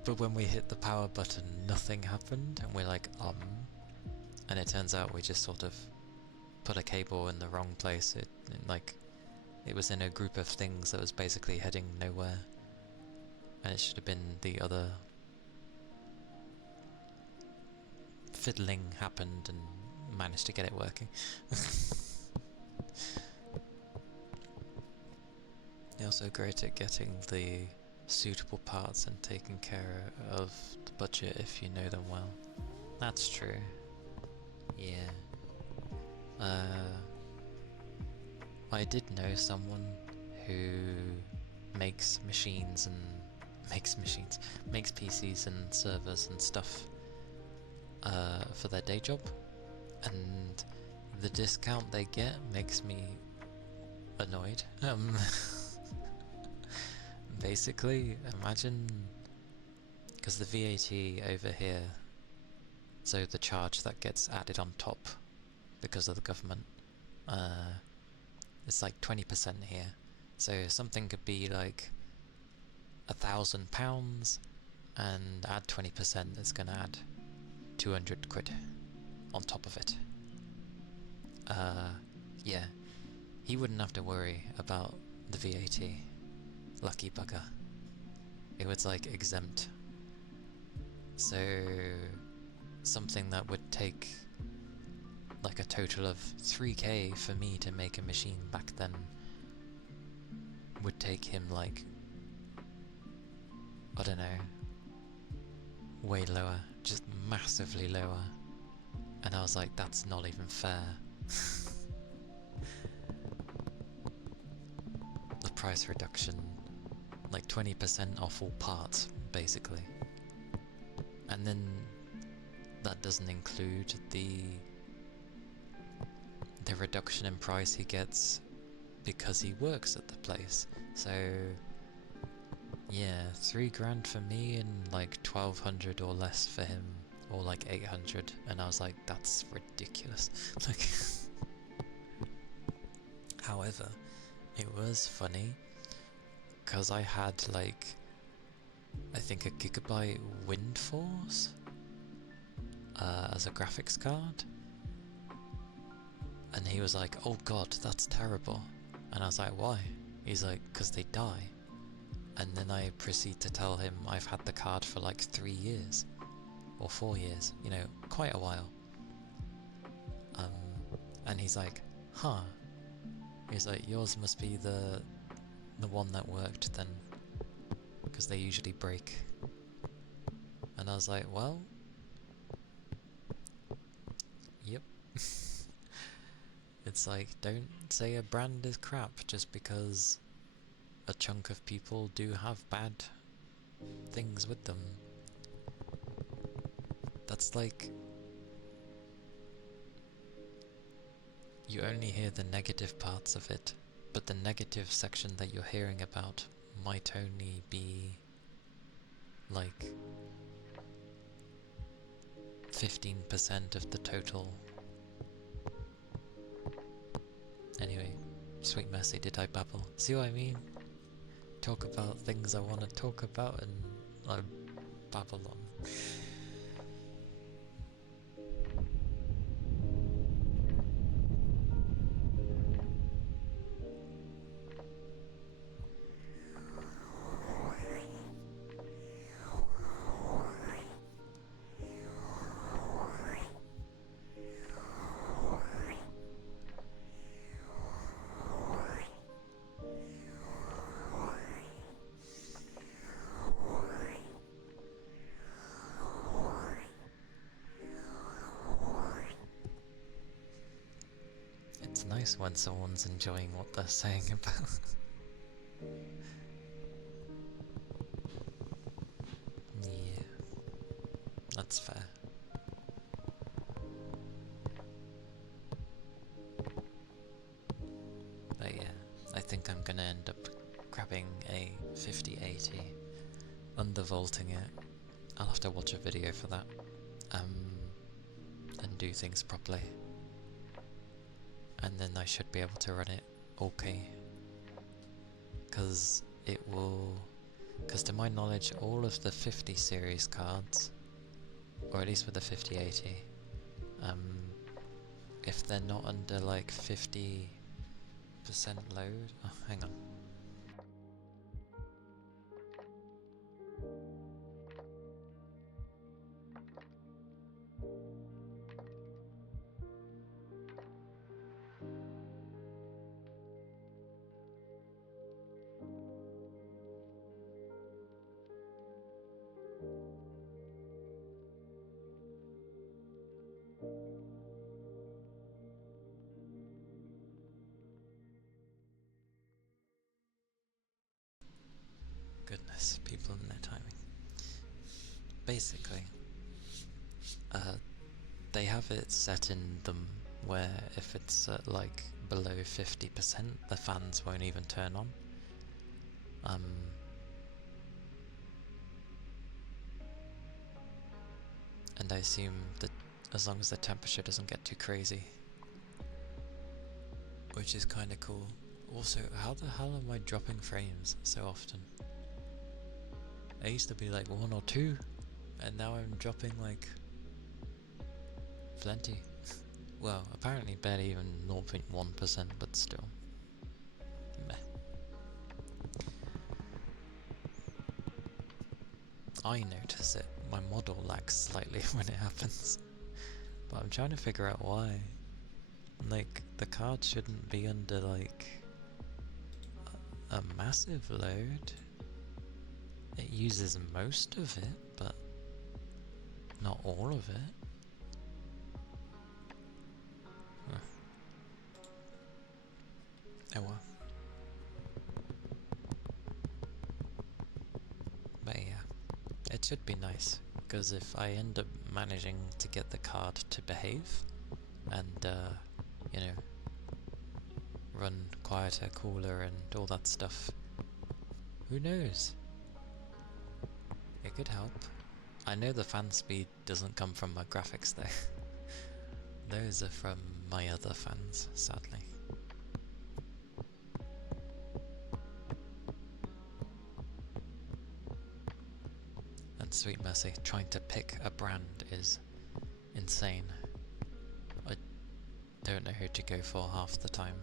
But when we hit the power button, nothing happened, and we're like, and it turns out we just sort of put a cable in the wrong place. It was in a group of things that was basically heading nowhere, and it should have been the other. Fiddling happened and managed to get it working. They're also great at getting the suitable parts and taking care of the budget if you know them well. That's true. Yeah. I did know someone who makes PCs and servers and stuff for their day job, and the discount they get makes me annoyed. Basically, imagine, because the VAT over here, so the charge that gets added on top because of the government, it's like 20% here. So something could be like £1,000, and add 20%, it's gonna add 200 quid on top of it. Yeah, he wouldn't have to worry about the VAT. Lucky bugger. It was like exempt. So something that would take like a total of 3k for me to make a machine back then would take him like, I don't know, way lower, just massively lower. And I was like, that's not even fair. The price reduction, like 20% off all parts, basically. And then that doesn't include the the reduction in price he gets because he works at the place. So yeah, 3 grand for me and like 1200 or less for him, or like 800, and I was like, that's ridiculous. Like, however, it was funny because I had like, I think a gigabyte Windforce as a graphics card, and he was like, oh god, that's terrible. And I was like, why? He's like, because they die. And then I proceed to tell him I've had the card for like 3 years or 4 years, you know, quite a while. And he's like, huh. He's like, yours must be the one that worked then, because they usually break. And I was like, well, yep. It's like, don't say a brand is crap just because a chunk of people do have bad things with them. That's like, you only hear the negative parts of it, but the negative section that you're hearing about might only be like 15% of the total. Anyway, sweet mercy, did I babble? See what I mean? Talk about things I want to talk about and I babble on. It's nice when someone's enjoying what they're saying about. Yeah, that's fair. But yeah, I think I'm gonna end up grabbing a 5080, undervolting it. I'll have to watch a video for that, and do things properly. And then I should be able to run it okay. Because it will... Because to my knowledge, all of the 50 series cards, or at least with the 5080, if they're not under like 50% load... Oh, hang on. Goodness, people and their timing. Basically, they have it set in them where if it's like below 50%, the fans won't even turn on. And I assume that as long as the temperature doesn't get too crazy, which is kinda cool. Also, how the hell am I dropping frames so often? I used to be like 1 or 2, and now I'm dropping like plenty. Well, apparently barely even 0.1%, but still. Meh. I notice it. My model lags slightly when it happens. But I'm trying to figure out why. Like, the card shouldn't be under like a massive load. It uses most of it, but not all of it. Huh. Oh well. But yeah, it should be nice, because if I end up managing to get the card to behave, and you know, run quieter, cooler, and all that stuff. Who knows? It could help. I know the fan speed doesn't come from my graphics though. Those are from my other fans, sadly. And sweet mercy, trying to pick a brand is insane. I don't know who to go for half the time.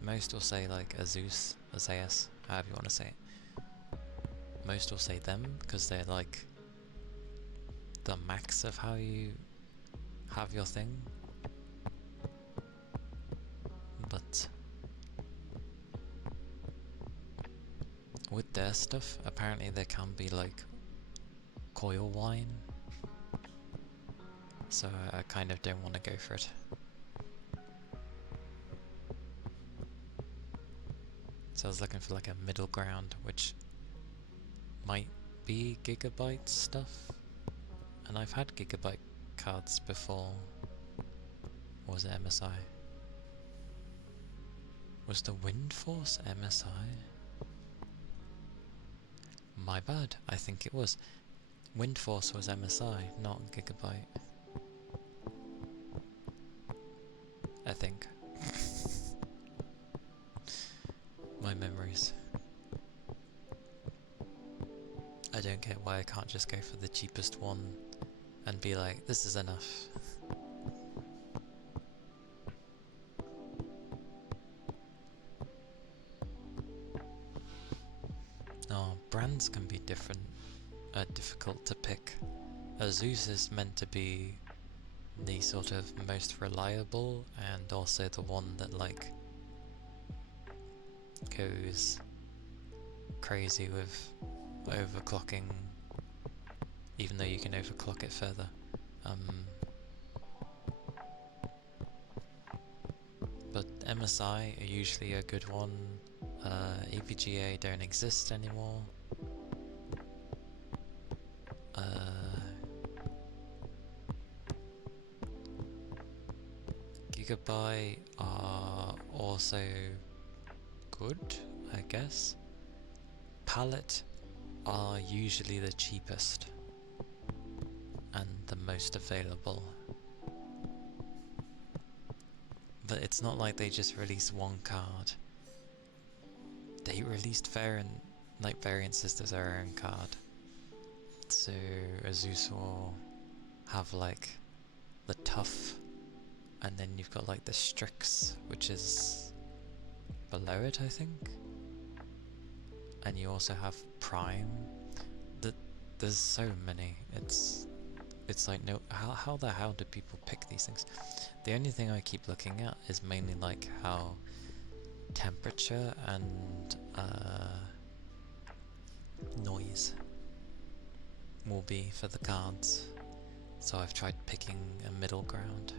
Most will say like Azus, Azayas, however you want to say it. Most will say them because they're like the max of how you have your thing. But with their stuff, apparently there can be like coil wine. So I kind of don't want to go for it. So I was looking for like a middle ground, which might be Gigabyte stuff. And I've had Gigabyte cards before. Or was it MSI? Was the Wind Force MSI? My bad, I think it was. Wind Force was MSI, not Gigabyte. I think. My memories. I don't get why I can't just go for the cheapest one and be like, this is enough. Oh, brands can be different, difficult to pick. Azus is meant to be the sort of most reliable and also the one that like goes crazy with overclocking, even though you can overclock it further. But MSI are usually a good one. EVGA don't exist anymore. Gigabyte are also good, I guess. Palette are usually the cheapest and the most available. But it's not like they just release one card. They released variants as their own card. So Azus will have like the Tough, and then you've got like the Strix, which is below it, I think. And you also have Prime. There's so many. It's like, no, how the hell do people pick these things? The only thing I keep looking at is mainly like how temperature and noise will be for the cards. So I've tried picking a middle ground.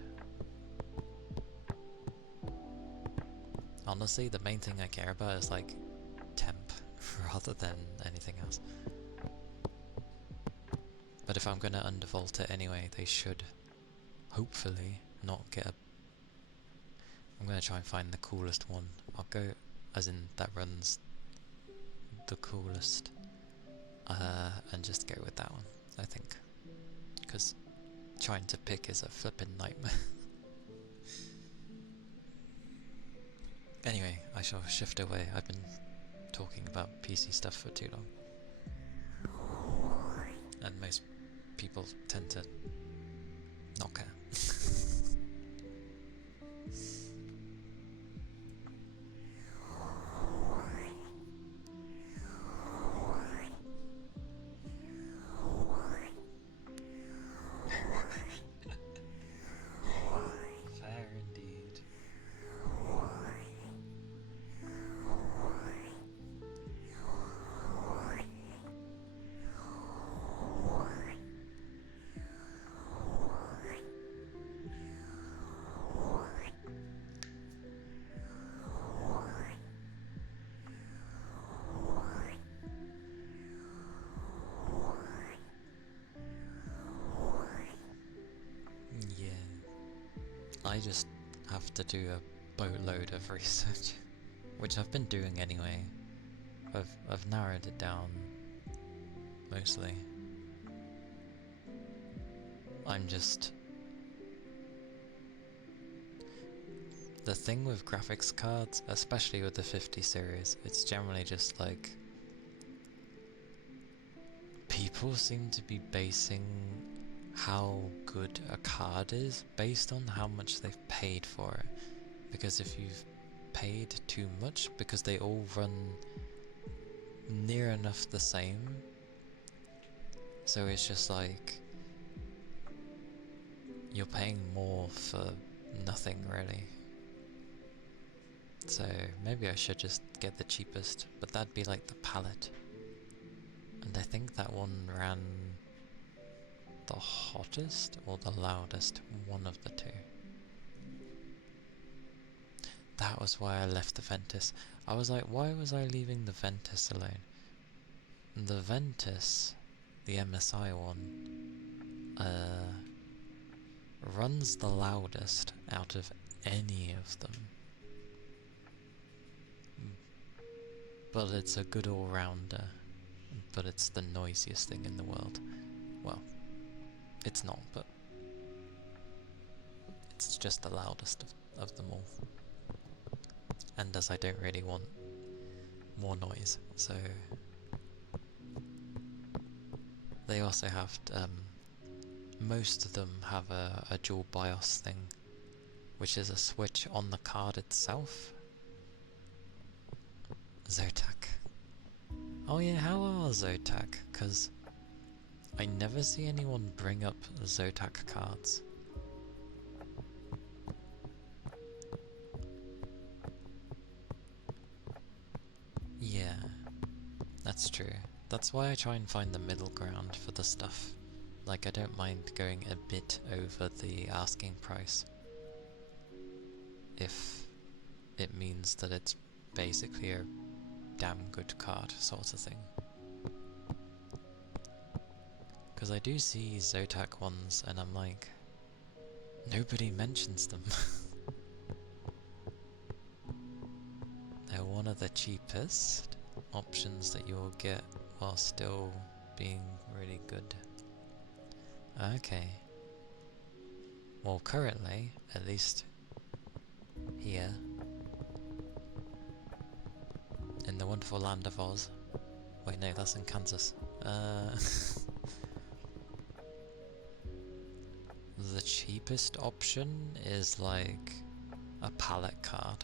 Honestly, the main thing I care about is like temp rather than anything else. But if I'm gonna undervolt it anyway, they should hopefully not get a... I'm gonna try and find the coolest one. I'll go as in that runs the coolest, and just go with that one, I think. Because trying to pick is a flippin' nightmare. Anyway, I shall shift away. I've been talking about PC stuff for too long. And most people tend to not care. Fair indeed. I just have to do a boatload of research, which I've been doing anyway. I've narrowed it down mostly. I'm just... The thing with graphics cards, especially with the 50 series, it's generally just like... People seem to be basing how good a card is based on how much they've paid for it. Because if you've paid too much, because they all run near enough the same, so it's just like you're paying more for nothing really. So maybe I should just get the cheapest, but that'd be like the palette. And I think that one ran the hottest or the loudest, one of the two. That was why I left the Ventus. I was like, why was I leaving the Ventus alone? The Ventus, the MSI one, runs the loudest out of any of them. But it's a good all-rounder. But it's the noisiest thing in the world. Well, it's not, but it's just the loudest of them all. And as I don't really want more noise, so they also have most of them have a dual BIOS thing, which is a switch on the card itself. Zotac. Oh yeah, how are Zotac? Because I never see anyone bring up Zotac cards. Yeah, that's true. That's why I try and find the middle ground for the stuff. Like, I don't mind going a bit over the asking price if it means that it's basically a damn good card sort of thing. Because I do see Zotac ones and I'm like, nobody mentions them. They're one of the cheapest options that you'll get while still being really good. Okay. Well, currently, at least here, in the wonderful land of Oz. Wait, no, that's in Kansas. The cheapest option is like a palette card.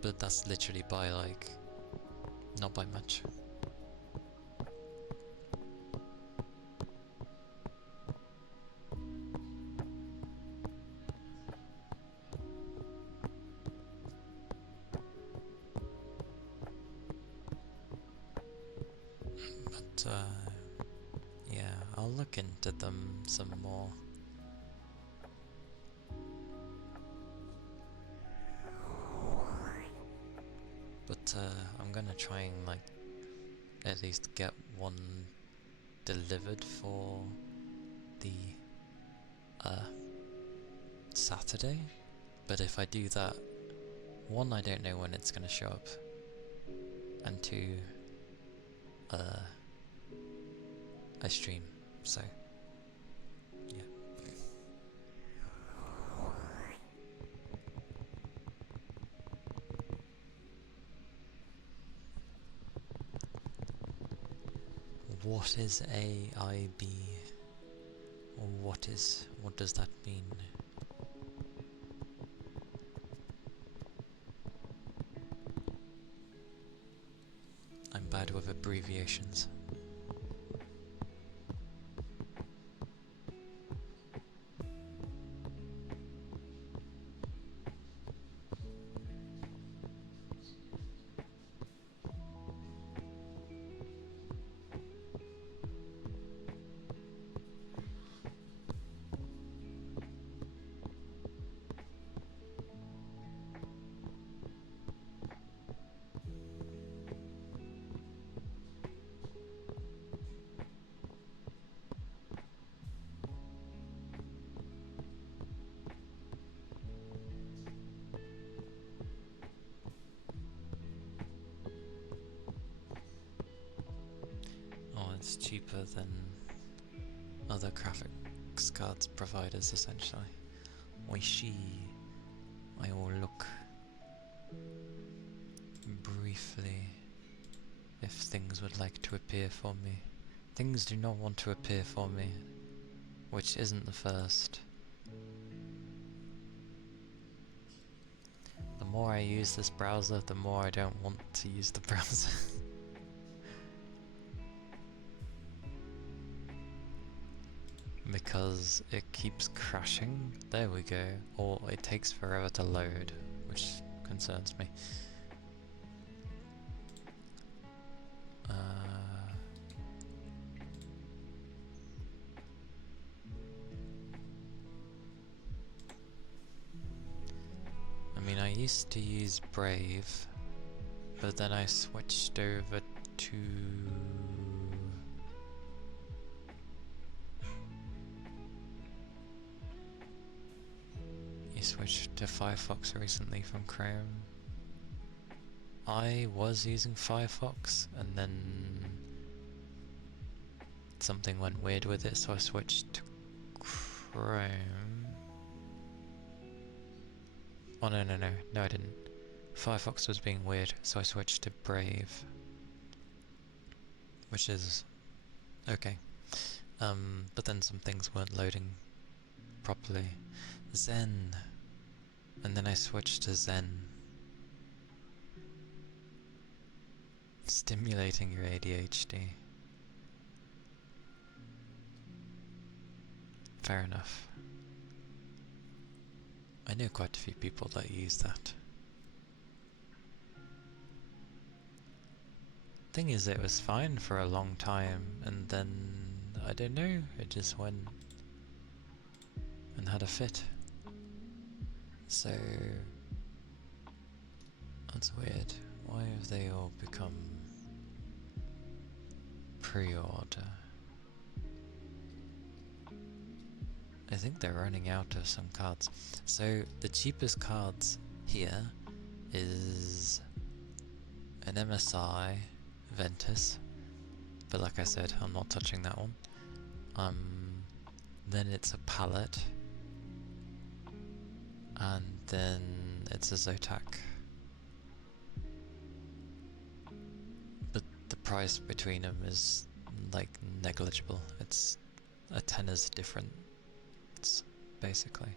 But that's literally by like, not by much. But yeah, I'll look into them some more. But I'm gonna try and like at least get one delivered for the Saturday. But if I do that, one, I don't know when it's gonna show up, and two, I stream, so yeah. What is AIB? Or what does that mean? I'm bad with abbreviations. It's cheaper than other graphics cards providers, essentially. I will look briefly if things would like to appear for me. Things do not want to appear for me, which isn't the first. The more I use this browser, the more I don't want to use the browser. Because it keeps crashing. There we go. Or it takes forever to load, which concerns me. I mean, I used to use Brave, but then I switched over to... You switched to Firefox recently from Chrome. I was using Firefox, and then something went weird with it, so I switched to Chrome. Oh no I didn't. Firefox was being weird, so I switched to Brave. Which is okay. But then some things weren't loading properly. Zen. And then I switched to Zen. Stimulating your ADHD. Fair enough. I know quite a few people that use that. Thing is, it was fine for a long time, and then, I don't know, it just went and had a fit. So, that's weird. Why have they all become pre-order? I think they're running out of some cards. So the cheapest cards here is an MSI Ventus, but like I said, I'm not touching that one. Then it's a palette, and then it's a Zotac. But the price between them is like negligible. It's a tenner's difference, basically.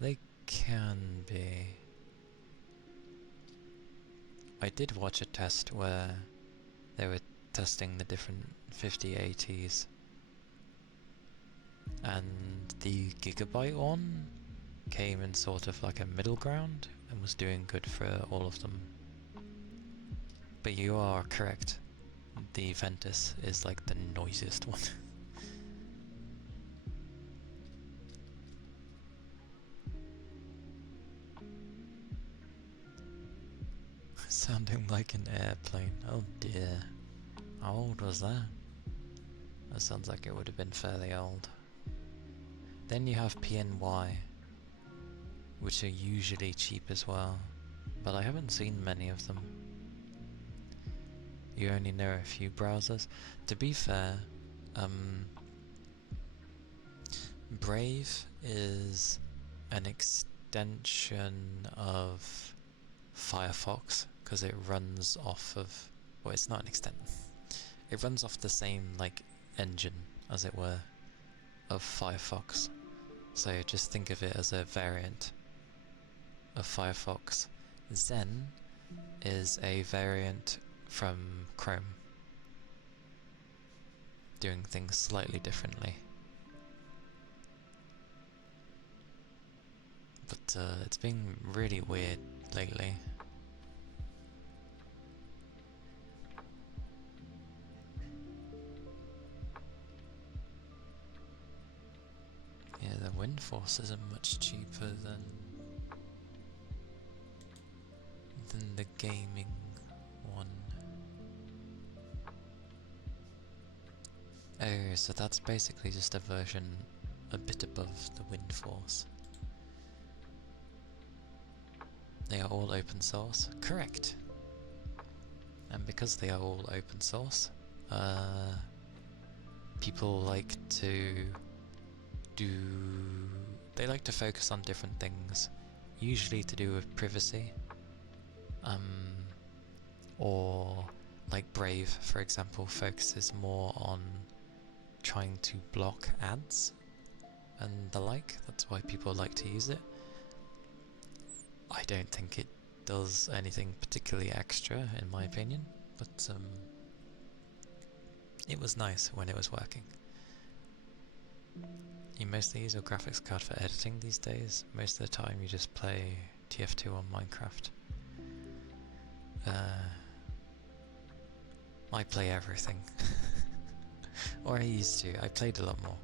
They can be. I did watch a test where they were testing the different 5080s, and the Gigabyte one came in sort of like a middle ground and was doing good for all of them. But you are correct, the Ventus is like the noisiest one. Sounding like an airplane. Oh dear. How old was that? That sounds like it would have been fairly old. Then you have PNY, which are usually cheap as well, but I haven't seen many of them. You only know a few browsers. To be fair, Brave is an extension of Firefox, because it runs off of, well, it's not an extension. It runs off the same, like, engine, as it were, of Firefox. So just think of it as a variant of Firefox. Zen is a variant from Chrome, doing things slightly differently. But it's been really weird lately. Yeah, the wind force isn't much cheaper than the gaming one. Oh, so that's basically just a version a bit above the wind force. They are all open source. Correct. And because they are all open source, people like to they like to focus on different things, usually to do with privacy, or like Brave, for example, focuses more on trying to block ads and the like. That's why people like to use it. I don't think it does anything particularly extra, in my opinion, but it was nice when it was working. You mostly use your graphics card for editing these days. Most of the time you just play TF2 on Minecraft. I play everything. Or I used to. I played a lot more.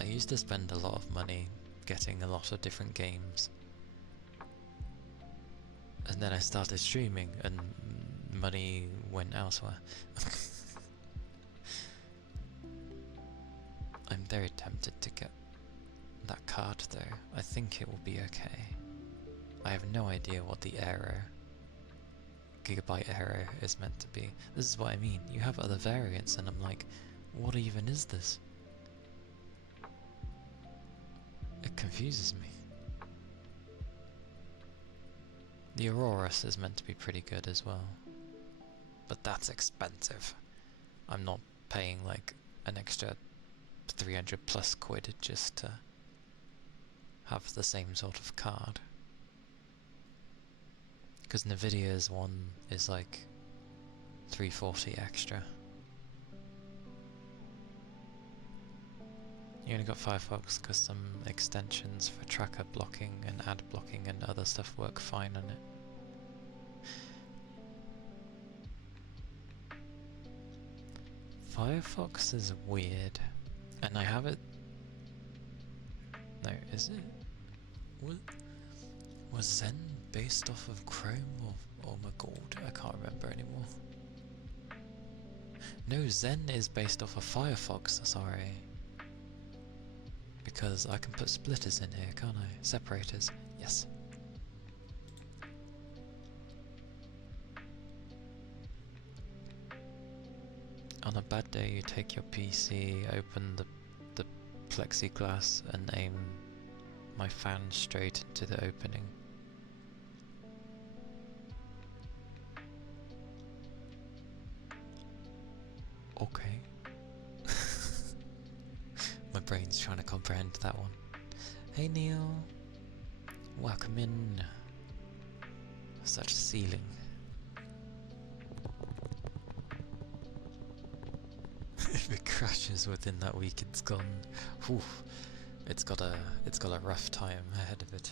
I used to spend a lot of money getting a lot of different games. And then I started streaming and money went elsewhere. I'm very tempted to get that card though. I think it will be okay. I have no idea what the error, gigabyte error, is meant to be. This is what I mean. You have other variants and I'm like, what even is this? It confuses me. The Aurorus is meant to be pretty good as well. But that's expensive. I'm not paying like an extra 300 plus quid just to have the same sort of card. Because Nvidia's one is like 340 extra. You only got Firefox because some extensions for tracker blocking and ad blocking and other stuff work fine on it. Firefox is weird, and I have it. No, is it? Was Zen based off of Chrome or Magog? I can't remember anymore. No, Zen is based off of Firefox, sorry. Because I can put splitters in here, can't I? Separators, yes. On a bad day you take your PC, open the plexiglass and aim my fan straight into the opening. Okay. My brain's trying to comprehend that one. Hey Neil, welcome in. Such ceiling. If it crashes within that week, it's gone. Whew. It's got a rough time ahead of it.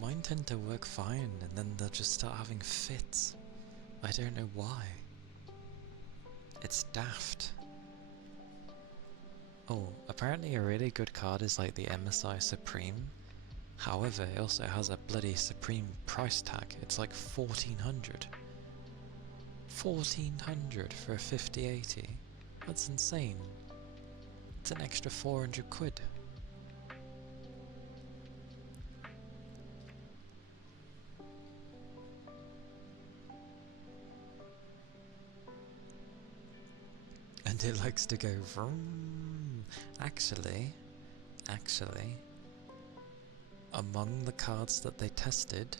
Mine tend to work fine, and then they'll just start having fits. I don't know why. It's daft. Oh, apparently a really good card is like the MSI Supreme. However, it also has a bloody Supreme price tag. It's like 1400. 1400 for a 5080. That's insane. It's an extra 400 quid. And it likes to go vroom. Actually, among the cards that they tested,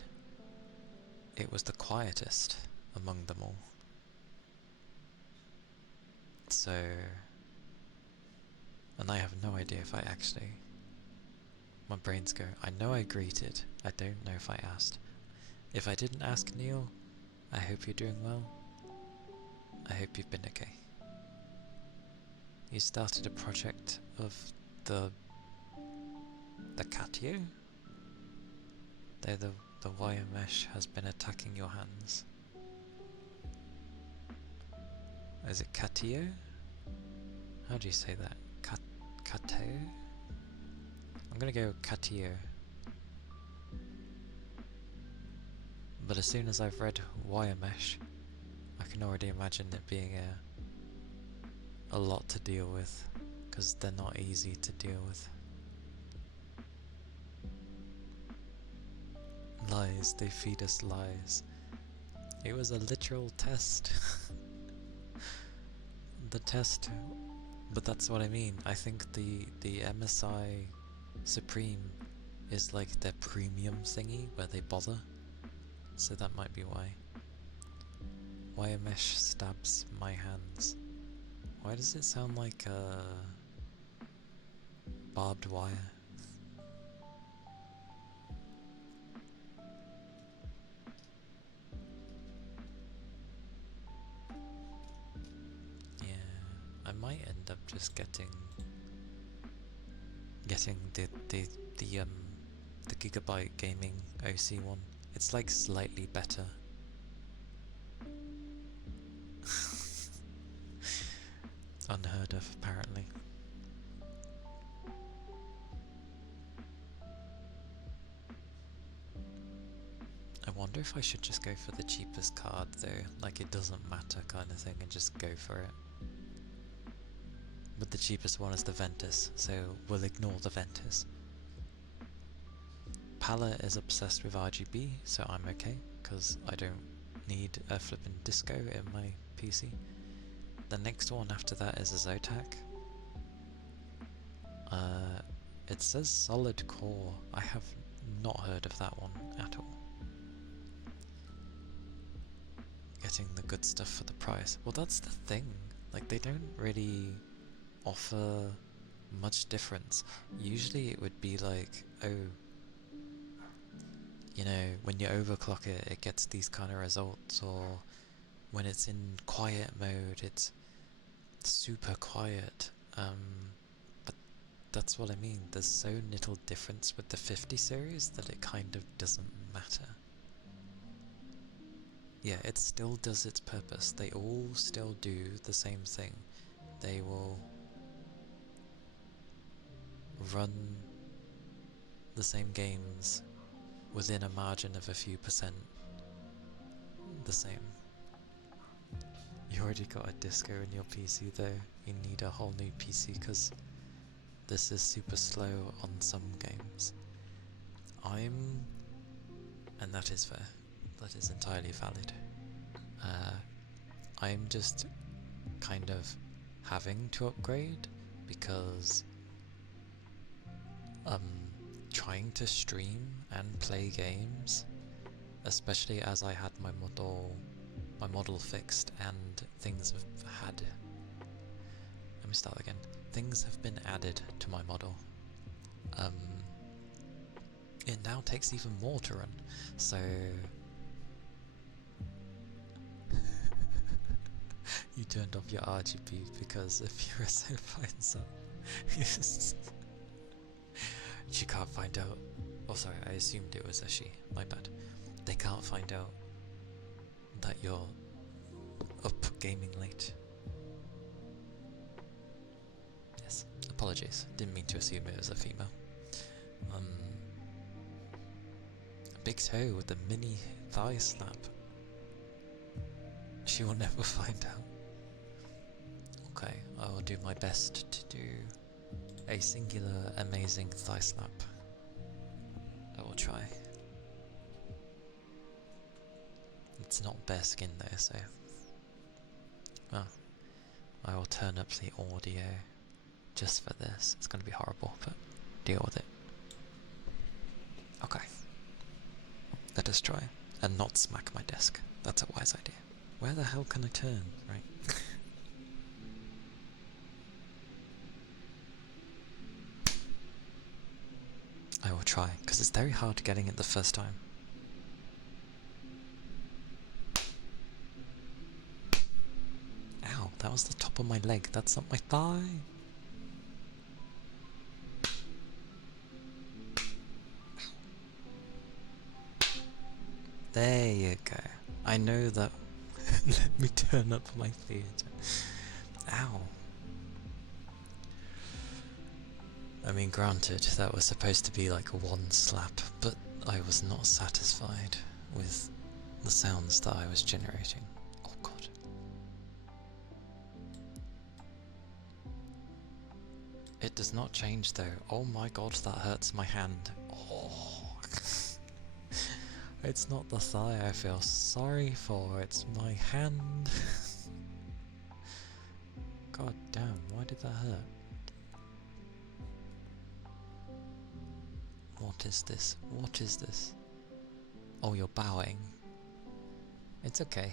it was the quietest among them all. So, and I have no idea if I actually, my brains go, I know I greeted, I don't know if I asked. If I didn't ask Neil, I hope you're doing well. I hope you've been okay. You started a project of the Calia? Though the wire mesh has been attacking your hands. Is it Calia? How do you say that? Cateo? I'm gonna go Calia. But as soon as I've read wire mesh, I can already imagine it being a lot to deal with, because they're not easy to deal with. Lies, they feed us lies. It was a literal test. The test, but that's what I mean. I think the MSI Supreme is like their premium thingy where they bother, so that might be why. Wire mesh stabs my hands. Why does it sound like barbed wire? I might end up just getting the Gigabyte Gaming OC one. It's like slightly better. Unheard of, apparently. I wonder if I should just go for the cheapest card though, like it doesn't matter kind of thing, and just go for it. But the cheapest one is the Ventus, so we'll ignore the Ventus. Pala is obsessed with RGB, so I'm okay, because I don't need a flippin' disco in my PC. The next one after that is a Zotac. It says solid core. I have not heard of that one at all. Getting the good stuff for the price. Well, that's the thing. Like, they don't really offer much difference. Usually it would be like, oh, you know, when you overclock it, it gets these kind of results, or when it's in quiet mode, it's super quiet. But that's what I mean. There's so little difference with the 50 series that it kind of doesn't matter. Yeah, it still does its purpose. They all still do the same thing. They will run the same games within a margin of a few percent the same. You already got a disco in your PC though. You need a whole new PC because this is super slow on some games. And that is fair. That is entirely valid. I'm just kind of having to upgrade because trying to stream and play games, especially as I had my model fixed and things have had, let me start again, things have been added to my model. It now takes even more to run, so you turned off your RGB because if you're a so finds out she can't find out. Oh sorry, I assumed it was a she, my bad. They can't find out that you're up gaming late. Yes, apologies, didn't mean to assume it was a female. Big toe with the mini thigh slap. She will never find out. Okay, I will do my best to do a singular amazing thigh slap. I will try. It's not bare skin though, so I will turn up the audio just for this. It's going to be horrible, but deal with it. Okay. Let us try. And not smack my desk. That's a wise idea. Where the hell can I turn? Right. I will try, because it's very hard getting it the first time. Ow, that was the top of my leg. That's not my thigh. There you go. I know that. Let me turn up my theatre. Ow. I mean, granted, that was supposed to be like one slap, but I was not satisfied with the sounds that I was generating. Oh god. It does not change though. Oh my god, that hurts my hand. Oh. It's not the thigh I feel sorry for, it's my hand. God damn, why did that hurt? What is this? What is this? Oh, you're bowing. It's okay.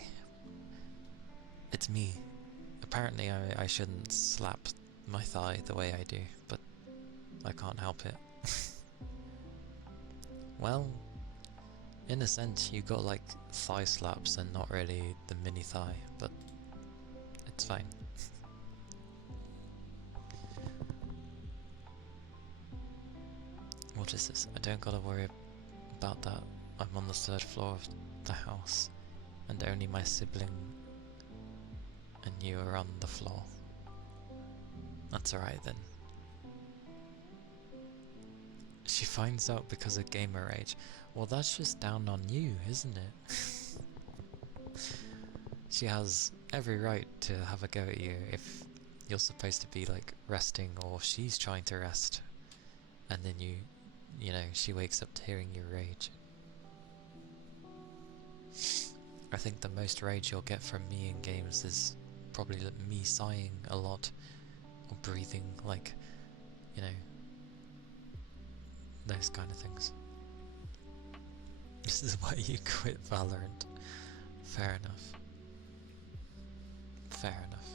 It's me. Apparently I shouldn't slap my thigh the way I do, but I can't help it. Well, in a sense you got like thigh slaps and not really the mini thigh, but it's fine. What is this? I don't gotta worry about that. I'm on the 3rd floor of the house, and only my sibling and you are on the floor. That's alright then. She finds out because of gamer rage. Well, that's just down on you, isn't it? She has every right to have a go at you if you're supposed to be like resting, or she's trying to rest, and then you know, she wakes up to hearing your rage. I think the most rage you'll get from me in games is probably me sighing a lot, or breathing, like, you know, those kind of things. This is why you quit Valorant. Fair enough. Fair enough.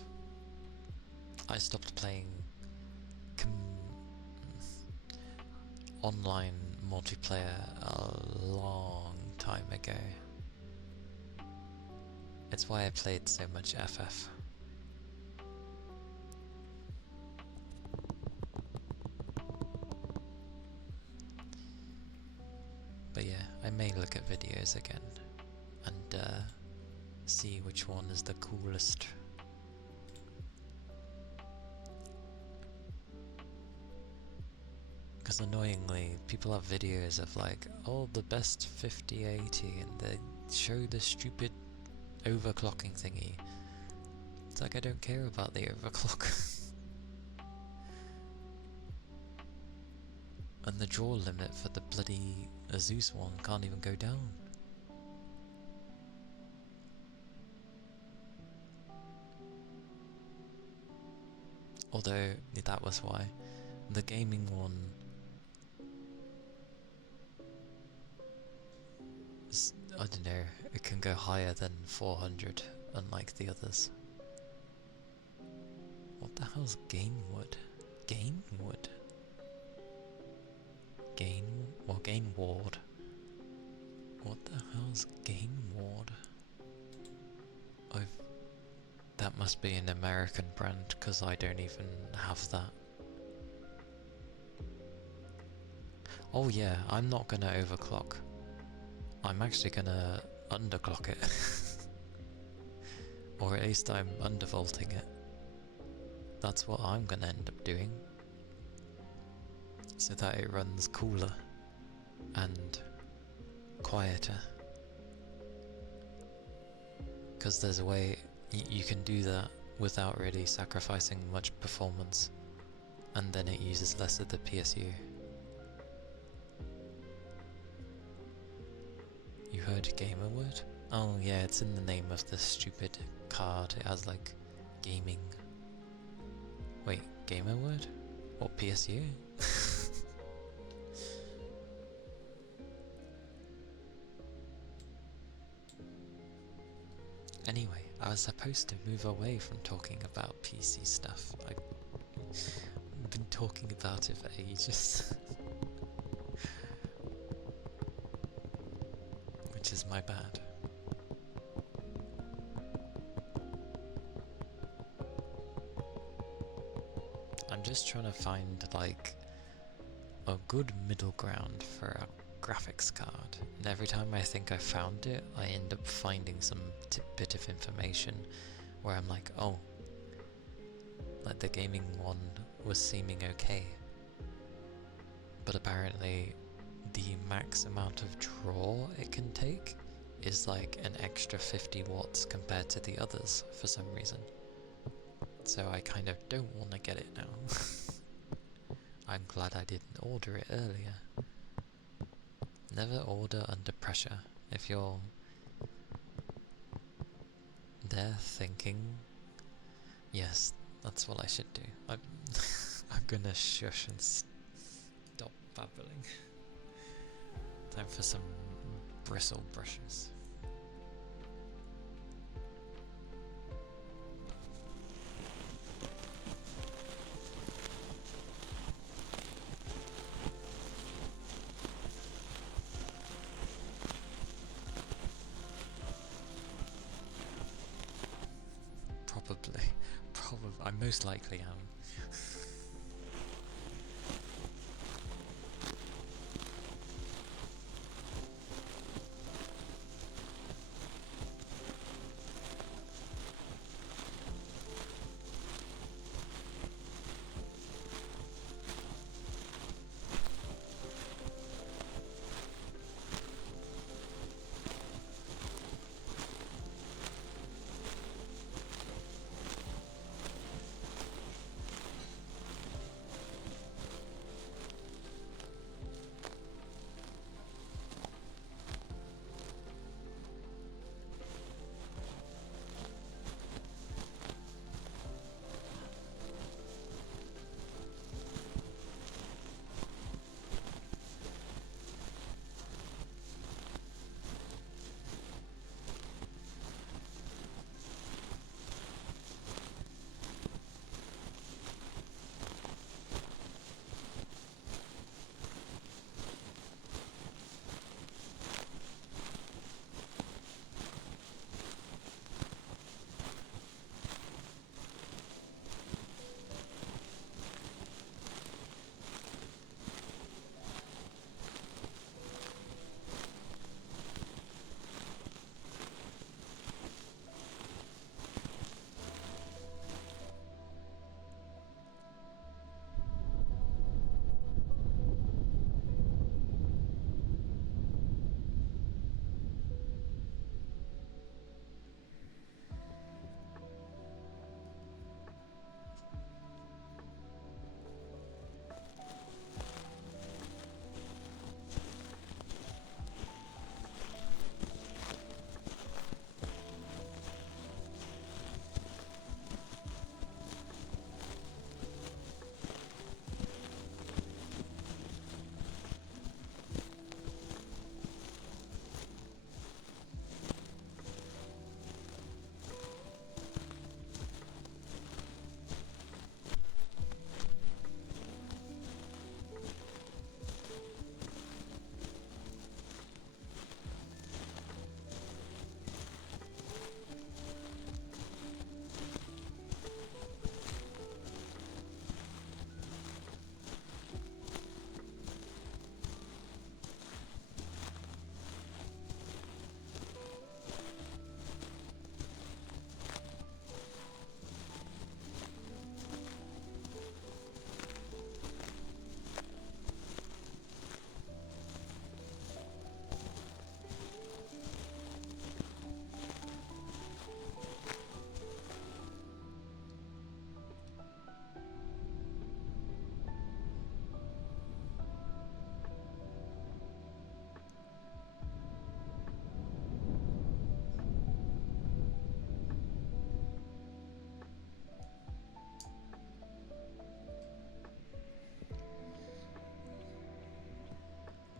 I stopped playing online multiplayer a long time ago. It's why I played so much FF. But yeah, I may look at videos again and see which one is the coolest. Because annoyingly, people have videos of like, oh, the best 5080, and they show the stupid overclocking thingy. It's like, I don't care about the overclock. And the draw limit for the bloody Azus one can't even go down. Although, that was why. The gaming one is, I don't know, it can go higher than 400, unlike the others. What the hell's Gainwood? Gainwood? Gainward. What the hell's Gainward? That must be an American brand, because I don't even have that. Oh yeah, I'm not gonna overclock. I'm actually gonna underclock it. Or at least I'm undervolting it. That's what I'm gonna end up doing. So that it runs cooler and quieter. Because there's a way you can do that without really sacrificing much performance, and then it uses less of the PSU. You heard Gamerwood? Oh yeah, it's in the name of the stupid card. It has like gaming. Wait, Gamerwood? Or PSU? Anyway, I was supposed to move away from talking about PC stuff. I've been talking about it for ages. Which is my bad. I'm just trying to find like a good middle ground for a graphics card, and every time I think I found it, I end up finding some bit of information where I'm like, oh, like the gaming one was seeming okay, but apparently the max amount of draw it can take is like an extra 50 watts compared to the others for some reason. So I kind of don't want to get it now. glad I didn't order it earlier. Never order under pressure. If you're there thinking, yes, that's what I should do. I'm gonna shush and stop babbling. Time for some bristle brushes. Probably, I most likely am.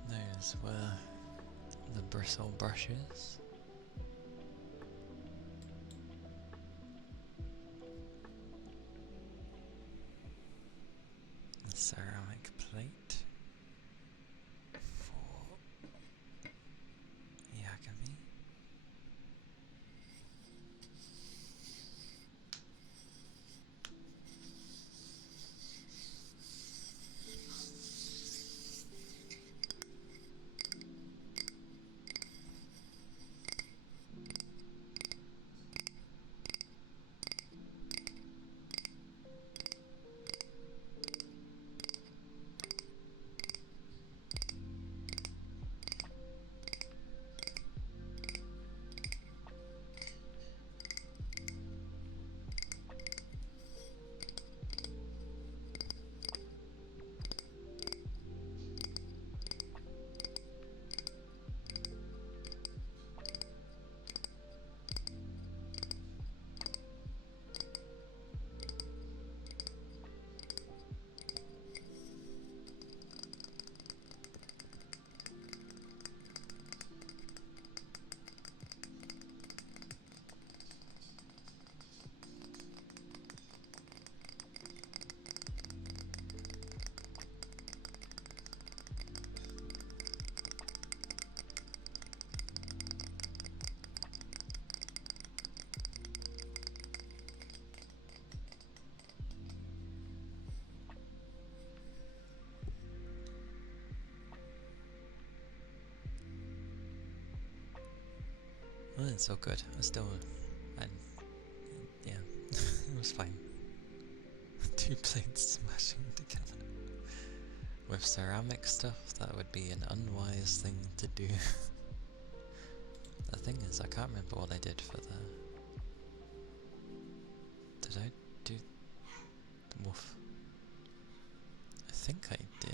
Those were the bristle brushes. A ceramic plate for Yagami. It's all good. Yeah, it was fine. 2 plates smashing together. With ceramic stuff, that would be an unwise thing to do. The thing is, I can't remember what I did for the... Did I do... Woof. I think I did...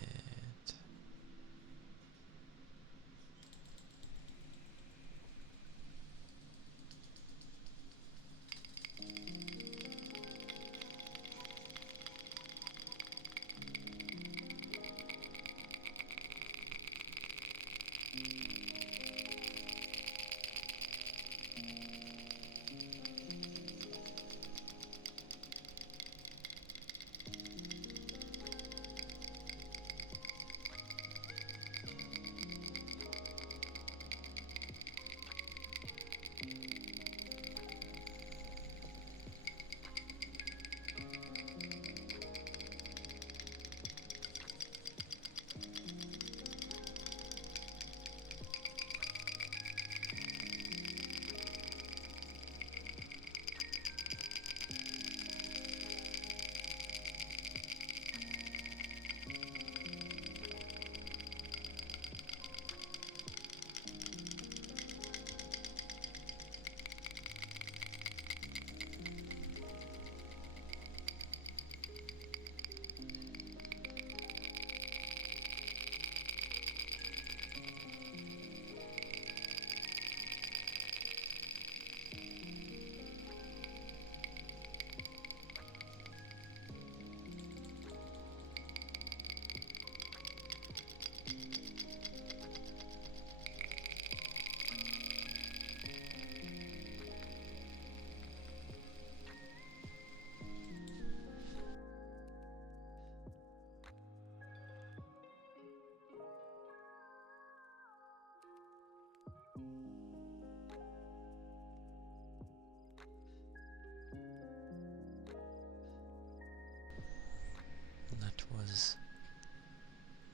That was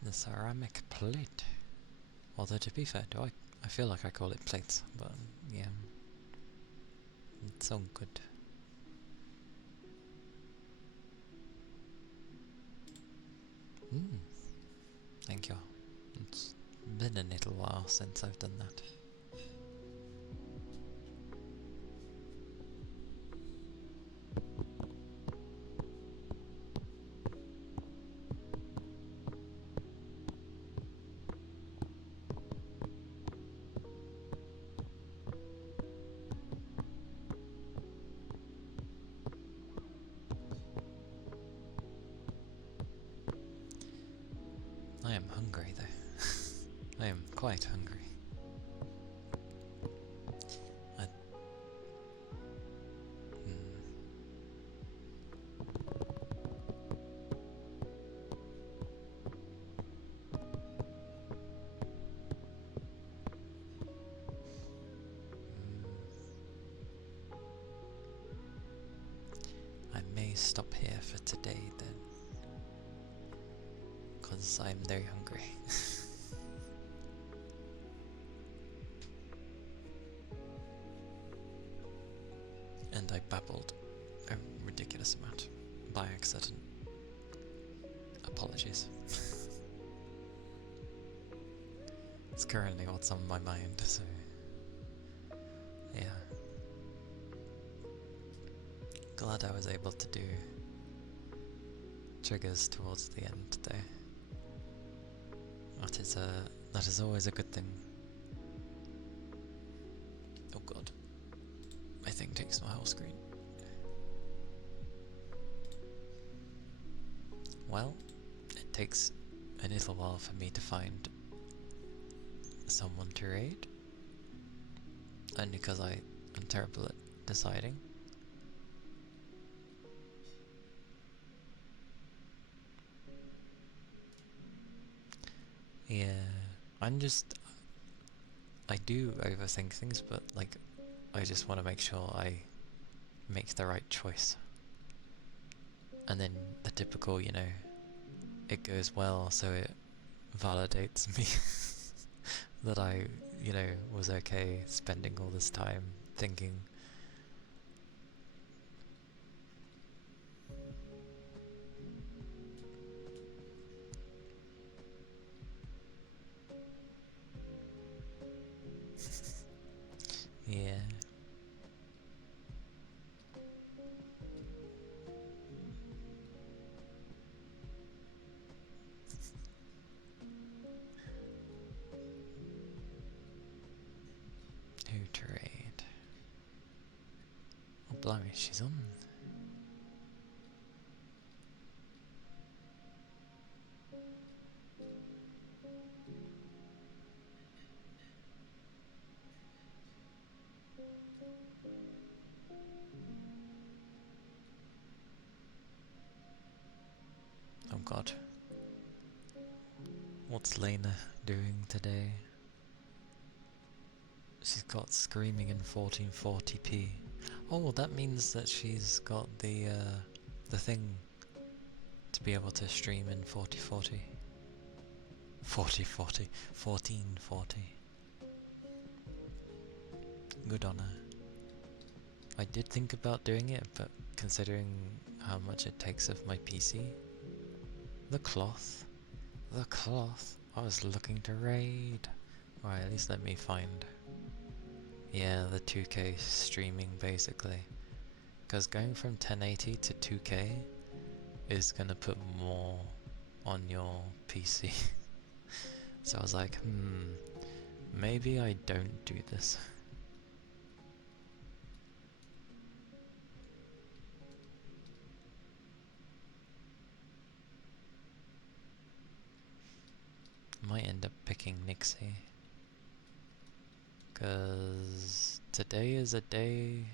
the ceramic plate. Although to be fair, I feel like I call it plates, but yeah, it's all good. Thank you. It's been a little while since I've done that. I am hungry though. I am quite hungry. I may stop here for today then, because I'm very hungry. And I babbled a ridiculous amount by accident. Apologies. It's currently what's on my mind, so yeah. Glad I was able to do triggers towards the end though. That is always a good thing. Oh god. My thing takes my whole screen. Well, it takes a little while for me to find someone to raid. Only because I am terrible at deciding. Yeah, I do overthink things, but like, I just want to make sure I make the right choice. And then the typical, you know, it goes well, so it validates me that I you know, was okay spending all this time thinking. Yeah. Who trade? Oh, blimey, she's on. Oh god. What's Lena doing today? She's got screaming in 1440p. Oh, that means that she's got the thing to be able to stream in 4040. 4040. 1440. Good on her. I did think about doing it, but considering how much it takes of my PC. The cloth. The cloth. I was looking to raid. Alright, at least let me find. Yeah, the 2K streaming basically. Because going from 1080 to 2K is gonna put more on your PC. So I was like, maybe I don't do this. Might end up picking Nixie. Cause today is a day.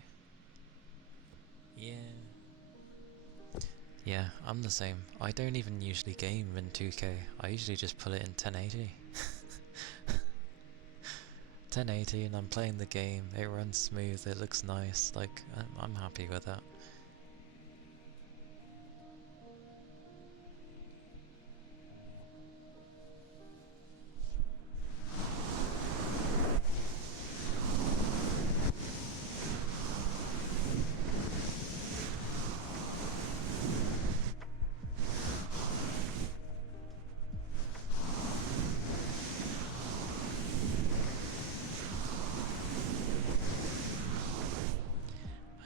Yeah, I'm the same. I don't even usually game in 2K. I usually just put it in 1080. 1080 and I'm playing the game. It runs smooth. It looks nice. Like I'm happy with that.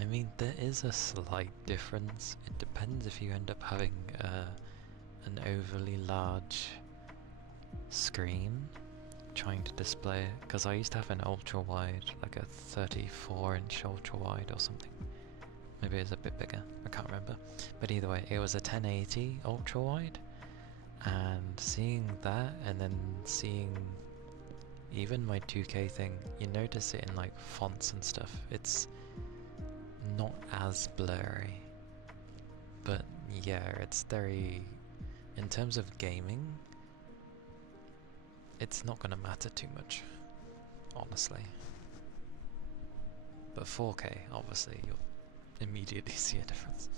I mean, there is a slight difference. It depends if you end up having an overly large screen trying to display it. Because I used to have an ultra wide, like a 34-inch ultra wide or something. Maybe it was a bit bigger, I can't remember. But either way, it was a 1080 ultra wide. And seeing that, and then seeing even my 2K thing, you notice it in like fonts and stuff. It's not as blurry, but yeah, it's very, in terms of gaming, it's not gonna matter too much, honestly. But 4K, obviously, you'll immediately see a difference.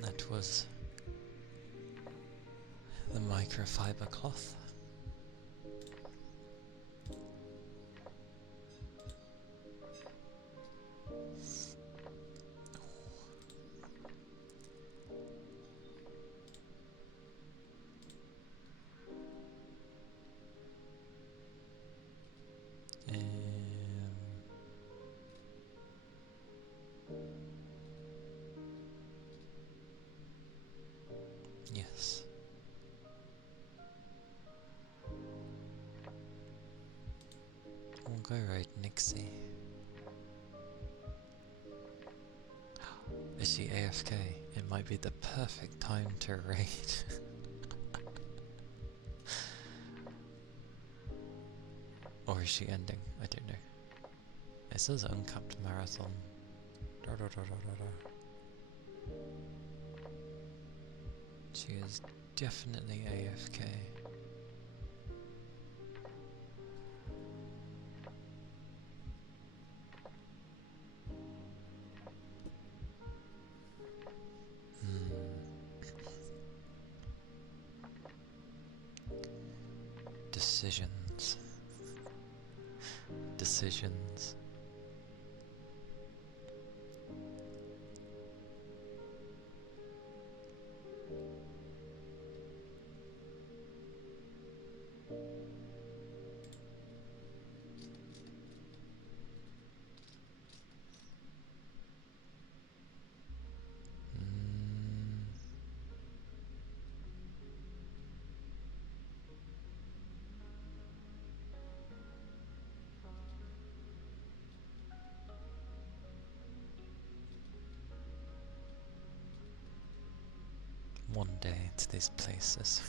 That was the microfiber cloth. Yes. We'll go raid Nixie. Is she AFK? It might be the perfect time to raid. Or is she ending? I don't know. It says uncapped marathon. Da, da, da, da, da, da. She is definitely AFK. Decisions. Decisions. One day to these places.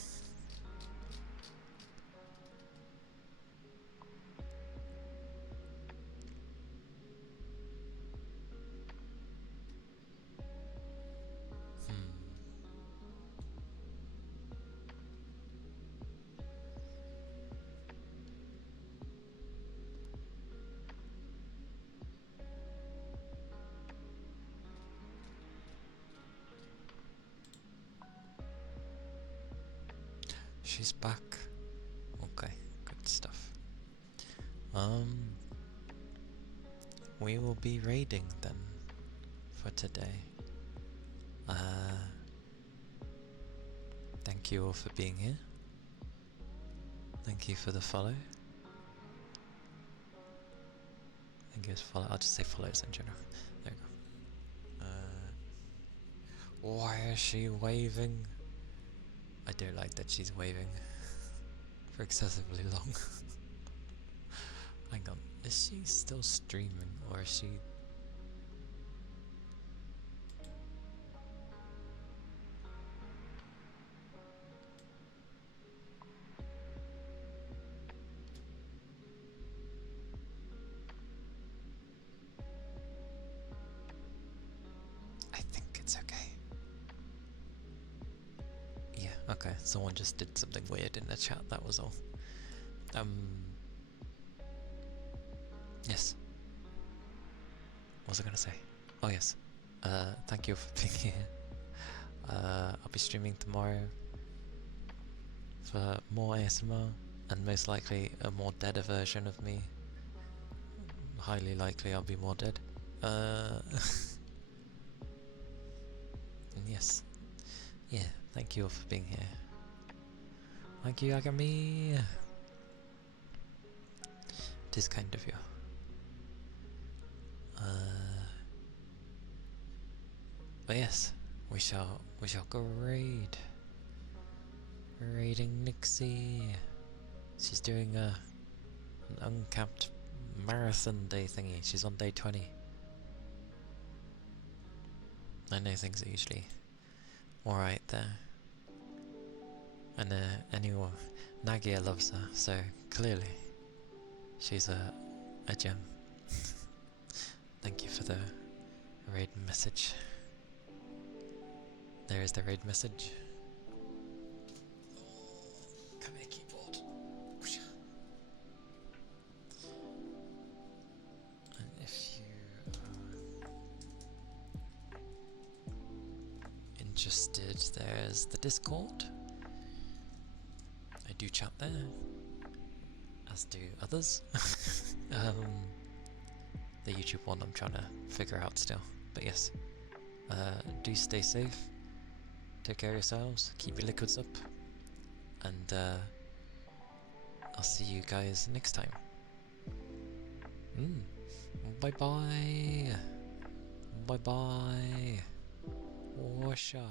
She's back. Okay, good stuff. We will be raiding then for today. Thank you all for being here. Thank you for the follow. Thank you for follow. I'll just say follows in general. There we go. Why is she waving? I don't like that she's waving for excessively long. Is she still streaming, or is she... I think it's okay. Yeah, okay, someone just did something weird in the chat, that was all. Yes. What was I gonna say? Oh yes. Thank you for being here. I'll be streaming tomorrow for more ASMR, and most likely a more deader version of me. Highly likely I'll be more dead. And yes. Yeah, thank you all for being here. Thank you, Agami! It is kind of you. But yes, we shall go raid. Raiding Nixie. She's doing an uncapped marathon day thingy. She's on day 20. I know things are usually alright there. And anyone, Nagia loves her, so clearly she's a gem. Thank you for the raid message. There is the raid message. Come here, keyboard. And if you are interested, there's the Discord. I do chat there, as do others. The YouTube one I'm trying to figure out still. But yes, do stay safe. Take care of yourselves, keep your liquids up, and I'll see you guys next time. Bye bye. Bye bye. Washa.